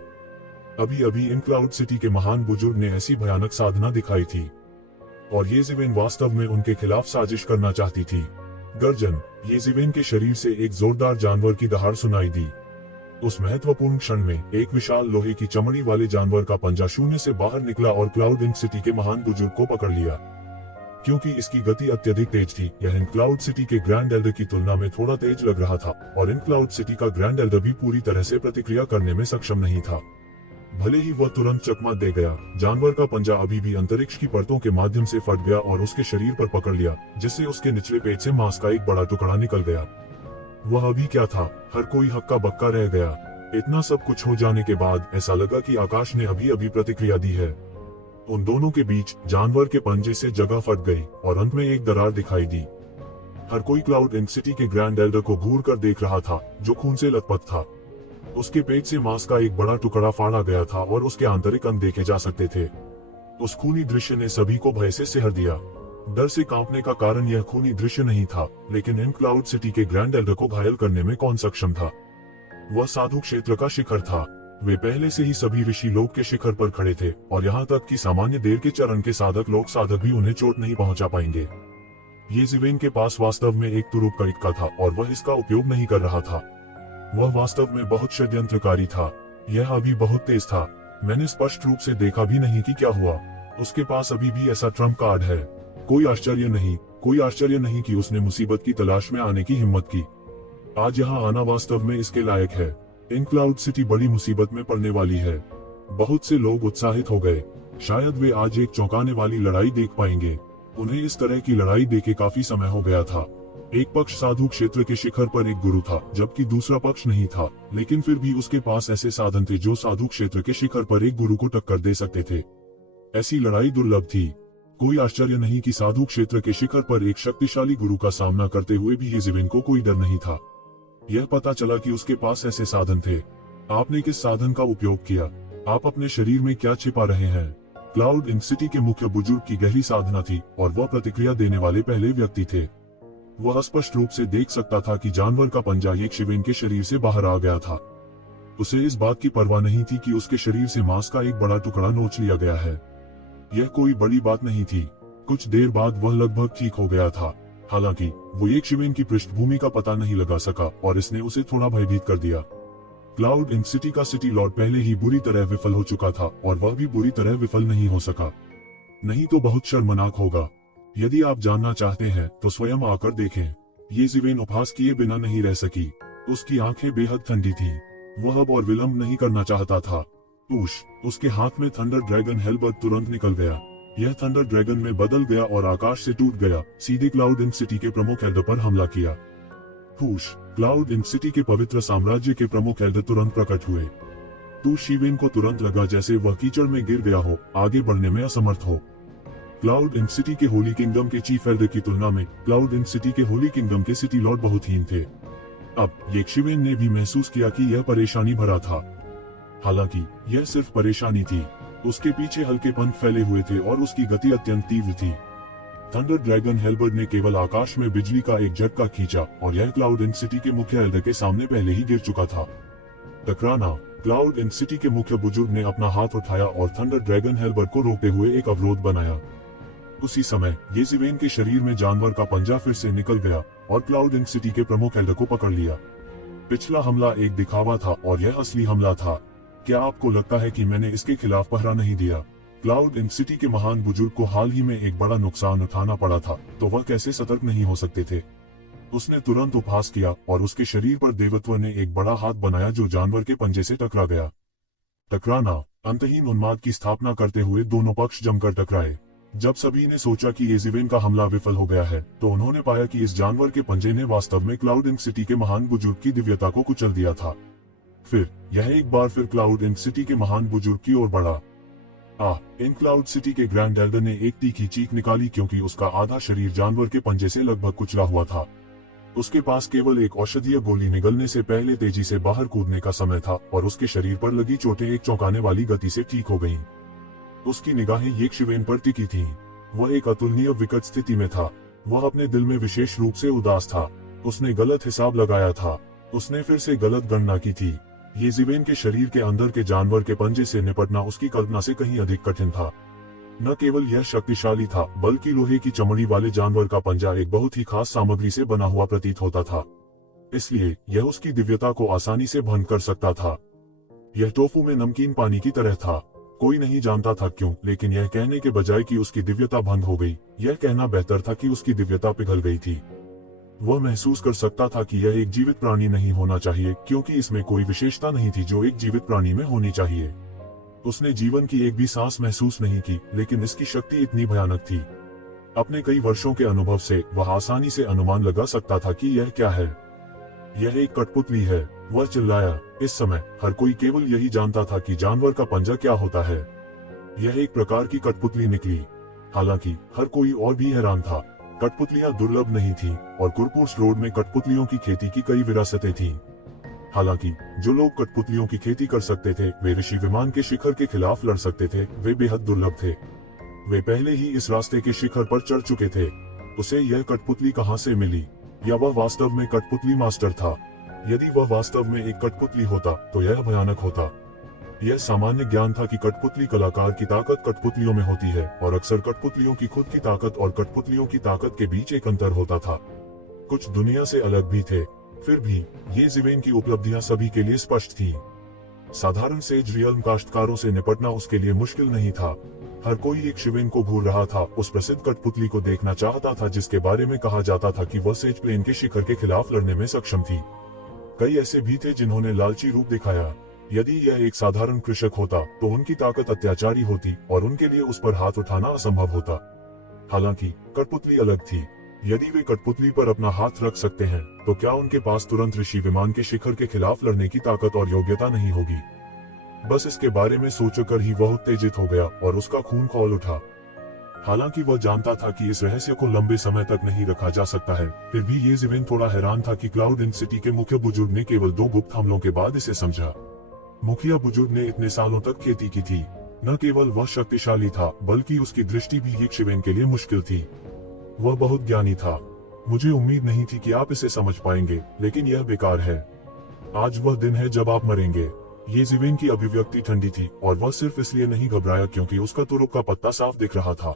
अभी अभी इन क्लाउड सिटी के महान बुजुर्ग ने ऐसी भयानक साधना दिखाई थी और येशिवेन वास्तव में उनके खिलाफ साजिश करना चाहती थी। गर्जन। येशिवेन के शरीर से एक जोरदार जानवर की दहाड़ सुनाई दी। उस महत्वपूर्ण क्षण में एक विशाल लोहे की चमड़ी वाले जानवर का पंजा शून्य से बाहर निकला और क्लाउड इंक सिटी के महान बुजुर्ग को पकड़ लिया। क्योंकि इसकी गति अत्यधिक तेज थी, यह इन क्लाउड सिटी के ग्रैंड एल्डर की तुलना में थोड़ा तेज लग रहा था और इन क्लाउड सिटी का ग्रैंड एल्डर भी पूरी तरह से प्रतिक्रिया करने में सक्षम नहीं था। भले ही वह तुरंत चकमा दे गया, जानवर का पंजा अभी भी अंतरिक्ष की परतों के माध्यम से फट गया और उसके शरीर पर पकड़ लिया, जिससे उसके निचले पेट से मांस का एक बड़ा टुकड़ा निकल गया। वह अभी क्या था? हर कोई हक्का बक्का रह गया। इतना सब कुछ हो जाने के बाद ऐसा लगा कि आकाश ने अभी अभी प्रतिक्रिया दी है। उन दोनों के बीच जानवर के पंजे से जगह फट गई और अंत में एक दरार दिखाई दी। हर कोई क्लाउड इंक सिटी के ग्रैंड एल्डर को घूर कर देख रहा था, जो खून से लथपथ था। उसके पेट से मांस का एक बड़ा टुकड़ा फाड़ा गया था और उसके आंतरिक अंग देखे जा सकते थे। उस खूनी दृश्य ने सभी को भय से सिहर दिया। डर से कांपने का कारण यह खूनी दृश्य नहीं था, लेकिन इन क्लाउड सिटी के ग्रैंड एल्डर को घायल करने में कौन सक्षम था। वह साधु क्षेत्र का शिखर था। वे पहले से ही सभी ऋषि लोग के शिखर पर खड़े थे, और यहाँ तक कि सामान्य देर के चरण के साधक भी उन्हें चोट नहीं पहुंचा पाएंगे। येज़िवेन के पास वास्तव में एक तुरुप का इक्का था, और वह इसका उपयोग नहीं कर रहा था। वह वास्तव में बहुत षड्यंत्रकारी था। यह अभी बहुत तेज था। मैंने स्पष्ट रूप से देखा भी नहीं कि क्या हुआ। उसके पास अभी भी ऐसा ट्रम्प कार्ड है। कोई आश्चर्य नहीं कि उसने मुसीबत की तलाश में आने की हिम्मत की। आज यहाँ आना वास्तव में इसके लायक है। इन क्लाउड सिटी बड़ी मुसीबत में पड़ने वाली है। बहुत से लोग उत्साहित हो गए। शायद वे आज एक चौंकाने वाली लड़ाई देख पाएंगे। उन्हें इस तरह की लड़ाई देखे काफी समय हो गया था। एक पक्ष साधु क्षेत्र के शिखर पर एक गुरु था, जबकि दूसरा पक्ष नहीं था, लेकिन फिर भी उसके पास ऐसे साधन थे जो साधु क्षेत्र के शिखर पर एक गुरु को टक्कर दे सकते थे। ऐसी लड़ाई दुर्लभ थी। कोई आश्चर्य नहीं कि साधु क्षेत्र के शिखर पर एक शक्तिशाली गुरु का सामना करते हुए भी येज़िवेन को कोई डर नहीं था। यह पता चला कि उसके पास ऐसे साधन थे। आपने किस साधन का उपयोग किया? आप अपने शरीर में क्या छिपा रहे हैं? क्लाउड इन सिटी के मुख्य बुजुर्ग की गहरी साधना थी, और वह प्रतिक्रिया देने वाले पहले व्यक्ति थे। वह स्पष्ट रूप से देख सकता था कि जानवर का पंजा येज़िवेन के शरीर से बाहर आ गया था। उसे इस बात की परवाह नहीं थी कि उसके शरीर से मांस का एक बड़ा टुकड़ा नोच लिया गया है। यह कोई बड़ी बात नहीं थी। कुछ देर बाद वह लगभग ठीक हो गया था। हालांकि वो येज़िवेन की पृष्ठभूमि का पता नहीं लगा सका, और इसने उसे थोड़ा भयभीत कर दिया। क्लाउड इन सिटी का सिटी लॉर्ड पहले ही बुरी तरह विफल हो चुका था, और वह भी बुरी तरह विफल नहीं हो सका। नहीं तो बहुत शर्मनाक होगा। यदि आप जानना चाहते हैं तो स्वयं आकर देखें। येज़िवेन उपहास किए बिना नहीं रह सकी। उसकी आंखें बेहद ठंडी थीं। वह अब और विलंब नहीं करना चाहता था। उसके हाथ में थंडर ड्रैगन हेलबर्ट तुरंत निकल गया। यह थंडर ड्रैगन में बदल गया और आकाश से टूट गया, सीधे क्लाउड इन सिटी के प्रमुख एल्डर पर हमला किया। क्लाउड इन सिटी के पवित्र साम्राज्य के प्रमुख एल्डर तुरंत प्रकट हुए। येज़िवेन को तुरंत लगा जैसे वह कीचड़ में गिर गया हो, आगे बढ़ने में असमर्थ हो। क्लाउड इन सिटी के होली किंगडम के चीफ एल्डर की तुलना में क्लाउड इन सिटी के होली किंगडम के सिटी लॉर्ड बहुत हीन थे। अब येज़िवेन ने भी महसूस किया कि यह परेशानी भरा था। हालांकि यह सिर्फ परेशानी थी। उसके पीछे हल्के पंख फैले हुए थे और उसकी गति अत्यंत तीव्र थी। थंडर ड्रैगन हेलबर्ट ने केवल आकाश में बिजली का एक झटका खींचा, और यह क्लाउड इन सिटी के मुख्य एल्डर के सामने पहले ही गिर चुका था। टकराना। क्लाउड इन सिटी के मुख्य बुजुर्ग ने अपना हाथ उठाया और थंडर ड्रैगन हेलबर्ट को रोकते हुए एक अवरोध बनाया। उसी समय येज़िवेन के शरीर में जानवर का पंजा फिर से निकल गया और क्लाउड इन सिटी के प्रमुख एल्डर को पकड़ लिया। पिछला हमला एक दिखावा था और यह असली हमला था। क्या आपको लगता है कि मैंने इसके खिलाफ पहरा नहीं दिया? क्लाउड इन सिटी के महान बुजुर्ग को हाल ही में एक बड़ा नुकसान उठाना पड़ा था, तो वह कैसे सतर्क नहीं हो सकते थे? उसने तुरंत उपहास किया और उसके शरीर पर देवत्व ने एक बड़ा हाथ बनाया जो जानवर के पंजे से टकरा गया। टकराना। अंतहीन उन्माद की स्थापना करते हुए दोनों पक्ष जमकर टकराए। जब सभी ने सोचा कि येज़िवेन का हमला विफल हो गया है, तो उन्होंने पाया कि इस जानवर के पंजे ने वास्तव में क्लाउड इन सिटी के महान बुजुर्ग की दिव्यता को कुचल दिया था। फिर यह एक बार फिर क्लाउड इन सिटी के महान बुजुर्ग की ओर बढ़ा। इन क्लाउड सिटी के ग्रैंड एल्डर ने एक तीखी चीख निकाली, क्योंकि उसका आधा शरीर जानवर के पंजे से लगभग कुचला हुआ था। उसके पास केवल एक औषधीय गोली निगलने से पहले तेजी से बाहर कूदने का समय था, और उसके शरीर पर लगी चोटें एक चौंकाने वाली गति से ठीक हो गईं। उसकी निगाहें येज़िवेन पर टिकी थीं। वह एक अतुलनीय विकट स्थिति में था। वह अपने दिल में विशेष रूप से उदास था। उसने गलत हिसाब लगाया था। उसने फिर से गलत गणना की थी। येज़िवेन के शरीर के अंदर के जानवर के पंजे से निपटना उसकी कल्पना से कहीं अधिक कठिन था। न केवल यह शक्तिशाली था, बल्कि लोहे की चमड़ी वाले जानवर का पंजा एक बहुत ही खास सामग्री से बना हुआ प्रतीत होता था। इसलिए यह उसकी दिव्यता को आसानी से भंग कर सकता था। यह टोफू में नमकीन पानी की तरह था। कोई नहीं जानता था क्यों, लेकिन यह कहने के बजाय कि उसकी दिव्यता भंग हो गई, यह कहना बेहतर था कि उसकी दिव्यता पिघल गई थी। वह महसूस कर सकता था कि यह एक जीवित प्राणी नहीं होना चाहिए, क्योंकि इसमें कोई विशेषता नहीं थी जो एक जीवित प्राणी में होनी चाहिए। उसने जीवन की एक भी सांस महसूस नहीं की, लेकिन इसकी शक्ति इतनी भयानक थी। अपने कई वर्षों के अनुभव से वह आसानी से अनुमान लगा सकता था कि यह क्या है। यह एक कठपुतली है, वह चिल्लाया। इस समय हर कोई केवल यही जानता था कि जानवर का पंजा क्या होता है। यह एक प्रकार की कठपुतली निकली। हालांकि हर कोई और भी हैरान था। कठपुतलियां दुर्लभ नहीं थीं, और कुरपुर्स रोड में कठपुतलियों की खेती की कई विरासतें थीं। हालांकि जो लोग कठपुतलियों की खेती कर सकते थे, वे ऋषि विमान के शिखर के खिलाफ लड़ सकते थे, वे बेहद दुर्लभ थे। वे पहले ही इस रास्ते के शिखर पर चढ़ चुके थे। उसे यह कठपुतली कहां से मिली, या वह वास्तव में कठपुतली मास्टर था? यदि वह वास्तव में एक कठपुतली होता तो यह भयानक होता। यह सामान्य ज्ञान था कि कठपुतली कलाकार की ताकत कठपुतलियों में होती है, और अक्सर कठपुतलियों की खुद की ताकत और कठपुतलियों की ताकत के बीच एक अंतर होता था। कुछ दुनिया से अलग भी थे। फिर भी ये ज़िवेन की उपलब्धियां सभी के लिए स्पष्ट थी। साधारण सेज रियल्म काश्तकारों से निपटना उसके लिए मुश्किल नहीं था। हर कोई एक शिवेन को भूल रहा था, उस प्रसिद्ध कठपुतली को देखना चाहता था जिसके बारे में कहा जाता था कि वह सेज प्लेन के शिखर के खिलाफ लड़ने में सक्षम थी। कई ऐसे भी थे जिन्होंने लालची रूप दिखाया। यदि यह एक साधारण कृषक होता तो उनकी ताकत अत्याचारी होती और उनके लिए उस पर हाथ उठाना असंभव होता। हालांकि कठपुतली अलग थी। यदि वे कठपुतली पर अपना हाथ रख सकते हैं तो क्या उनके पास तुरंत ऋषि विमान के शिखर के खिलाफ लड़ने की ताकत और योग्यता नहीं होगी? बस इसके बारे में सोचकर ही वह उत्तेजित हो गया और उसका खून खौल उठा। हालांकि वह जानता था कि इस रहस्य को लंबे समय तक नहीं रखा जा सकता है, फिर भी ये ज़िवेन थोड़ा हैरान था कि क्लाउड इंक सिटी के मुख्य बुजुर्ग ने केवल 2 गुप्त हमलों के बाद इसे समझा। मुखिया बुजुर्ग ने इतने सालों तक खेती की थी। न केवल वह शक्तिशाली था बल्कि उसकी दृष्टि भी एक शिवेन के लिए मुश्किल थी। वह बहुत ज्ञानी था। मुझे उम्मीद नहीं थी कि आप इसे समझ पाएंगे, लेकिन यह बेकार है। आज वह दिन है जब आप मरेंगे। ये ज़िवेन की अभिव्यक्ति ठंडी थी और वह सिर्फ इसलिए नहीं घबराया क्योंकि उसका तुरुप का पत्ता साफ दिख रहा था।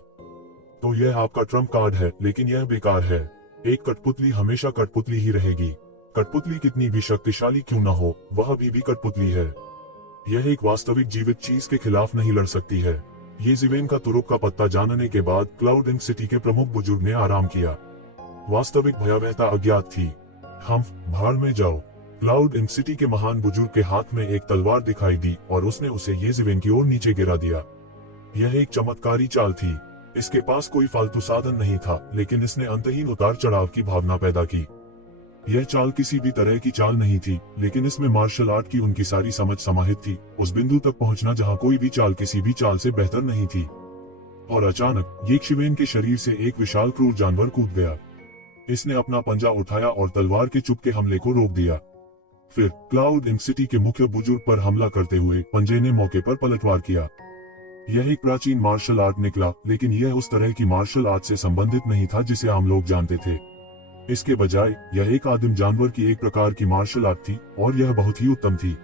तो यह आपका ट्रम्प कार्ड है, लेकिन यह बेकार है। एक कठपुतली हमेशा कठपुतली ही रहेगी। कठपुतली कितनी भी शक्तिशाली क्यों न हो, वह अभी भी कठपुतली है। यह एक वास्तविक जीवित चीज के खिलाफ नहीं लड़ सकती है। ये ज़िवेन का तुरुप का पत्ता जानने के बाद क्लाउड इंक सिटी के प्रमुख बुजुर्ग ने आराम किया। वास्तविक भयावहता अज्ञात थी। हम भाड़ में जाओ। क्लाउड इंक सिटी के महान बुजुर्ग के हाथ में एक तलवार दिखाई दी और उसने उसे ये ज़िवेन की ओर नीचे गिरा दिया। यह एक चमत्कारी चाल थी। इसके पास कोई फालतू साधन नहीं था, लेकिन इसने अंतहीन उतार चढ़ाव की भावना पैदा की। यह चाल किसी भी तरह की चाल नहीं थी, लेकिन इसमें मार्शल आर्ट की उनकी सारी समझ समाहित थी, उस बिंदु तक पहुंचना जहां कोई भी चाल किसी भी चाल से बेहतर नहीं थी। और अचानक ये शिवेन के शरीर से एक विशाल क्रूर जानवर कूद गया। इसने अपना पंजा उठाया और तलवार के चुपके हमले को रोक दिया। फिर क्लाउड इंक सिटी के मुख्य बुजुर्ग पर हमला करते हुए पंजे ने मौके पर पलटवार किया। यह एक प्राचीन मार्शल आर्ट निकला, लेकिन यह उस तरह की मार्शल आर्ट से संबंधित नहीं था जिसे आम लोग जानते थे। इसके बजाय यह एक आदिम जानवर की एक प्रकार की मार्शल आर्ट थी और यह बहुत ही उत्तम थी।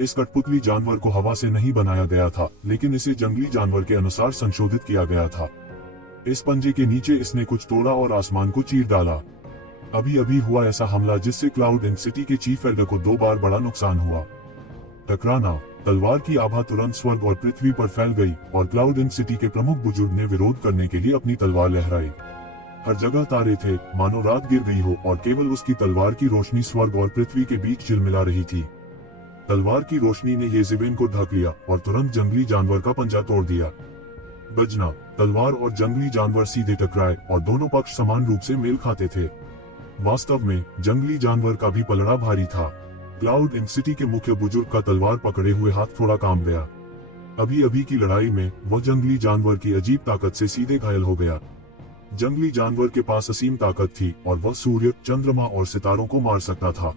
इस कठपुतली जानवर को हवा से नहीं बनाया गया था, लेकिन इसे जंगली जानवर के अनुसार संशोधित किया गया था। इस पंजे के नीचे इसने कुछ तोड़ा और आसमान को चीर डाला। अभी अभी हुआ ऐसा हमला जिससे क्लाउड इंक सिटी के चीफ एल्डर को 2 बार बड़ा नुकसान हुआ। टकराना, तलवार की आभा तुरंत स्वर्ग और पृथ्वी पर फैल गई और क्लाउड इंक सिटी के प्रमुख बुजुर्ग ने विरोध करने के लिए अपनी तलवार लहराई। हर जगह तारे थे, मानो रात गिर गई हो, और केवल उसकी तलवार की रोशनी स्वर्ग और पृथ्वी के बीच झिलमिला रही थी। तलवार की रोशनी ने ये ज़िवेन को ढक लिया और तुरंत जंगली जानवर का पंजा तोड़ दिया। बजना, तलवार और जंगली जानवर सीधे टकराए और दोनों पक्ष समान रूप से मेल खाते थे। वास्तव में जंगली जानवर का भी पलड़ा भारी था। क्लाउड इंक सिटी के मुख्य बुजुर्ग का तलवार पकड़े हुए हाथ थोड़ा कांप गया। अभी अभी की लड़ाई में वह जंगली जानवर की अजीब ताकत से सीधे घायल हो गया। जंगली जानवर के पास असीम ताकत थी और वह सूर्य, चंद्रमा और सितारों को मार सकता था।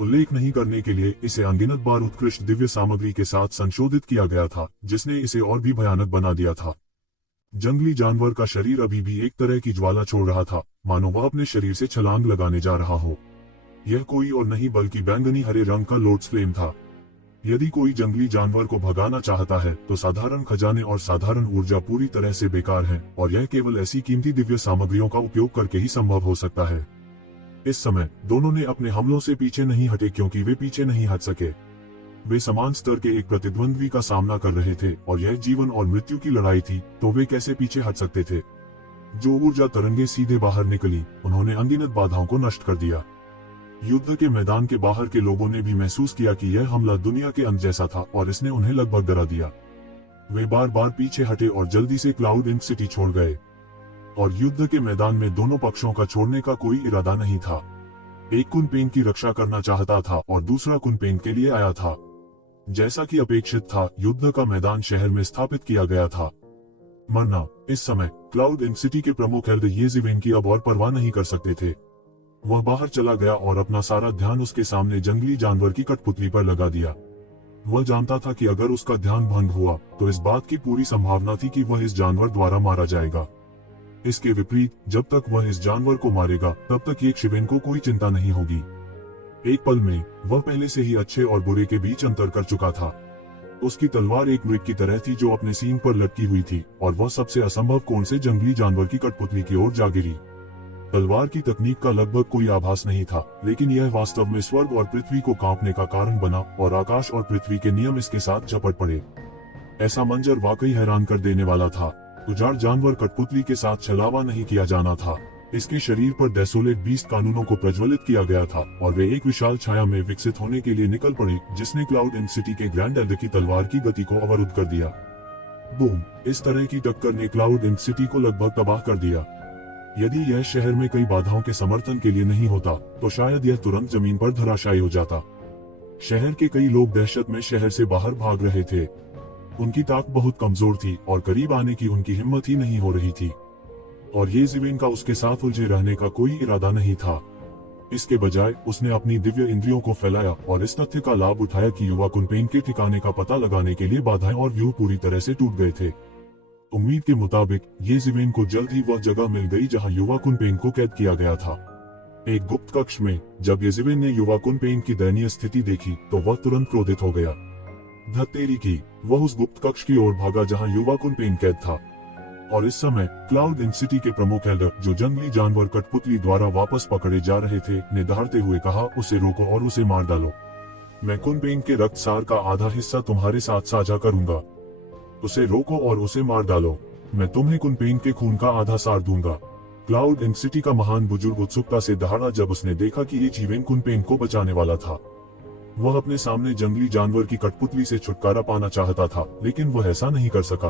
उल्लेख नहीं करने के लिए इसे अनगिनत बार उत्कृष्ट दिव्य सामग्री के साथ संशोधित किया गया था, जिसने इसे और भी भयानक बना दिया था। जंगली जानवर का शरीर अभी भी एक तरह की ज्वाला छोड़ रहा था, मानो वह अपने शरीर से छलांग लगाने जा रहा हो। यह कोई और नहीं बल्कि बैंगनी हरे रंग का लोड्स फ्लेम था। यदि कोई जंगली जानवर को भगाना चाहता है तो साधारण खजाने और साधारण ऊर्जा पूरी तरह से बेकार है, और यह केवल ऐसी कीमती दिव्य सामग्रियों का उपयोग करके ही संभव हो सकता है। इस समय दोनों ने अपने हमलों से पीछे नहीं हटे क्योंकि वे पीछे नहीं हट सके। वे समान स्तर के एक प्रतिद्वंद्वी का सामना कर रहे थे और यह जीवन और मृत्यु की लड़ाई थी, तो वे कैसे पीछे हट सकते थे? जो ऊर्जा तरंगे सीधे बाहर निकली, उन्होंने अनगिनत बाधाओं को नष्ट कर दिया। युद्ध के मैदान के बाहर के लोगों ने भी महसूस किया कि यह हमला दुनिया के अंत जैसा था और इसने उन्हें लगभग डरा दिया। वे बार बार पीछे हटे और जल्दी से क्लाउड इंक सिटी छोड़ गए। और युद्ध के मैदान में दोनों पक्षों का छोड़ने का कोई इरादा नहीं था। एक कुनपेन की रक्षा करना चाहता था और दूसरा कुनपेन के लिए आया था। जैसा कि अपेक्षित था, युद्ध का मैदान शहर में स्थापित किया गया था। मरना, इस समय क्लाउड इंक सिटी के प्रमुख एल्डर ये ज़िवेन की अब और परवाह नहीं कर सकते थे। वह बाहर चला गया और अपना सारा ध्यान उसके सामने जंगली जानवर की कठपुतली पर लगा दिया। वह जानता था कि अगर उसका ध्यान भंग हुआ तो इस बात की पूरी संभावना थी कि वह इस जानवर द्वारा मारा जाएगा। इसके विपरीत जब तक वह इस जानवर को मारेगा तब तक एक शिवेन को कोई चिंता नहीं होगी। एक पल में वह पहले से ही अच्छे और बुरे के बीच अंतर कर चुका था। उसकी तलवार एक मृग की तरह थी जो अपने सींग पर लटकी हुई थी और वह सबसे असंभव कोण से जंगली जानवर की कठपुतली की ओर जा गिरी। तलवार की तकनीक का लगभग कोई आभास नहीं था, लेकिन यह वास्तव में स्वर्ग और पृथ्वी को कांपने का कारण बना और आकाश और पृथ्वी के नियम इसके साथ झपट पड़े। ऐसा मंजर वाकई हैरान कर देने वाला था। उजाड़ जानवर कठपुतली के साथ छलावा नहीं किया जाना था। इसके शरीर पर डेसोलेट बीस्ट कानूनों को प्रज्वलित किया गया था और वे एक विशाल छाया में विकसित होने के लिए निकल पड़े, जिसने क्लाउड इन सिटी के ग्रैंड एल्डर की तलवार की गति को अवरुद्ध कर दिया। बूम! इस तरह की टक्कर ने क्लाउड इन सिटी को लगभग तबाह कर दिया। यदि यह शहर में कई बाधाओं के समर्थन के लिए नहीं होता तो शायद यह तुरंत जमीन पर धराशायी हो जाता। शहर के कई लोग दहशत में शहर से बाहर भाग रहे थे। उनकी ताकत बहुत कमजोर थी और करीब आने की उनकी हिम्मत ही नहीं हो रही थी, और ये ज़िवेन का उसके साथ उलझे रहने का कोई इरादा नहीं था। इसके बजाय उसने अपनी दिव्य इंद्रियों को फैलाया और इस तथ्य का लाभ उठाया कि युवा कुनपेन के ठिकाने का पता लगाने के लिए बाधाएं और व्यूह पूरी तरह से टूट गए थे। उम्मीद के मुताबिक ये ज़िवेन को जल्द ही वह जगह मिल गई जहां युवा कुनपेन को कैद किया गया था। एक गुप्त कक्ष में जब ये ज़िवेन ने युवा कुनपेन की दयनीय स्थिति देखी तो वह तुरंत क्रोधित हो गया। धत्तेरी की, वह उस गुप्त कक्ष की ओर भागा जहां युवा कुनपेन कैद था। और इस समय क्लाउड इन सिटी के प्रमुख एल्डर, जो जंगली जानवर कठपुतली द्वारा वापस पकड़े जा रहे थे, ने दहाड़ते हुए कहा, उसे रोको और उसे मार डालो। मैं कुनपेन के रक्तसार का आधा हिस्सा तुम्हारे साथ साझा करूंगा। उसे रोको और उसे मार डालो। मैं तुम्हें कुनपेन के खून का आधा सार दूंगा। क्लाउड इन सिटी का महान बुजुर्ग उत्सुकता से दहाड़ा जब उसने देखा कि ये जीवेन कुनपेन को बचाने वाला था। वह अपने सामने जंगली जानवर की कठपुतली से छुटकारा पाना चाहता था, लेकिन वह ऐसा नहीं कर सका।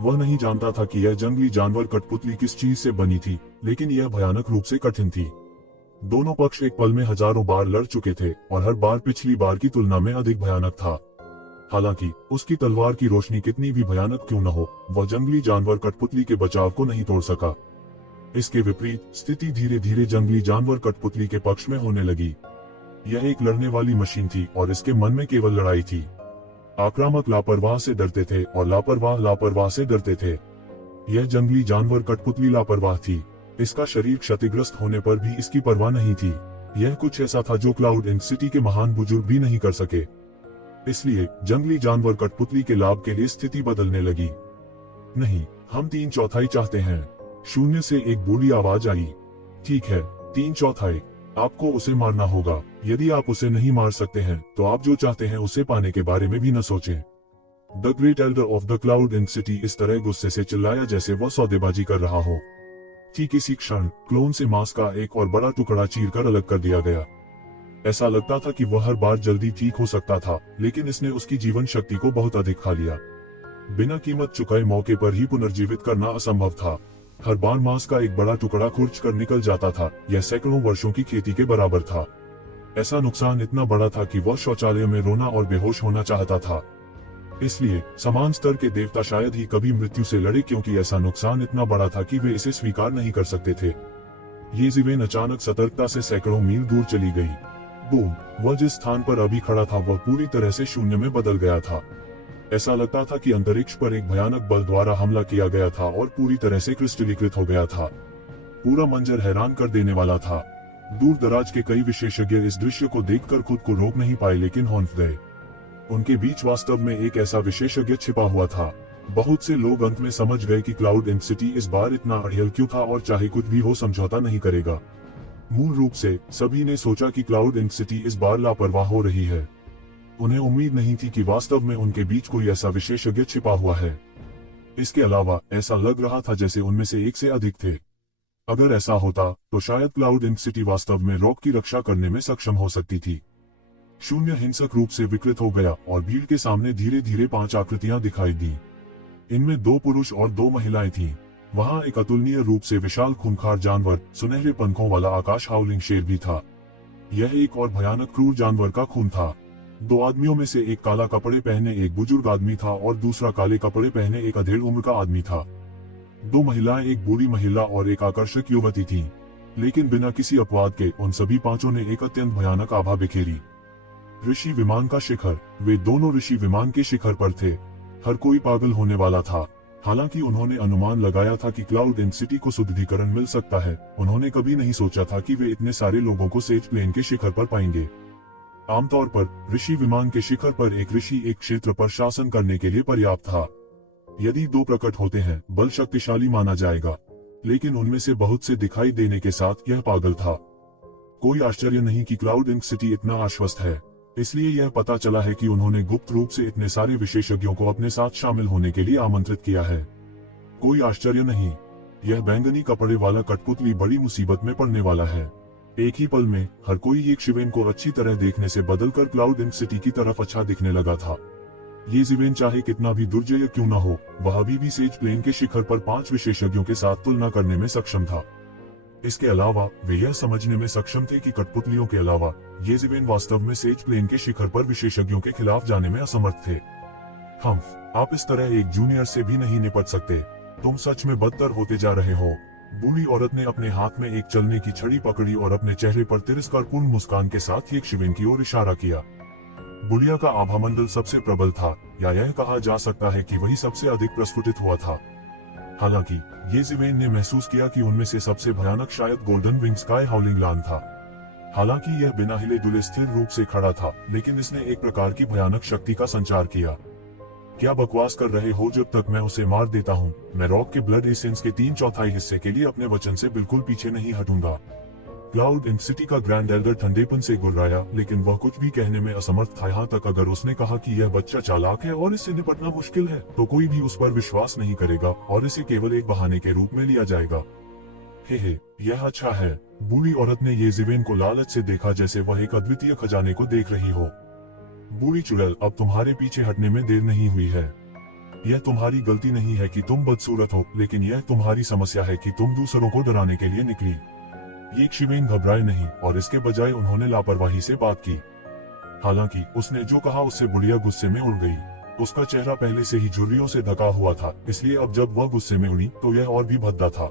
वह नहीं जानता था कि यह जंगली जानवर कठपुतली किस चीज से बनी थी, लेकिन यह भयानक रूप से कठिन थी। दोनों पक्ष एक पल में हजारों बार लड़ चुके थे और हर बार पिछली बार की तुलना में अधिक भयानक था। हालांकि उसकी तलवार की रोशनी कितनी भी भयानक क्यों न हो, वह जंगली जानवर कठपुतली के बचाव को नहीं तोड़ सका। इसके विपरीत स्थिति धीरे धीरे जंगली जानवर कठपुतली के पक्ष में होने लगी। यह एक लड़ने वाली मशीन थी और इसके मन में केवल लड़ाई थी। आक्रामक लापरवाह से डरते थे और लापरवाह लापरवाह से डरते थे। यह जंगली जानवर कठपुतली लापरवाह थी। इसका शरीर क्षतिग्रस्त होने पर भी इसकी परवाह नहीं थी। यह कुछ ऐसा था जो क्लाउड इन सिटी के महान बुजुर्ग भी नहीं कर सके। इसलिए जंगली जानवर कठपुतली के लाभ के लिए स्थिति बदलने लगी। नहीं, हम 3/4 चाहते हैं। शून्य से एक बूढ़ी आवाज आई। ठीक है, 3/4। आपको उसे मारना होगा। यदि आप उसे नहीं मार सकते हैं तो आप जो चाहते हैं उसे पाने के बारे में भी न सोचें। The great Elder of the cloud in city इस तरह गुस्से से चिल्लाया जैसे वह सौदेबाजी कर रहा हो। ठीक इसी क्षण क्लोन से मांस का एक और बड़ा टुकड़ा चीरकर अलग कर दिया गया। ऐसा लगता था कि वह हर बार जल्दी ठीक हो सकता था, लेकिन इसने उसकी जीवन शक्ति को बहुत अधिक खा लिया। बिना कीमत चुकाए मौके पर ही पुनर्जीवित करना असंभव था। हर बार मांस का एक बड़ा टुकड़ा खुर्च कर निकल जाता था। यह सैकड़ों वर्षों की खेती के बराबर था। ऐसा नुकसान इतना बड़ा था कि वह शौचालय में रोना और बेहोश होना चाहता था। इसलिए समान स्तर के देवता शायद ही कभी मृत्यु से लड़े, क्योंकि ऐसा नुकसान इतना बड़ा था कि वे इसे स्वीकार नहीं कर सकते थे। ये ज़िवेन अचानक सतर्कता से सैकड़ों मील दूर चली गई। बूम! वह जिस स्थान पर अभी खड़ा था वह पूरी तरह से शून्य में बदल गया था। ऐसा लगता था कि अंतरिक्ष पर एक भयानक बल द्वारा हमला किया गया था और पूरी तरह से क्रिस्टलीकृत हो गया था। पूरा मंजर हैरान कर देने वाला था। दूर दराज के कई विशेषज्ञ इस दृश्य को देखकर खुद को रोक नहीं पाए, लेकिन हौंफ गए। उनके बीच वास्तव में एक ऐसा विशेषज्ञ छिपा हुआ था। बहुत से लोग अंत में समझ गए कि क्लाउड इन सिटी इस बार इतना अड़ियल क्यों था और चाहे कुछ भी हो समझौता नहीं करेगा। मूल रूप से सभी ने सोचा कि क्लाउड इन सिटी इस बार लापरवाह हो रही है। उन्हें उम्मीद नहीं थी कि वास्तव में उनके बीच कोई ऐसा विशेषज्ञ छिपा हुआ है। इसके अलावा ऐसा लग रहा था जैसे उनमें से एक से अधिक थे। अगर ऐसा होता तो शायद क्लाउड इन सिटी वास्तव में रॉक की रक्षा करने में सक्षम हो सकती थी। शून्य हिंसक रूप से विकृत हो गया और भीड़ के सामने धीरे धीरे 5 आकृतियां दिखाई दी। इनमें 2 पुरुष और 2 महिलाएं थीं। वहां एक अतुलनीय रूप से विशाल खूंखार जानवर, सुनहरे पंखों वाला आकाश हाउलिंग शेर भी था। यह एक और भयानक क्रूर जानवर का खून था। 2 आदमियों में से एक काला कपड़े पहने एक बुजुर्ग आदमी था और दूसरा काले कपड़े पहने एक अधेड़ उम्र का आदमी था। 2 महिलाएं, एक बूढ़ी महिला और एक आकर्षक युवती थीं। लेकिन बिना किसी अपवाद के उन सभी 5 ने एक अत्यंत भयानक आभा बिखेरी। ऋषि विमान का शिखर। वे दोनों ऋषि विमान के शिखर पर थे। हर कोई पागल होने वाला था। हालांकि उन्होंने अनुमान लगाया था कि क्लाउड इन सिटी को सुदृढ़ीकरण मिल सकता है, उन्होंने कभी नहीं सोचा था कि वे इतने सारे लोगों को सेज प्लेन के शिखर पर पाएंगे। आमतौर पर ऋषि विमान के शिखर पर एक ऋषि एक क्षेत्र पर शासन करने के लिए पर्याप्त था। यदि दो प्रकट होते हैं, बल शक्तिशाली माना जाएगा, लेकिन उनमें से बहुत से दिखाई देने के साथ यह पागल था। कोई आश्चर्य नहीं कि क्लाउड इंक सिटी इतना आश्वस्त है। इसलिए यह पता चला है कि उन्होंने गुप्त रूप से इतने सारे विशेषज्ञों को अपने साथ शामिल होने के लिए आमंत्रित किया है। कोई आश्चर्य नहीं, यह बैंगनी कपड़े वाला कठपुतली बड़ी मुसीबत में पड़ने वाला है। एक ही पल में हर कोई एक शिवेन को अच्छी तरह देखने से बदलकर क्लाउड इंक सिटी की तरफ अच्छा दिखने लगा था। ये शिवेन चाहे कितना भी दुर्जय क्यों न हो, वह अभी भी सेज प्लेन के शिखर पर 5 विशेषज्ञों के साथ तुलना करने में सक्षम था। इसके अलावा वे यह समझने में सक्षम थे कि कठपुतलियों के अलावा ये शिवेन वास्तव में सेज प्लेन के शिखर पर विशेषज्ञों के खिलाफ जाने में असमर्थ थे। आप इस तरह एक जूनियर से भी नहीं निपट सकते। तुम सच में बदतर होते जा रहे हो। बूढ़ी औरत ने अपने हाथ में एक चलने की छड़ी पकड़ी और अपने चेहरे पर तिरस्कारपूर्ण मुस्कान के साथ एक शिवेन की ओर इशारा किया। बुढ़िया का आभामंडल सबसे प्रबल था, या यह कहा जा सकता है कि वही सबसे अधिक प्रस्फुटित हुआ था। हालांकि ये शिवेन ने महसूस किया कि उनमें से सबसे भयानक शायद गोल्डन विंग स्काई हाउलिंग लान था। हालांकि यह बिना हिले डुले स्थिर रूप से खड़ा था, लेकिन इसने एक प्रकार की भयानक शक्ति का संचार किया। क्या बकवास कर रहे हो? जब तक मैं उसे मार देता हूँ, मैं रॉक के ब्लड एसेंस के 3/4 हिस्से के लिए अपने वचन से बिल्कुल पीछे नहीं हटूंगा। क्लाउड इन सिटी का ग्रैंड एल्डर ठंडेपन से गुर्राया, लेकिन वह कुछ भी कहने में असमर्थ था। यहाँ तक अगर उसने कहा कि यह बच्चा चालाक है और इससे निपटना मुश्किल है, तो कोई भी उस पर विश्वास नहीं करेगा और इसे केवल एक बहाने के रूप में लिया जाएगा। हे, यह अच्छा है। बूढ़ी औरत ने ये शिवेन को लालच से देखा, जैसे वह एक अद्वितीय खजाने को देख रही हो। बूढ़ी चुड़ैल, अब तुम्हारे पीछे हटने में देर नहीं हुई है। यह तुम्हारी गलती नहीं है कि तुम बदसूरत हो, लेकिन यह तुम्हारी समस्या है कि तुम दूसरों को डराने के लिए निकली। ये शिवेन घबराए नहीं और इसके बजाय उन्होंने लापरवाही से बात की। हालांकि उसने जो कहा उससे बुढ़िया गुस्से में उड़ गई। उसका चेहरा पहले से ही झुर्रियों से ढका हुआ था, इसलिए अब जब वह गुस्से में उड़ी तो यह और भी भद्दा था।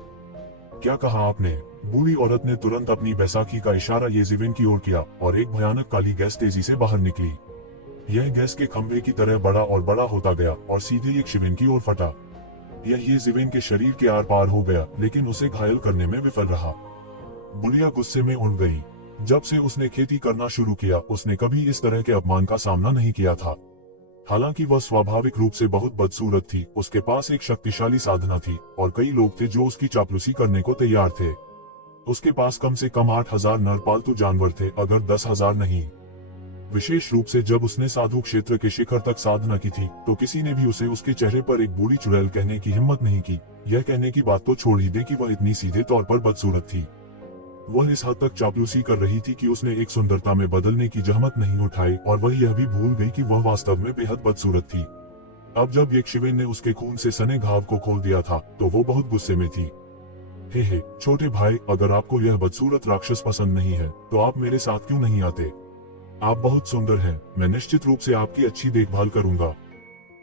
क्या कहा आपने? बूढ़ी औरत ने तुरंत अपनी बैसाखी का इशारा ये शिवेन की ओर किया और एक भयानक काली गैस तेजी से बाहर निकली। यह गैस के खंभे की तरह बड़ा और बड़ा होता गया और सीधे एक शिवेन की ओर फटा। यह ये शिवेन के शरीर के आर पार हो गया, लेकिन उसे घायल करने में विफल रहा। बुढ़िया गुस्से में उड़ गई। जब से उसने खेती करना शुरू किया, उसने कभी इस तरह के अपमान का सामना नहीं किया था। हालांकि वह स्वाभाविक रूप से बहुत बदसूरत थी, उसके पास एक शक्तिशाली साधना थी और कई लोग थे जो उसकी चापलूसी करने को तैयार थे। उसके पास कम से कम 8000 नर पालतू जानवर थे, अगर 10,000 नहीं। विशेष रूप से जब उसने साधु क्षेत्र के शिखर तक साधना की थी, तो किसी ने भी उसे उसके चेहरे पर एक बूढ़ी चुड़ैल कहने की हिम्मत नहीं की। यह कहने की बात तो छोड़ ही दे कि वह इतनी सीधे तौर पर बदसूरत थी। वह इस हद तक चापलूसी कर रही थी कि उसने एक सुंदरता में बदलने की जहमत नहीं उठाई, और वह यह भी भूल गई कि वह वास्तव में बेहद बदसूरत थी। अब जब एक शिवेन ने उसके खून से सने घाव को खोल दिया था, तो वो बहुत गुस्से में थी। हे छोटे भाई, अगर आपको यह बदसूरत राक्षस पसंद नहीं है, तो आप मेरे साथ क्यों नहीं आते? आप बहुत सुंदर हैं, मैं निश्चित रूप से आपकी अच्छी देखभाल करूंगा।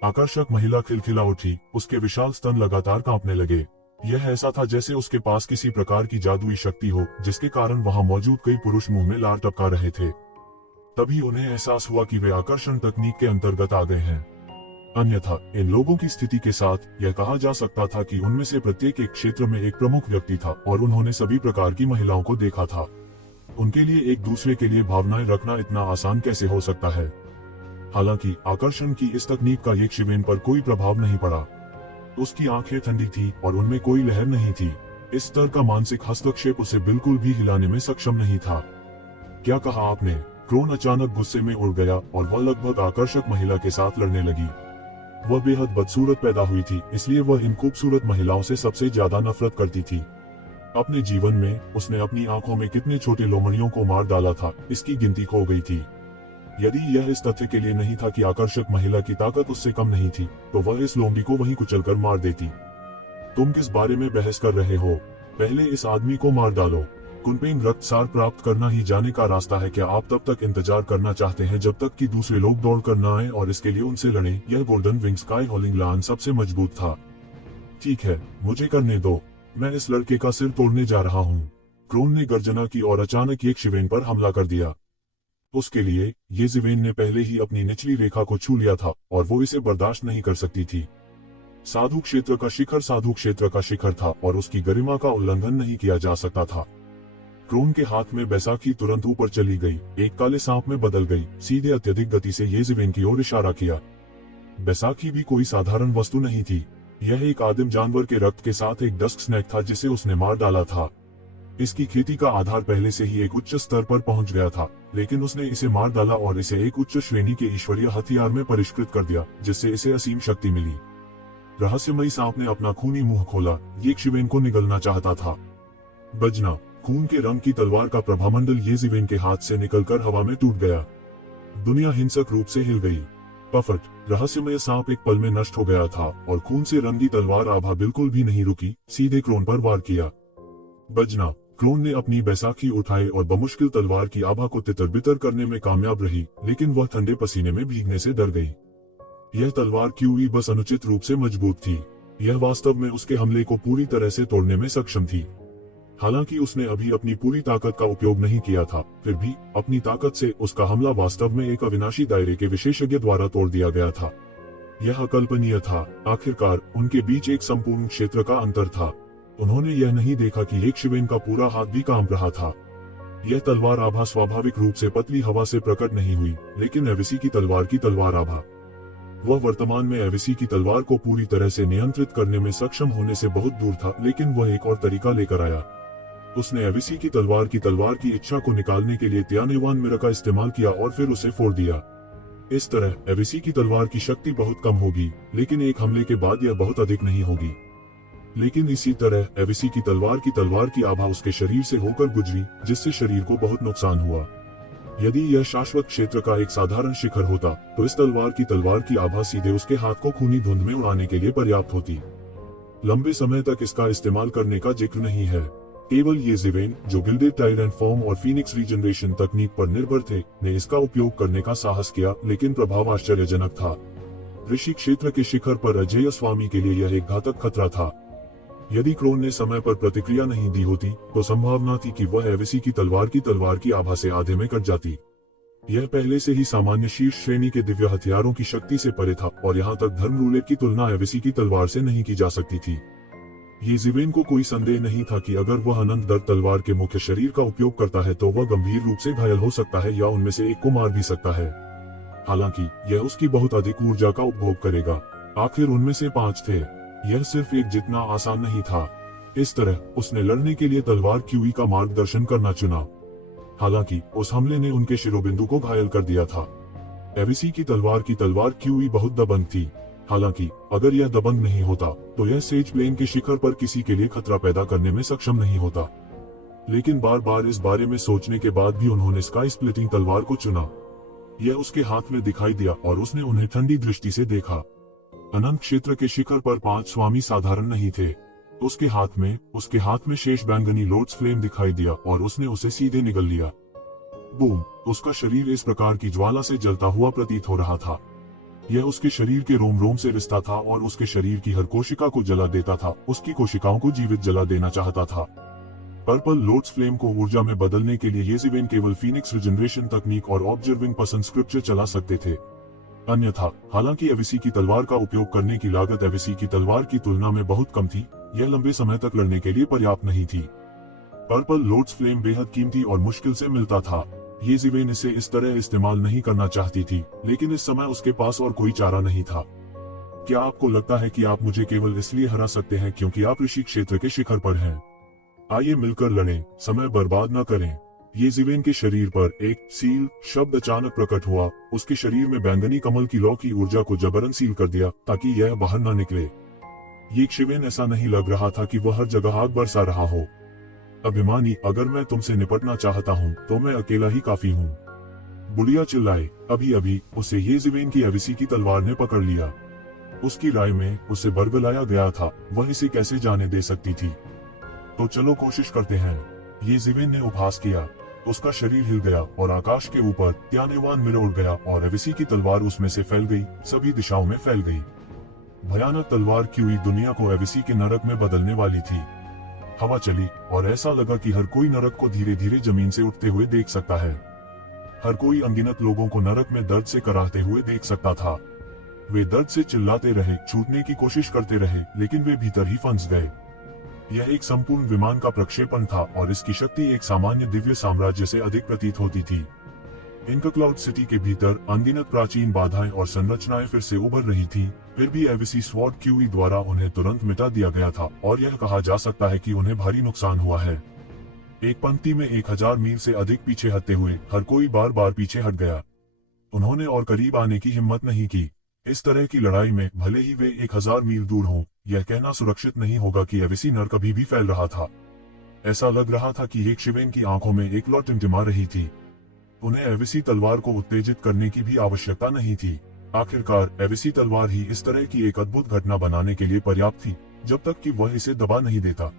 आकर्षक महिला खिलखिला उठी, उसके विशाल स्तन लगातार कांपने लगे। यह ऐसा था जैसे उसके पास किसी प्रकार की जादुई शक्ति हो, जिसके कारण वहां मौजूद कई पुरुष मुंह में लार टपका रहे थे। तभी उन्हें एहसास हुआ कि वे आकर्षण तकनीक के अंतर्गत आ गए हैं। अन्यथा इन लोगों की स्थिति के साथ यह कहा जा सकता था कि उनमें से प्रत्येक एक क्षेत्र में एक प्रमुख व्यक्ति था और उन्होंने सभी प्रकार की महिलाओं को देखा था। उनके लिए एक दूसरे के लिए भावनाएं रखना इतना आसान कैसे हो सकता है? हालांकि आकर्षण की इस तकनीक का एक शिवेन पर कोई प्रभाव नहीं पड़ा। उसकी आंखें ठंडी थी और उनमें कोई लहर नहीं थी। इस स्तर का मानसिक हस्तक्षेप उसे बिल्कुल भी हिलाने में सक्षम नहीं था। क्या कहा आपने? क्रोन अचानक गुस्से में उड़ गया और वह लगभग आकर्षक महिला के साथ लड़ने लगी। वह बेहद बदसूरत पैदा हुई थी, इसलिए वह इन खूबसूरत महिलाओं से सबसे ज्यादा नफरत करती थी। अपने जीवन में उसने अपनी आंखों में कितने छोटे लोमड़ियों को मार डाला था, इसकी गिनती खो गई थी। यदि यह इस तथ्य के लिए नहीं था कि आकर्षक महिला की ताकत उससे कम नहीं थी, तो वह इस लोमड़ी को वहीं कुचलकर मार देती। तुम किस बारे में बहस कर रहे हो? पहले इस आदमी को मार डालो। कुनपेन रक्तसार प्राप्त करना ही जाने का रास्ता है। क्या आप तब तक इंतजार करना चाहते हैं जब तक कि दूसरे लोग दौड़ कर न आए और इसके लिए उनसे लड़ें? यह गोल्डन विंग स्काई हॉलिंग लान सबसे मजबूत था। ठीक है, मुझे करने दो, मैं इस लड़के का सिर तोड़ने जा रहा हूँ। क्रोन ने गर्जना की और अचानक एक शिवेन पर हमला कर दिया। उसके लिए येज़िवेन ने पहले ही अपनी निचली रेखा को छू लिया था और वो इसे बर्दाश्त नहीं कर सकती थी। साधु क्षेत्र का शिखर साधु क्षेत्र का शिखर था और उसकी गरिमा का उल्लंघन नहीं किया जा सकता था। क्रोन के हाथ में बैसाखी तुरंत ऊपर चली गई, एक काले सांप में बदल गई, सीधे अत्यधिक गति से येज़िवेन की ओर इशारा किया। बैसाखी भी कोई साधारण वस्तु नहीं थी। यह एक आदिम जानवर के रक्त के साथ एक डस्क स्नेक था जिसे उसने मार डाला था। इसकी खेती का आधार पहले से ही एक उच्च स्तर पर पहुंच गया था, लेकिन उसने इसे मार डाला और इसे एक उच्च श्रेणी के ईश्वरीय हथियार में परिष्कृत कर दिया, जिससे इसे असीम शक्ति मिली। रहस्यमयी सांप ने अपना खूनी मुंह खोला, येज़िवेन को निगलना चाहता था। बजना, खून के रंग की तलवार का प्रभामंडल येज़िवेन के हाथ से निकलकर हवा में टूट गया। दुनिया हिंसक रूप से हिल गई। पफट, रहस्यमय सांप एक पल में नष्ट हो गया था और खून से रंगी तलवार आभा बिल्कुल भी नहीं रुकी, सीधे क्रोन पर वार किया। बजना, क्रोन ने अपनी बैसाखी उठाई और बमुश्किल तलवार की आभा को तितर-बितर करने में कामयाब रही, लेकिन वह ठंडे पसीने में भीगने से डर गई। यह तलवार क्यूई बस अनुचित रूप से मजबूत थी। यह वास्तव में उसके हमले को पूरी तरह से तोड़ने में सक्षम थी। हालांकि उसने अभी अपनी पूरी ताकत का उपयोग नहीं किया था, फिर भी अपनी ताकत से उसका हमला वास्तव में एक अविनाशी दायरे के विशेषज्ञ द्वारा तोड़ दिया गया था। यह अकल्पनीय था। आखिरकार उनके बीच एक संपूर्ण क्षेत्र का अंतर था। उन्होंने यह नहीं देखा कि येज़िवेन का पूरा हाथ भी कांप रहा था। यह तलवार आभा स्वाभाविक रूप से पतली हवा से प्रकट नहीं हुई, लेकिन एविसी की तलवार आभा। वह वर्तमान में एविसी की तलवार को पूरी तरह से नियंत्रित करने में सक्षम होने से बहुत दूर था, लेकिन वह एक और तरीका लेकर आया। उसने एविसी की तलवार की इच्छा को निकालने के लिए त्यानेवान मिरर का इस्तेमाल किया और फिर उसे फोड़ दिया। इस तरह एविसी की तलवार की शक्ति बहुत कम होगी, लेकिन एक हमले के बाद यह बहुत अधिक नहीं होगी। लेकिन इसी तरह एविसी की तलवार की आभा उसके शरीर से होकर गुजरी, जिससे शरीर को बहुत नुकसान हुआ। यदि यह शाश्वत क्षेत्र का एक साधारण शिखर होता, तो इस तलवार की आभा सीधे उसके हाथ को खूनी धुंध में उड़ाने के लिए पर्याप्त होती। लंबे समय तक इसका इस्तेमाल करने का जिक्र नहीं है। केवल येज़िवेन, जो गिल्डेड टायरेंट फॉर्म और फीनिक्स रीजनरेशन तकनीक पर निर्भर थे, ने इसका उपयोग करने का साहस किया, लेकिन प्रभाव आश्चर्यजनक था। ऋषि क्षेत्र के शिखर पर अजेय स्वामी के लिए यह एक घातक खतरा था। यदि क्रोन ने समय पर प्रतिक्रिया नहीं दी होती, तो संभावना थी कि वह एविसी की तलवार की आभा से आधे में कट जाती। यह पहले से ही सामान्य शीर्ष श्रेणी के दिव्य हथियारों की शक्ति से परे था, और यहाँ तक धर्म रूलेट की तुलना एविसी की तलवार से नहीं की जा सकती थी। येज़िवेन को कोई संदेह नहीं था कि अगर वह अनंत दर तलवार के मुख्य शरीर का उपयोग करता है तो वह गंभीर रूप से घायल हो सकता है या उनमें से एक को मार भी सकता है। हालांकि यह उसकी बहुत अधिक ऊर्जा का उपभोग करेगा। आखिर उनमें से 5 थे। यह सिर्फ एक जितना आसान नहीं था। इस तरह उसने लड़ने के लिए तलवार क्यूई का मार्गदर्शन करना चुना। हालांकि उस हमले ने उनके शिरोबिंदु को घायल कर दिया था। एविसी की तलवार क्यूई बहुत दबंग थी। हालांकि अगर यह दबंग नहीं होता, तो यह सेज प्लेन के शिखर पर किसी के लिए खतरा पैदा करने में सक्षम नहीं होता। लेकिन बार बार इस बारे में सोचने के बाद भी उन्होंने स्काई स्प्लिटिंग तलवार को चुना। यह उसके हाथ में दिखाई दिया और उसने उन्हें ठंडी दृष्टि से देखा। अनंत क्षेत्र के शिखर पर 5 स्वामी साधारण नहीं थे। उसके हाथ में शेष बैंगनी लोड्स फ्लेम दिखाई दिया और उसने उसे सीधे निगल लिया। बूम! उसका शरीर इस प्रकार की ज्वाला से जलता हुआ प्रतीत हो रहा था। यह उसके शरीर के रोम रोम से रिश्ता था और उसके शरीर की हर कोशिका को जला देता था, उसकी कोशिकाओं को जीवित जला देना चाहता था। पर्पल लोड्स फ्लेम को ऊर्जा में बदलने के लिए येज़िवेन केवल फीनिक्स रिजनरेशन तकनीक और ऑब्जर्विंग पर्सन स्क्रिप्चर चला सकते थे। अन्यथा, हालांकि एविसी की तलवार का उपयोग करने की लागत एविसी की तलवार की तुलना में बहुत कम थी, यह लंबे समय तक लड़ने के लिए पर्याप्त नहीं थी। पर्पल लोड्स फ्लेम बेहद कीमती और मुश्किल से मिलता था। येज़िवेन इसे इस तरह इस्तेमाल नहीं करना चाहती थी, लेकिन इस समय उसके पास और कोई चारा नहीं था। क्या आपको लगता है कि आप मुझे केवल इसलिए हरा सकते हैं क्योंकि आप ऋषि क्षेत्र के शिखर पर हैं? आइए मिलकर लड़ें, समय बर्बाद न करें। येज़िवेन के शरीर पर एक सील शब्द अचानक प्रकट हुआ। उसके शरीर में बैंगनी कमल की लौ की ऊर्जा को जबरन सील कर दिया ताकि यह बाहर न निकले। येज़िवेन ऐसा नहीं लग रहा था कि वह हर जगह आग बरसा रहा हो। अभिमानी, अगर मैं तुमसे निपटना चाहता हूँ तो मैं अकेला ही काफी हूँ। बुढ़िया चिल्लाए। अभी अभी उसे येज़िवेन की एविसी की तलवार ने पकड़ लिया। उसकी राय में उसे बरगलाया गया था, वह इसे कैसे जाने दे सकती थी। तो चलो कोशिश करते हैं, येज़िवेन ने उपहास किया। उसका शरीर हिल गया और आकाश के ऊपर त्यानेवान मिरर उड़ गया और एविसी की तलवार उसमें से फैल गई, सभी दिशाओं में फैल गई। भयानक तलवार क्यूई दुनिया को एविसी के नरक में बदलने वाली थी। हवा चली और ऐसा लगा कि हर कोई नरक को धीरे धीरे जमीन से उठते हुए देख सकता है। हर कोई अनगिनत लोगों को नरक में दर्द से कराहते हुए देख सकता था। वे दर्द से चिल्लाते रहे, छूटने की कोशिश करते रहे, लेकिन वे भीतर ही फंस गए। यह एक संपूर्ण विमान का प्रक्षेपण था और इसकी शक्ति एक सामान्य दिव्य साम्राज्य से अधिक प्रतीत होती थी। इनका क्लाउड सिटी के भीतर अनगिनत प्राचीन बाधाएं और संरचनाएं फिर से उभर रही थीं, फिर भी एविसी स्वॉर्ड क्यूई द्वारा उन्हें तुरंत मिटा दिया गया था और यह कहा जा सकता है कि उन्हें भारी नुकसान हुआ है। एक पंक्ति में 1000 मील से अधिक पीछे हटते हुए हर कोई बार बार पीछे हट गया। उन्होंने और करीब आने की हिम्मत नहीं की। इस तरह की लड़ाई में भले ही वे 1000 मील दूर हों, यह कहना सुरक्षित नहीं होगा कि एविसी नर कभी भी फैल रहा था। ऐसा लग रहा था कि एक शिवेन की आंखों में एक लौ टिमटिमा रही थी। उन्हें एविसी तलवार को उत्तेजित करने की भी आवश्यकता नहीं थी। आखिरकार एविसी तलवार ही इस तरह की एक अद्भुत घटना बनाने के लिए पर्याप्त थी, जब तक कि वह इसे दबा नहीं देता।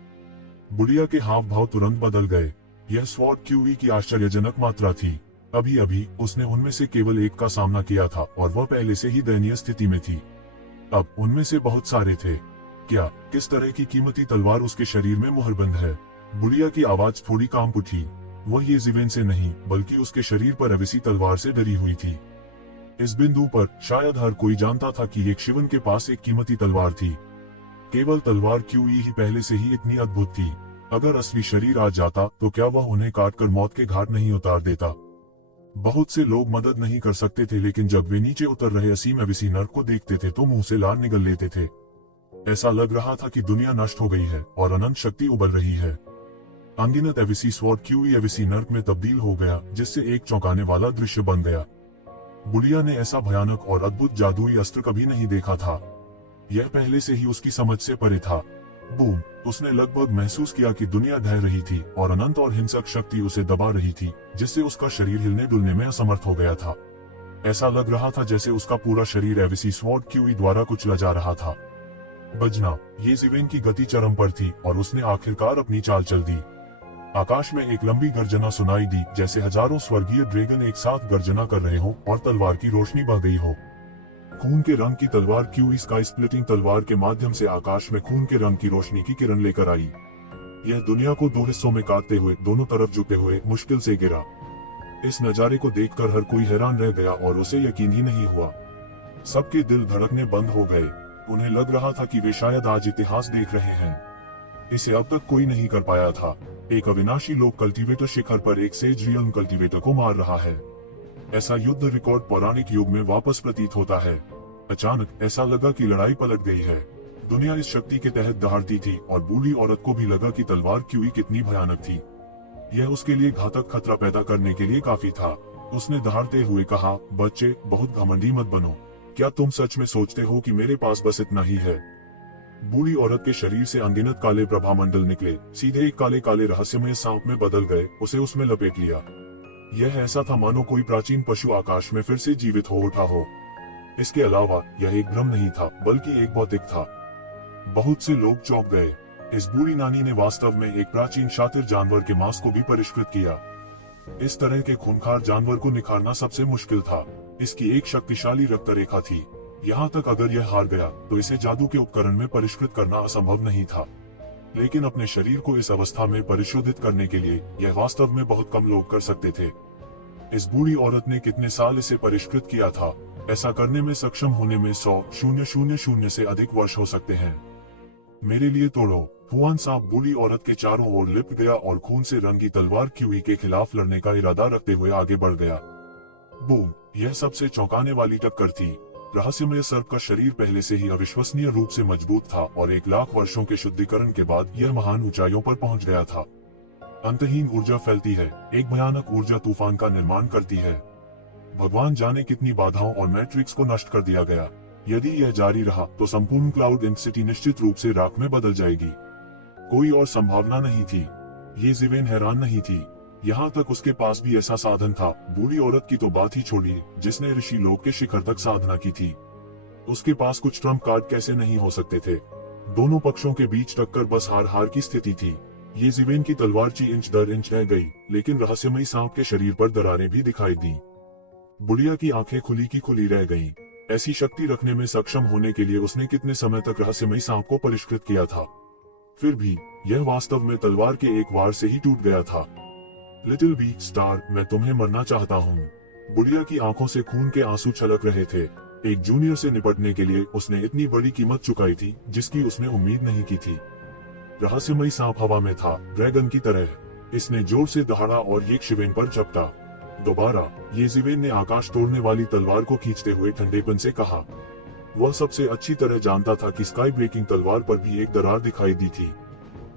बुढ़िया के हाव भाव तुरंत बदल गए। यह स्वॉर्ड क्यूई की आश्चर्यजनक मात्रा थी। अभी अभी उसने उनमें से केवल एक का सामना किया था और वह पहले से ही दयनीय स्थिति में थी। अब उनमें से बहुत सारे थे। क्या किस तरह की कीमती तलवार उसके शरीर में मुहरबंद है? बुढ़िया की आवाज थोड़ी कांप उठी। वह ये जीवेन से नहीं, बल्कि उसके शरीर पर एविसी तलवार से डरी हुई थी। इस बिंदु पर शायद हर कोई जानता था कि एक शिवन के पास एक कीमती तलवार थी। केवल तलवार क्यूई ही पहले से ही इतनी अद्भुत थी। अगर असली शरीर आ जाता तो क्या वह उन्हें काटकर मौत के घाट नहीं उतार देता? बहुत से लोग मदद नहीं कर सकते थे, लेकिन जब वे नीचे उतर रहे असीम एविसी नर को देखते थे तो मुंह से लार निगल लेते थे। ऐसा लग रहा था कि दुनिया नष्ट हो गई है और अनंत शक्ति उबल रही है। अनगिनत एविसी स्वॉर्ड क्यूई एविसी नर्क में तब्दील हो गया, जिससे एक चौंकाने वाला दृश्य बन गया। बुढ़िया ने ऐसा भयानक और अद्भुत जादुई अस्त्र कभी नहीं देखा था। यह पहले से ही उसकी समझ से परे था। बूम! उसने लगभग महसूस किया कि दुनिया ढह रही थी और अनंत और हिंसक शक्ति उसे दबा रही थी, जिससे उसका शरीर हिलने डुलने में असमर्थ हो गया था। ऐसा लग रहा था जैसे उसका पूरा शरीर एविसी स्वॉर्ड क्यूई द्वारा कुचला जा रहा था। बजना! ये जीवेन की गति चरम पर थी और उसने आखिरकार अपनी चाल चल दी। आकाश में एक लंबी गर्जना सुनाई दी, जैसे हजारों स्वर्गीय ड्रैगन एक साथ गर्जना कर रहे हो और तलवार की रोशनी बह गई हो। खून के रंग की तलवार क्यूई स्काई स्प्लिटिंग तलवार के माध्यम से आकाश में खून के रंग की रोशनी की किरण लेकर आई। यह दुनिया को दो हिस्सों में काटते हुए दोनों तरफ झुके हुए मुश्किल से गिरा। इस नजारे को देखकर हर कोई हैरान रह गया और उसे यकीन ही नहीं हुआ। सबके दिल धड़कने बंद हो गए। उन्हें लग रहा था कि वे शायद आज इतिहास देख रहे हैं। इसे अब तक कोई नहीं कर पाया था। एक अविनाशी लोक कल्टीवेटर शिखर पर एक सेज रियल्म कल्टीवेटर को मार रहा है। ऐसा युद्ध रिकॉर्ड पौराणिक युग में वापस प्रतीत होता है। अचानक ऐसा लगा कि लड़ाई पलट गई है। दुनिया इस शक्ति के तहत दहाड़ती थी और बूढ़ी औरत को भी लगा कि तलवार क्यूई कितनी भयानक थी। यह उसके लिए घातक खतरा पैदा करने के लिए काफी था। उसने दहाड़ते हुए कहा, बच्चे, बहुत घमंडी मत बनो। क्या तुम सच में सोचते हो कि मेरे पास बस इतना ही है? बूढ़ी औरत के शरीर से अनगिनत काले प्रभामंडल निकले, सीधे एक काले काले रहस्यमय सांप में बदल गए, उसे उसमें लपेट लिया। यह ऐसा था मानो कोई प्राचीन पशु आकाश में फिर से जीवित हो उठा हो। इसके अलावा यह एक भ्रम नहीं था, बल्कि एक भौतिक था। बहुत से लोग चौंक गए। इस बूढ़ी नानी ने वास्तव में एक प्राचीन शातिर जानवर के मांस को भी परिष्कृत किया। इस तरह के खूंखार जानवर को निखारना सबसे मुश्किल था। इसकी एक शक्तिशाली रक्त रेखा थी। यहाँ तक अगर यह हार गया तो इसे जादू के उपकरण में परिष्कृत करना असंभव नहीं था। लेकिन अपने शरीर को इस अवस्था में परिशोधित करने के लिए यह वास्तव में बहुत कम लोग कर सकते थे। इस बूढ़ी औरत ने कितने साल इसे परिष्कृत किया था? ऐसा करने में सक्षम होने में 100,000 से अधिक वर्ष हो सकते हैं। मेरे लिए तोड़ो। हुआन सांप बूढ़ी औरत के चारों ओर लिपट गया और खून से रंगी तलवार क्यूई के खिलाफ लड़ने का इरादा रखते हुए आगे बढ़ गया। बूम! यह सबसे चौंकाने वाली टक्कर थी। रहस्यमय सर्प का शरीर पहले से ही अविश्वसनीय रूप से मजबूत था और 1,00,000 वर्षों के शुद्धिकरण के बाद यह महान ऊंचाइयों पर पहुंच गया था। अंतहीन ऊर्जा फैलती है, एक भयानक ऊर्जा तूफान का निर्माण करती है। भगवान जाने कितनी बाधाओं और मैट्रिक्स को नष्ट कर दिया गया। यदि यह जारी रहा तो संपूर्ण क्लाउड इंक सिटी निश्चित रूप से राख में बदल जाएगी। कोई और संभावना नहीं थी। ये जीवेन हैरान नहीं थी। यहाँ तक उसके पास भी ऐसा साधन था। बूढ़ी औरत की तो बात ही छोड़िए, जिसने ऋषि लोक के शिखर तक साधना की थी। उसके पास कुछ ट्रम्प कार्ड कैसे नहीं हो सकते थे? दोनों पक्षों के बीच टक्कर बस हार हार की स्थिति थी। ये जीवेन की तलवार इंच दर इंच रह गई, लेकिन रहस्यमयी सांप के शरीर पर दरारें भी दिखाई दी। बुढ़िया की आंखें खुली की खुली रह गईं। ऐसी शक्ति रखने में सक्षम होने के लिए उसने कितने समय तक रहस्यमयी सांप को परिष्कृत किया था? फिर भी यह वास्तव में तलवार के एक वार से ही टूट गया था। लिटिल बिग स्टार, मैं तुम्हें मरना चाहता हूँ। बुढ़िया की आंखों से खून के आंसू छलक रहे थे। एक जूनियर से निपटने के लिए उसने इतनी बड़ी कीमत चुकाई थी जिसकी उसने उम्मीद नहीं की थी। रहस्यमयी सांप हवा में था, ड्रैगन की तरह। इसने जोर से दहाड़ा और येशिवेन पर झपटा। दोबारा येशिवेन ने आकाश तोड़ने वाली तलवार को खींचते हुए ठंडेपन से कहा। वह सबसे अच्छी तरह जानता था कि स्काई ब्रेकिंग तलवार पर भी एक दरार दिखाई दी थी।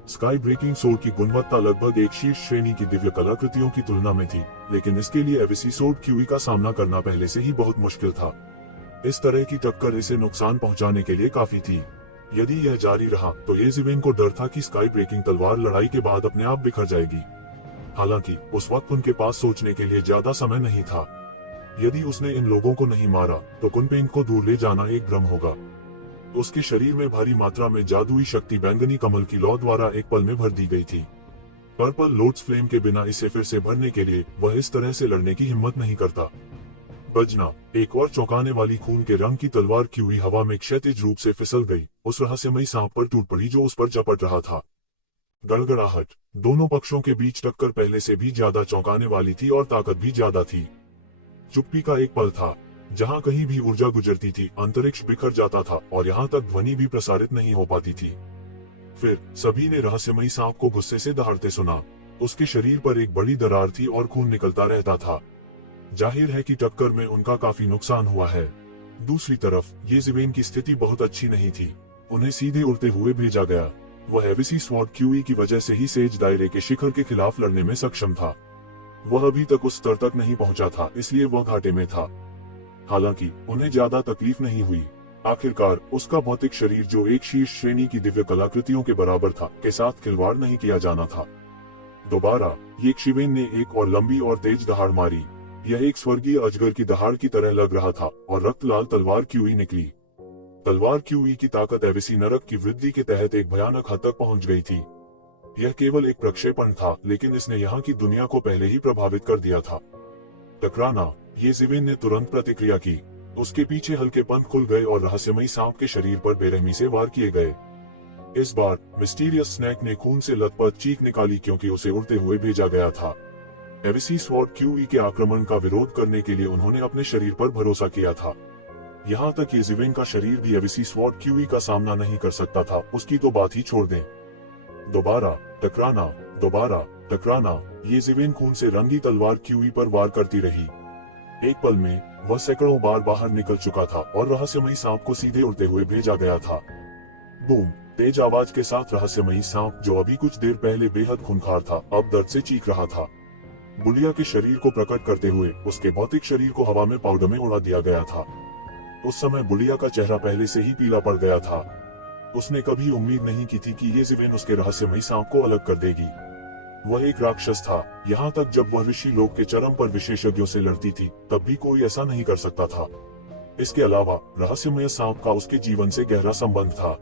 स्काई ब्रेकिंग सोर्ड की गुणवत्ता लगभग एक शीर्ष श्रेणी की दिव्य कलाकृतियों की तुलना में थी, लेकिन इसके लिए एविसी सोर्ड क्यूई का सामना करना पहले से ही बहुत मुश्किल था। इस तरह की टक्कर इसे नुकसान पहुंचाने के लिए काफी थी। यदि यह जारी रहा तो येशिवेन को डर था कि स्काई ब्रेकिंग तलवार लड़ाई के बाद अपने आप बिखर जाएगी। हालांकि उस वक्त उनके पास सोचने के लिए ज्यादा समय नहीं था। यदि उसने इन लोगों को नहीं मारा तो कुनपेंग को दूर ले जाना एक भ्रम होगा। उसके शरीर में भारी मात्रा में जादुई शक्ति बैंगनी कमल की लौ द्वारा एक पल में भर दी गई थी। पर्पल लोड्स फ्लेम के बिना इसे फिर से भरने के लिए वह इस तरह से लड़ने की हिम्मत नहीं करता। बजना, एक और चौंकाने वाली खून के रंग की तलवार क्यूई हवा में क्षैतिज रूप से फिसल गई, उस रहस्यमयी सांप पर टूट पड़ी जो उस पर झपट रहा था। गड़गड़ाहट, दोनों पक्षों के बीच टक्कर पहले से भी ज्यादा चौंकाने वाली थी और ताकत भी ज्यादा थी। चुप्पी का एक पल था, जहां कहीं भी ऊर्जा गुजरती थी अंतरिक्ष बिखर जाता था और यहां तक ध्वनि भी प्रसारित नहीं हो पाती थी। फिर सभी ने रहस्यमयी सांप को गुस्से से दहाड़ते सुना। उसके शरीर पर एक बड़ी दरार थी और खून निकलता रहता था। जाहिर है कि टक्कर में उनका काफी नुकसान हुआ है। दूसरी तरफ येशिवेन की स्थिति बहुत अच्छी नहीं थी। उन्हें सीधे उड़ते हुए भेजा गया। वह एविसी स्वॉर्ड क्यूई की वजह से ही सेज दायरे के शिखर के खिलाफ लड़ने में सक्षम था। वह अभी तक उस स्तर तक नहीं पहुंचा था, इसलिए वह घाटे में था। हालांकि उन्हें ज्यादा तकलीफ नहीं हुई। आखिरकार उसका भौतिक शरीर, जो एक शीर्ष श्रेणी की दिव्य कलाकृतियों के बराबर था, के साथ खिलवाड़ नहीं किया जाना था। दोबारा येशिवेन ने एक और लंबी और तेज दहाड़ मारी। यह एक स्वर्गीय अजगर की दहाड़ की तरह लग रहा था और रक्त लाल तलवार क्यूई निकली। तलवार क्यूई की ताकत एविसी नरक की वृद्धि के तहत एक भयानक हद तक पहुंच गई थी। यह केवल एक प्रक्षेपण था, लेकिन इसने यहाँ की दुनिया को पहले ही प्रभावित कर दिया था। टकराना, येशिवेन ने तुरंत प्रतिक्रिया की। उसके पीछे हल्के पंख खुल गए और रहस्यमयी सांप के शरीर पर बेरहमी से वार किए गए। इस बार मिस्टीरियस स्नैक ने खून से लथपथ चीख निकाली क्योंकि उसे उड़ते हुए भेजा गया था। एविसी स्वॉर्ड क्यूई के आक्रमण का विरोध करने के लिए उन्होंने अपने शरीर पर भरोसा किया था। यहाँ तक येशिवेन का शरीर भी एविसी स्वॉर्ड क्यूई का सामना नहीं कर सकता था, उसकी तो बात ही छोड़ दें। दोबारा टकराना, दोबारा टकराना। येशिवेन खून से रंगी तलवार क्यूई पर वार करती रही। एक पल में वह सैकड़ों बार बाहर निकल चुका था और रहस्यमयी सांप को सीधे उड़ते हुए भेजा गया था। बूम, तेज आवाज के साथ रहस्यमयी सांप, जो अभी कुछ देर पहले बेहद खूंखार था, अब दर्द से चीख रहा था। बुढ़िया के शरीर को प्रकट करते हुए उसके भौतिक शरीर को हवा में पाउडर में उड़ा दिया गया था। उस समय बुढ़िया का चेहरा पहले से ही पीला पड़ गया था। उसने कभी उम्मीद नहीं की थी कि येशिवेन उसके रहस्यमयी सांप को अलग कर देगी। वह एक राक्षस था। यहाँ तक जब वह ऋषि लोक के चरम पर विशेषज्ञों से लड़ती थी, तब भी कोई ऐसा नहीं कर सकता था। इसके अलावा रहस्यमय सांप का उसके जीवन से गहरा संबंध था।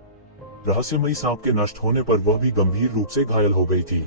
रहस्यमयी सांप के नष्ट होने पर वह भी गंभीर रूप से घायल हो गई थी।